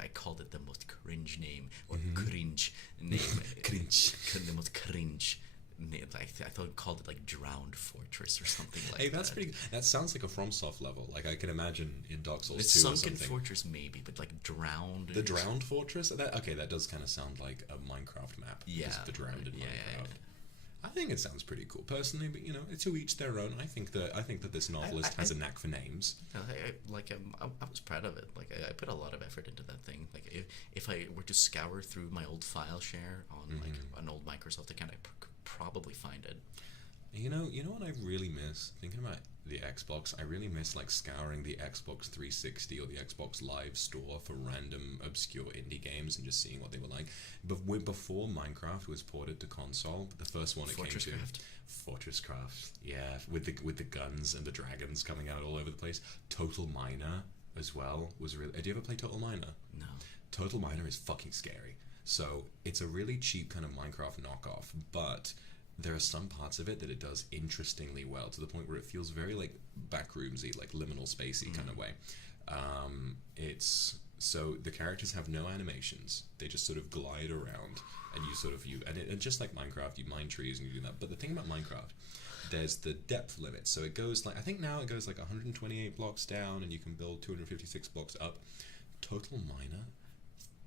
I called it the most cringe name or cringe name. Cringe. The most cringe name. I thought it called it like Drowned Fortress or something like that. Hey, that's pretty. That sounds like a FromSoft level. Like I can imagine in Dark Souls 2 It's or Sunken something. Fortress maybe, but like Drowned. The Drowned Fortress? That does kind of sound like a Minecraft map. Yeah. Just the Drowned in Yeah, Minecraft. yeah. I think it sounds pretty cool personally, but you know, to each their own. I think that this novelist has a knack for names. I was proud of it. Like I put a lot of effort into that thing. Like if I were to scour through my old file share on like an old Microsoft account, I could probably find it. You know what I really miss? Thinking about the Xbox, I really miss like scouring the Xbox 360 or the Xbox Live store for random obscure indie games and just seeing what they were like. But before Minecraft was ported to console, the first one it came to Fortress Craft, yeah, with the guns and the dragons coming out all over the place. Total Miner as well was really. Did you ever play Total Miner? No. Total Miner is fucking scary. So it's a really cheap kind of Minecraft knockoff, but there are some parts of it that it does interestingly well, to the point where it feels very like backroomsy, like liminal spacey kind of way. It's so the characters have no animations; they just sort of glide around, and and just like Minecraft, you mine trees and you do that. But the thing about Minecraft, there's the depth limit, so it goes like I think now it goes like 128 blocks down, and you can build 256 blocks up. Total Miner,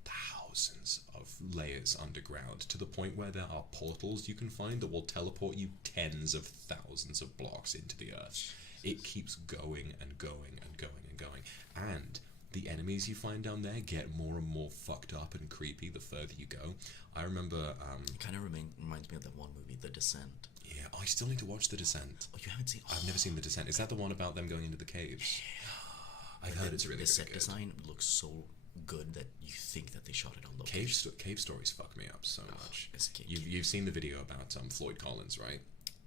thousands of layers underground, to the point where there are portals you can find that will teleport you tens of thousands of blocks into the earth. It keeps going and going and going and going, and the enemies you find down there get more and more fucked up and creepy the further you go. I remember It kind of reminds me of that one movie, The Descent. yeah, I still need to watch The Descent. Oh, you haven't seen? I've never seen The Descent. Is that the one about them going into the caves? I've heard it's really, the set really good. design looks so good that you think that they shot it on location. Cave stories fuck me up so much. it's a cave. You've seen the video about Floyd Collins, right?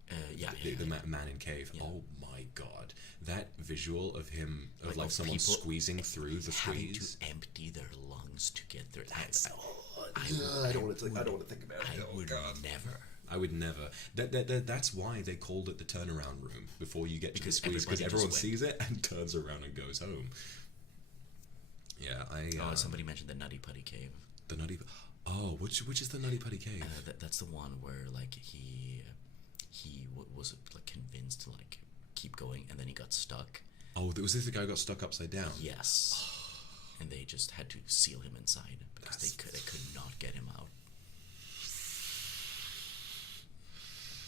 The man in cave. Yeah. Oh my god, that visual of him, of Like, like of someone people squeezing through the having freeze. to empty their lungs lungs to get through. I don't want to think about it. I would never. I would never. That's why they called it the turnaround room before you get to the Because squeeze, because everybody everyone just sees it and turns around and goes home. Yeah, Somebody mentioned the Nutty Putty Cave. the nutty. Oh, which is the Nutty Putty Cave? That's the one where like he was like convinced to like keep going, and then he got stuck. Oh, was this the guy who got stuck upside down? Yes. And they just had to seal him inside because they could not get him out.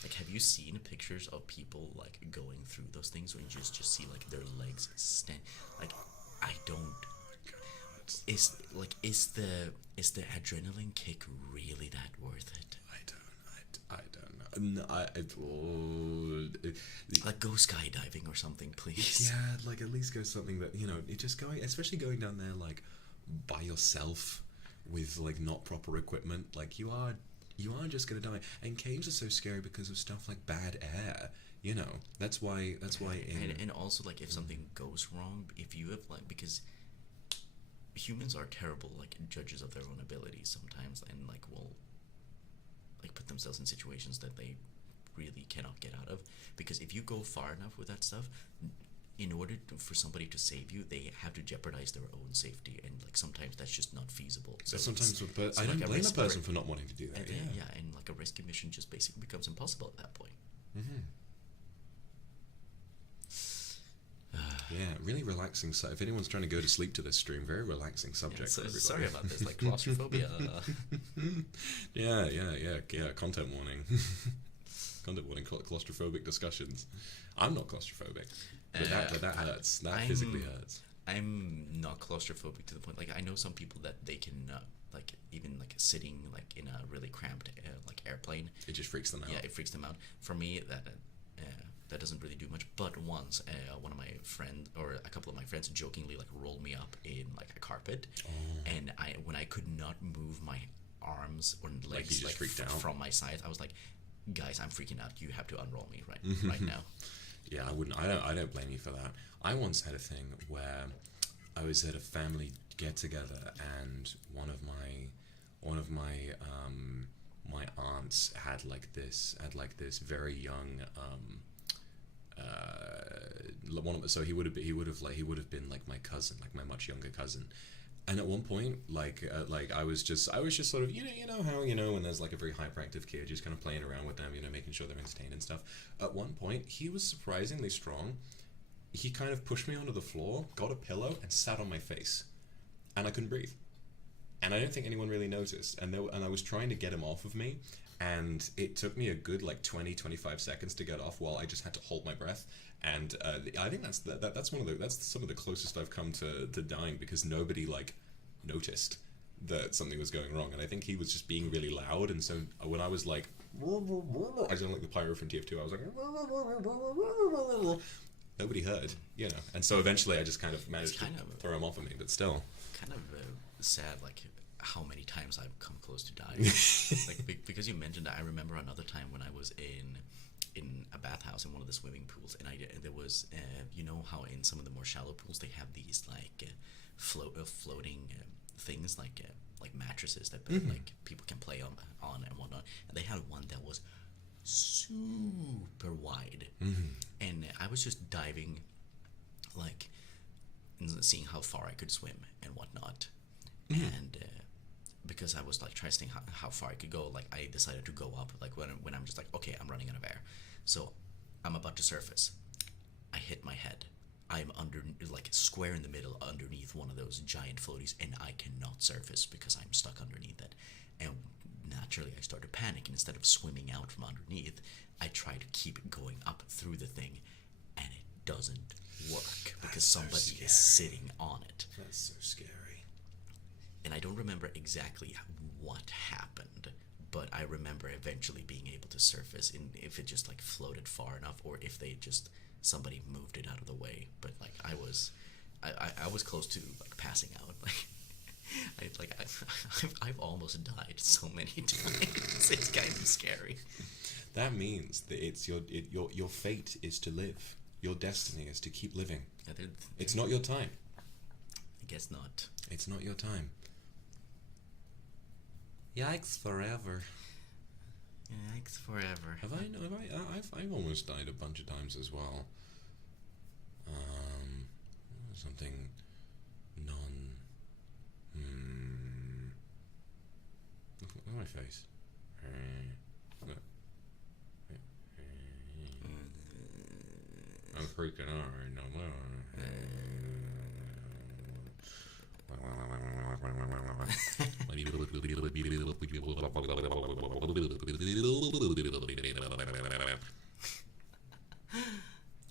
Like, have you seen pictures of people like going through those things when you just see like their legs stand? Like, I don't. Is the adrenaline kick really that worth it? I don't know. Like, go skydiving or something, please. Yeah, like at least go something that it just going, especially going down there like by yourself with like not proper equipment. Like you are just gonna die. And caves are so scary because of stuff like bad air. That's why. And also like if something goes wrong, if you have like because humans are terrible like judges of their own abilities sometimes, and like will like put themselves in situations that they really cannot get out of, because if you go far enough with that stuff, in order for somebody to save you, they have to jeopardize their own safety, and like sometimes that's just not feasible. So sometimes I don't blame a person for not wanting to do that. And like a rescue mission just basically becomes impossible at that point. Yeah, really relaxing. So if anyone's trying to go to sleep to this stream, very relaxing subject for everybody. Sorry about this, like claustrophobia. Yeah. Content warning. Content warning. Claustrophobic discussions. I'm not claustrophobic, but that hurts. That physically hurts. I'm not claustrophobic to the point. Like I know some people that they can like even like sitting like in a really cramped like airplane. It just freaks them out. Yeah, it freaks them out. For me, that doesn't really do much. But once one of my friends or a couple of my friends jokingly like rolled me up in like a carpet, and when I could not move my arms or legs like freaked out from my sides, I was like, guys, I'm freaking out. You have to unroll me right now. Yeah, I wouldn't. I don't blame you for that. I once had a thing where I was at a family get together, and one of my my aunts had like this very young so he would have been like my cousin, like my much younger cousin. And at one point, I was just sort of, you know how, when there's like a very hyperactive kid, just kind of playing around with them, making sure they're entertained and stuff. At one point, he was surprisingly strong. He kind of pushed me onto the floor, got a pillow, and sat on my face. And I couldn't breathe. And I don't think anyone really noticed. And I was trying to get him off of me, and it took me a good like 20-25 seconds to get off while I just had to hold my breath. And I think that's some of the closest I've come to dying, because nobody like noticed that something was going wrong, and I think he was just being really loud. And so when I was like, I sound like the pyro from TF2. I was like, nobody heard, And so eventually, I just kind of managed to throw him off of me, but still, kind of sad, like how many times I've come close to dying. Like because you mentioned that, I remember another time when I was in a bathhouse in one of the swimming pools, and there was how in some of the more shallow pools they have these like floating things like mattresses that like people can play on and whatnot, and they had one that was super wide, and I was just diving like and seeing how far I could swim and whatnot, and because I was like trying to think how far I could go, like I decided to go up, like when I'm just like, okay, I'm running out of air, so I'm about to surface. I hit my head. I'm under like square in the middle underneath one of those giant floaties, and I cannot surface because I'm stuck underneath it. And naturally I start to panic, and instead of swimming out from underneath, I try to keep going up through the thing, and it doesn't work because somebody is sitting on it. That's so scary. And I don't remember exactly what happened, but I remember eventually being able to surface, and if it just like floated far enough, or if somebody moved it out of the way. But like I was close to like passing out. I've almost died so many times. It's kind of scary. That means that it's your fate is to live. Your destiny is to keep living. Yeah, it's not your time. I guess not. It's not your time. Yikes forever. Yikes forever. I've almost died a bunch of times as well. Something non. Look at my face. I'm freaking out right now.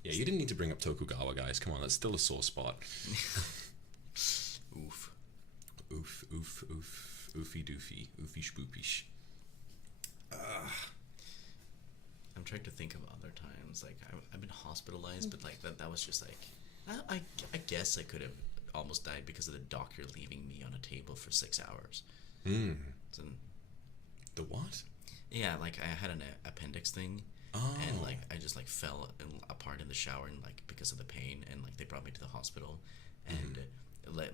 Yeah, you didn't need to bring up Tokugawa, guys. Come on, that's still a sore spot. Oof. Oof, oof, oof. Oofy doofy. Oofy spoopish. I'm trying to think of other times. Like I've been hospitalized, but like that was just like I guess I could have almost died because of the doctor leaving me on a table for 6 hours. So, The what? yeah, like I had an appendix thing, Oh. and like I just like fell apart in the shower, and like because of the pain, and like they brought me to the hospital, and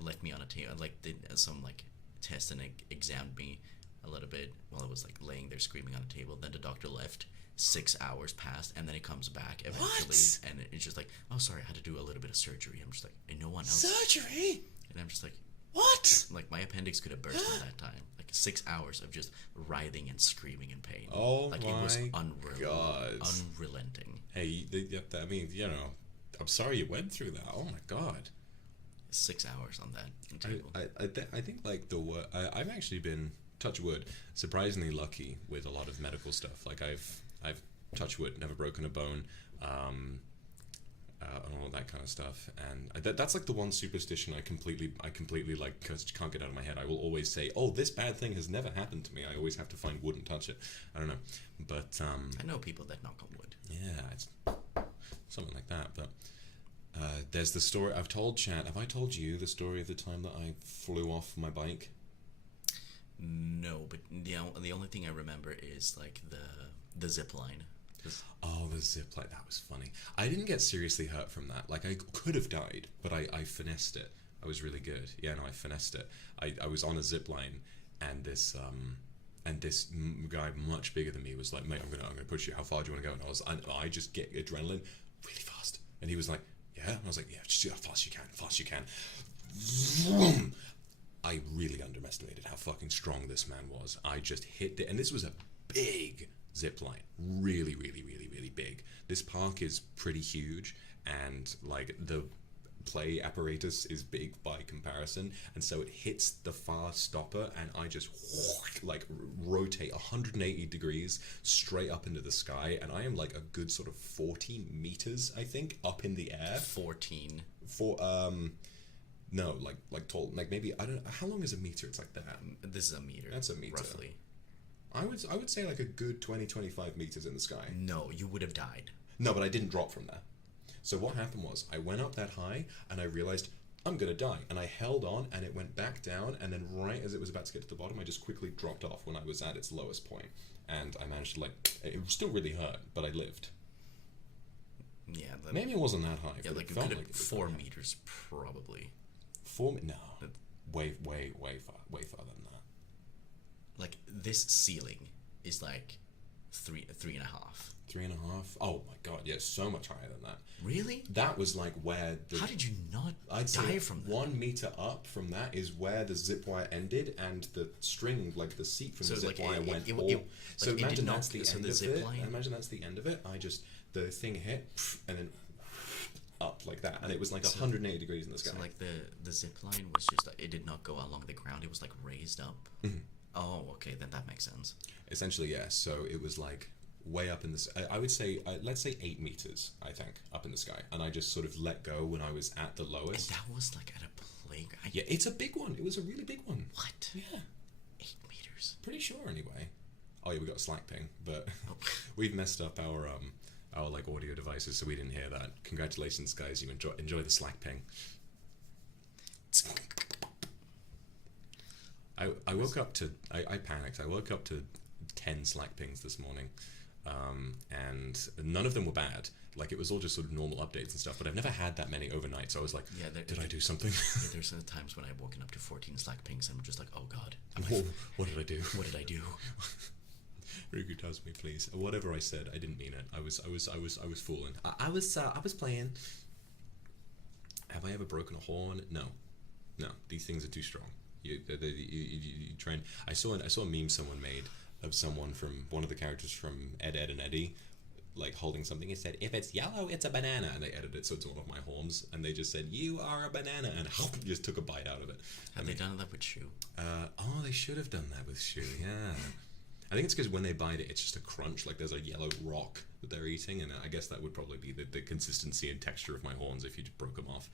left me on a table, like did some like test and examined me a little bit while I was like laying there screaming on a table. Then the doctor left. 6 hours passed, and then it comes back eventually, and it's just like, oh, sorry, I had to do a little bit of surgery. I'm just like, and no one else. Surgery? And I'm just like, What? like my appendix could have burst in that time. Like 6 hours of just writhing and screaming in pain. Oh like it was my God. unrelenting. Hey, I mean, you know, I'm sorry you went through that. Oh my God. 6 hours on that table. I think like I've actually been, touch wood, surprisingly lucky with a lot of medical stuff. Like I've touch wood, never broken a bone, and all that kind of stuff. And that's like the one superstition I completely like, cause can't get out of my head. I will always say, oh, this bad thing has never happened to me. I always have to find wood and touch it. I don't know, but I know people that knock on wood. yeah, it's something like that. But there's the story I've told chat. Have I told you the story of the time that I flew off my bike? No, but the only thing I remember is like the zip line. Oh, the zip line. That was funny. I didn't get seriously hurt from that. Like, I could have died, but I finessed it. I was really good. Yeah, no, I finessed it. I was on a zip line, and this guy much bigger than me was like, mate, I'm gonna push you. How far do you want to go? And I just get adrenaline really fast. And he was like, yeah. And I was like, yeah, just do how fast you can. Vroom. I really underestimated how fucking strong this man was. I just hit it, and this was a big zip line, really, really, really, really big. This park is pretty huge, and like the play apparatus is big by comparison, and so it hits the far stopper, and I just like rotate 180 degrees straight up into the sky, and I am like a good sort of 40 meters, I think, up in the air. 14. No, like tall, like maybe, I don't know, how long is a meter? It's like that. This is a meter. That's a meter. Roughly. I would say like a good 20-25 meters in the sky. No, you would have died. No, but I didn't drop from there. So what happened was I went up that high and I realized I'm gonna die, and I held on and it went back down, and then right as it was about to get to the bottom, I just quickly dropped off when I was at its lowest point, and I managed to it still really hurt, but I lived. Yeah. Maybe it wasn't that high. Yeah, but like it it felt could like have it was 4 that high. meters probably. No, way farther than that. Like this ceiling is like 3.5. 3.5. Oh my God, yeah, so much higher than that. Really? That was like where the. How did you not I'd die say from that? 1 meter up from that is where the zip wire ended, and the string, like the seat from So, the zip like, wire it- went it- all. it- So like, it imagine did not- that's the so end the of zip it. line- Imagine that's the end of it. The thing hit, and then up like that, and it was like 180 degrees in the sky. So like the zip line was just like, it did not go along the ground. It was like raised up. Oh, okay, then that makes sense. Essentially, yeah. So it was like way up in the. I would say, let's say 8 meters. I think up in the sky, and I just sort of let go when I was at the And lowest. that was like at a playground. Yeah, it's a big one. It was a really big one. What? Yeah. 8 meters. Pretty sure anyway. Oh yeah, we got a Slack ping, but Oh. we've messed up our like audio devices, so we didn't hear that. Congratulations, guys! You enjoy the Slack ping. I woke up to I panicked. I woke up to 10 Slack pings this morning, and none of them were bad. Like, it was all just sort of normal updates and stuff, but I've never had that many overnight, so I was like, Yeah, did I do something? Yeah, there's times when I've woken up to 14 Slack pings and I'm just like, oh god, What did I do? what did I do? Riku tells me, please. Whatever I said, I didn't mean it. I was fooling. I was playing. Have I ever broken a horn? No. These things are too strong. You try and I saw a meme someone made of someone from one of the characters from Ed, Ed and Eddie, like holding something. It said, "If it's yellow, it's a banana," and they edited it so it's one of my horns, and they just said, "You are a banana," and just took a bite out of it. Have they done that with Shu? They should have done that with Shu. Yeah. I think it's because when they bite it, it's just a crunch, like there's a yellow rock that they're eating, and I guess that would probably be the consistency and texture of my horns if you just broke them off.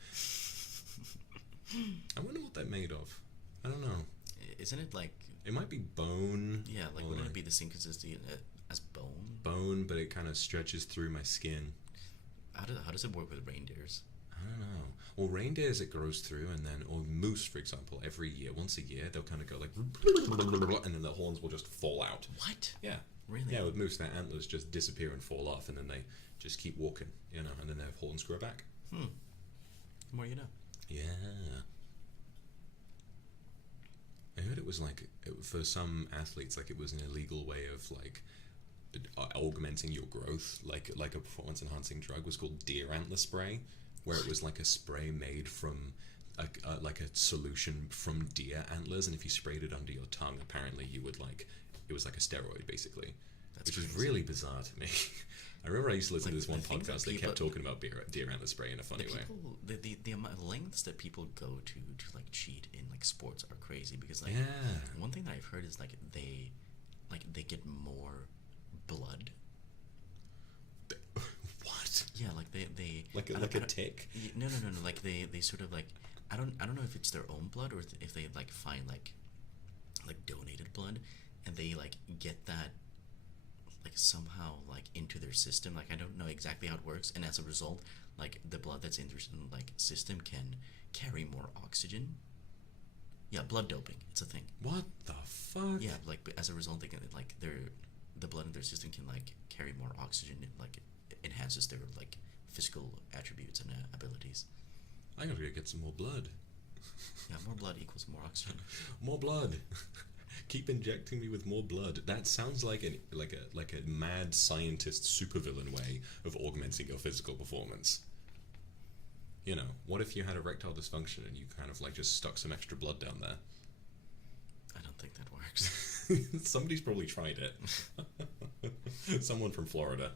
I wonder what they're made of. I don't know. Isn't it like... It might be bone. Yeah, like wouldn't it be the same consistency as bone? Bone, but it kind of stretches through my skin. How does it work with reindeers? I don't know. Well, reindeers it grows through, and then, or moose, for example, every year, once a year, they'll kind of go like, and then the horns will just fall out. What? Yeah. Really? Yeah, with moose, their antlers just disappear and fall off, and then they just keep walking, and then their horns grow back. The more you know. Yeah. I heard it was like, for some athletes, like it was an illegal way of like augmenting your growth, like a performance enhancing drug was called deer antler spray, where it was like a spray made from like a solution from deer antlers, and if you sprayed it under your tongue, apparently you would like, it was like a steroid basically. Which is really bizarre to me. I remember I used to listen to this one podcast. They kept talking about deer antler spray in a funny way. The amount of lengths that people go to like cheat in like sports are crazy, because like one thing that I've heard is like they get more blood. What? Yeah, like they like a tick. No. Like they sort of like I don't know if it's their own blood or if they like find like donated blood, and they like get that like somehow like into their system. Like I don't know exactly how it works, and as a result, like the blood that's in their system can carry more oxygen. Yeah, blood doping. It's a thing. What the fuck? Yeah, like as a result, they can like the blood in their system can like carry more oxygen. It like enhances their like physical attributes and abilities. I gotta get some more blood. Yeah, more blood equals more oxygen. More blood. Keep injecting me with more blood. That sounds like a mad scientist supervillain way of augmenting your physical performance. You know, what if you had erectile dysfunction and you kind of like just stuck some extra blood down there? I don't think that works. Somebody's probably tried it. Someone from Florida.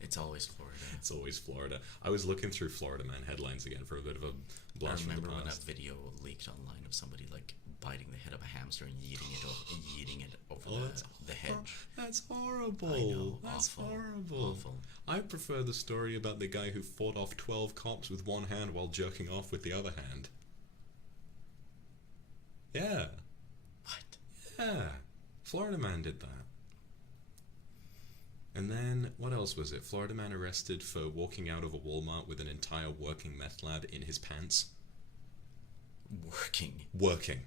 It's always Florida. It's always Florida. I was looking through Florida Man headlines again for a bit of a blast from the past. I remember when that video leaked online of somebody like biting the head of a hamster and yeeting it over the hedge. That's horrible. I know. That's Awful. horrible. Awful. I prefer the story about the guy who fought off 12 cops with one hand while jerking off with the other hand. Yeah. What? Yeah. Florida Man did that. And then, what else was it? Florida Man arrested for walking out of a Walmart with an entire working meth lab in his pants. Working.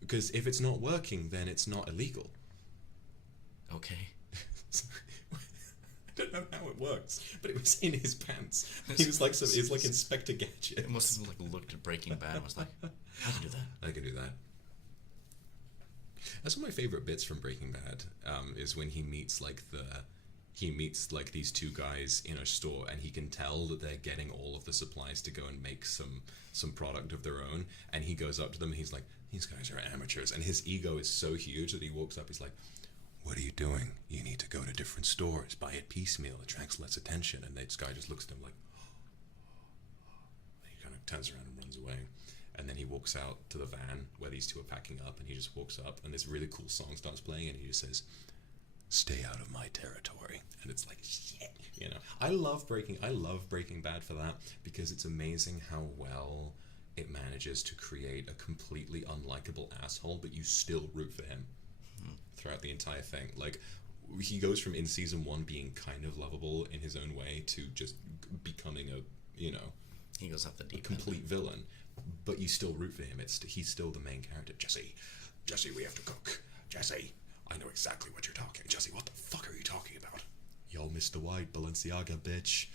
Because if it's not working, then it's not illegal. Okay. I don't know how it works, but it was in his pants. He was like Inspector Gadget. It must have like looked at Breaking Bad and was like, I can do that. I can do that. That's one of my favorite bits from Breaking Bad. Is when he meets these two guys in a store, and he can tell that they're getting all of the supplies to go and make some product of their own, and he goes up to them and he's like, these guys are amateurs, and his ego is so huge that he walks up, he's like, what are you doing? You need to go to different stores, buy it piecemeal, attracts less attention. And this guy just looks at him like, and he kind of turns around and runs away. And then he walks out to the van where these two are packing up, and he just walks up, and this really cool song starts playing, and he just says, stay out of my territory. And it's like, shit, you know. I love Breaking Bad for that, because it's amazing how well it manages to create a completely unlikable asshole, but you still root for him throughout the entire thing. Like, he goes from in season 1 being kind of lovable in his own way to just becoming he goes up the deep complete villain, but you still root for him. He's still the main character. Jesse, we have to cook. Jesse, I know exactly what you're talking. Jesse, what the fuck are you talking about? Yo, Mr. White, Balenciaga, bitch.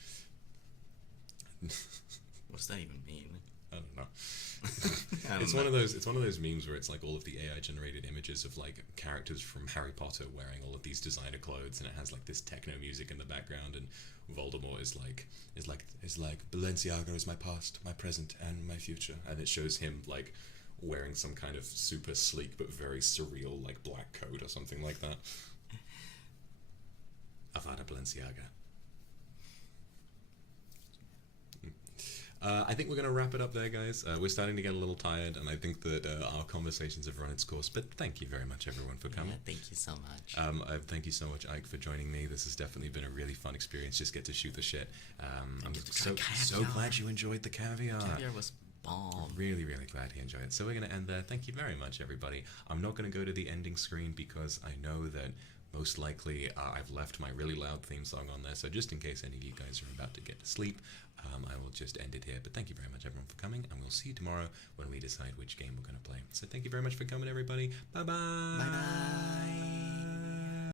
What does that even mean? I don't know. I don't It's know. one of those. It's one of those memes where it's like all of the AI generated images of like characters from Harry Potter wearing all of these designer clothes, and it has like this techno music in the background, and Voldemort is like Balenciaga is my past, my present, and my future, and it shows him like wearing some kind of super sleek but very surreal like black coat or something like that. Avada Balenciaga. I think we're going to wrap it up there, guys. We're starting to get a little tired, and I think that our conversations have run its course. But thank you very much, everyone, for coming. Yeah, thank you so much. Thank you so much, Ike, for joining me. This has definitely been a really fun experience. Just get to shoot the shit. I'm get to try so caviar. glad you enjoyed the caviar. Caviar was bomb. Really, really glad you enjoyed it. So we're going to end there. Thank you very much, everybody. I'm not going to go to the ending screen because I know that most likely I've left my really loud theme song on there. So just in case any of you guys are about to get to sleep, I will just end it here. But thank you very much, everyone, for coming. And we'll see you tomorrow when we decide which game we're going to play. So thank you very much for coming, everybody. Bye-bye. Bye bye.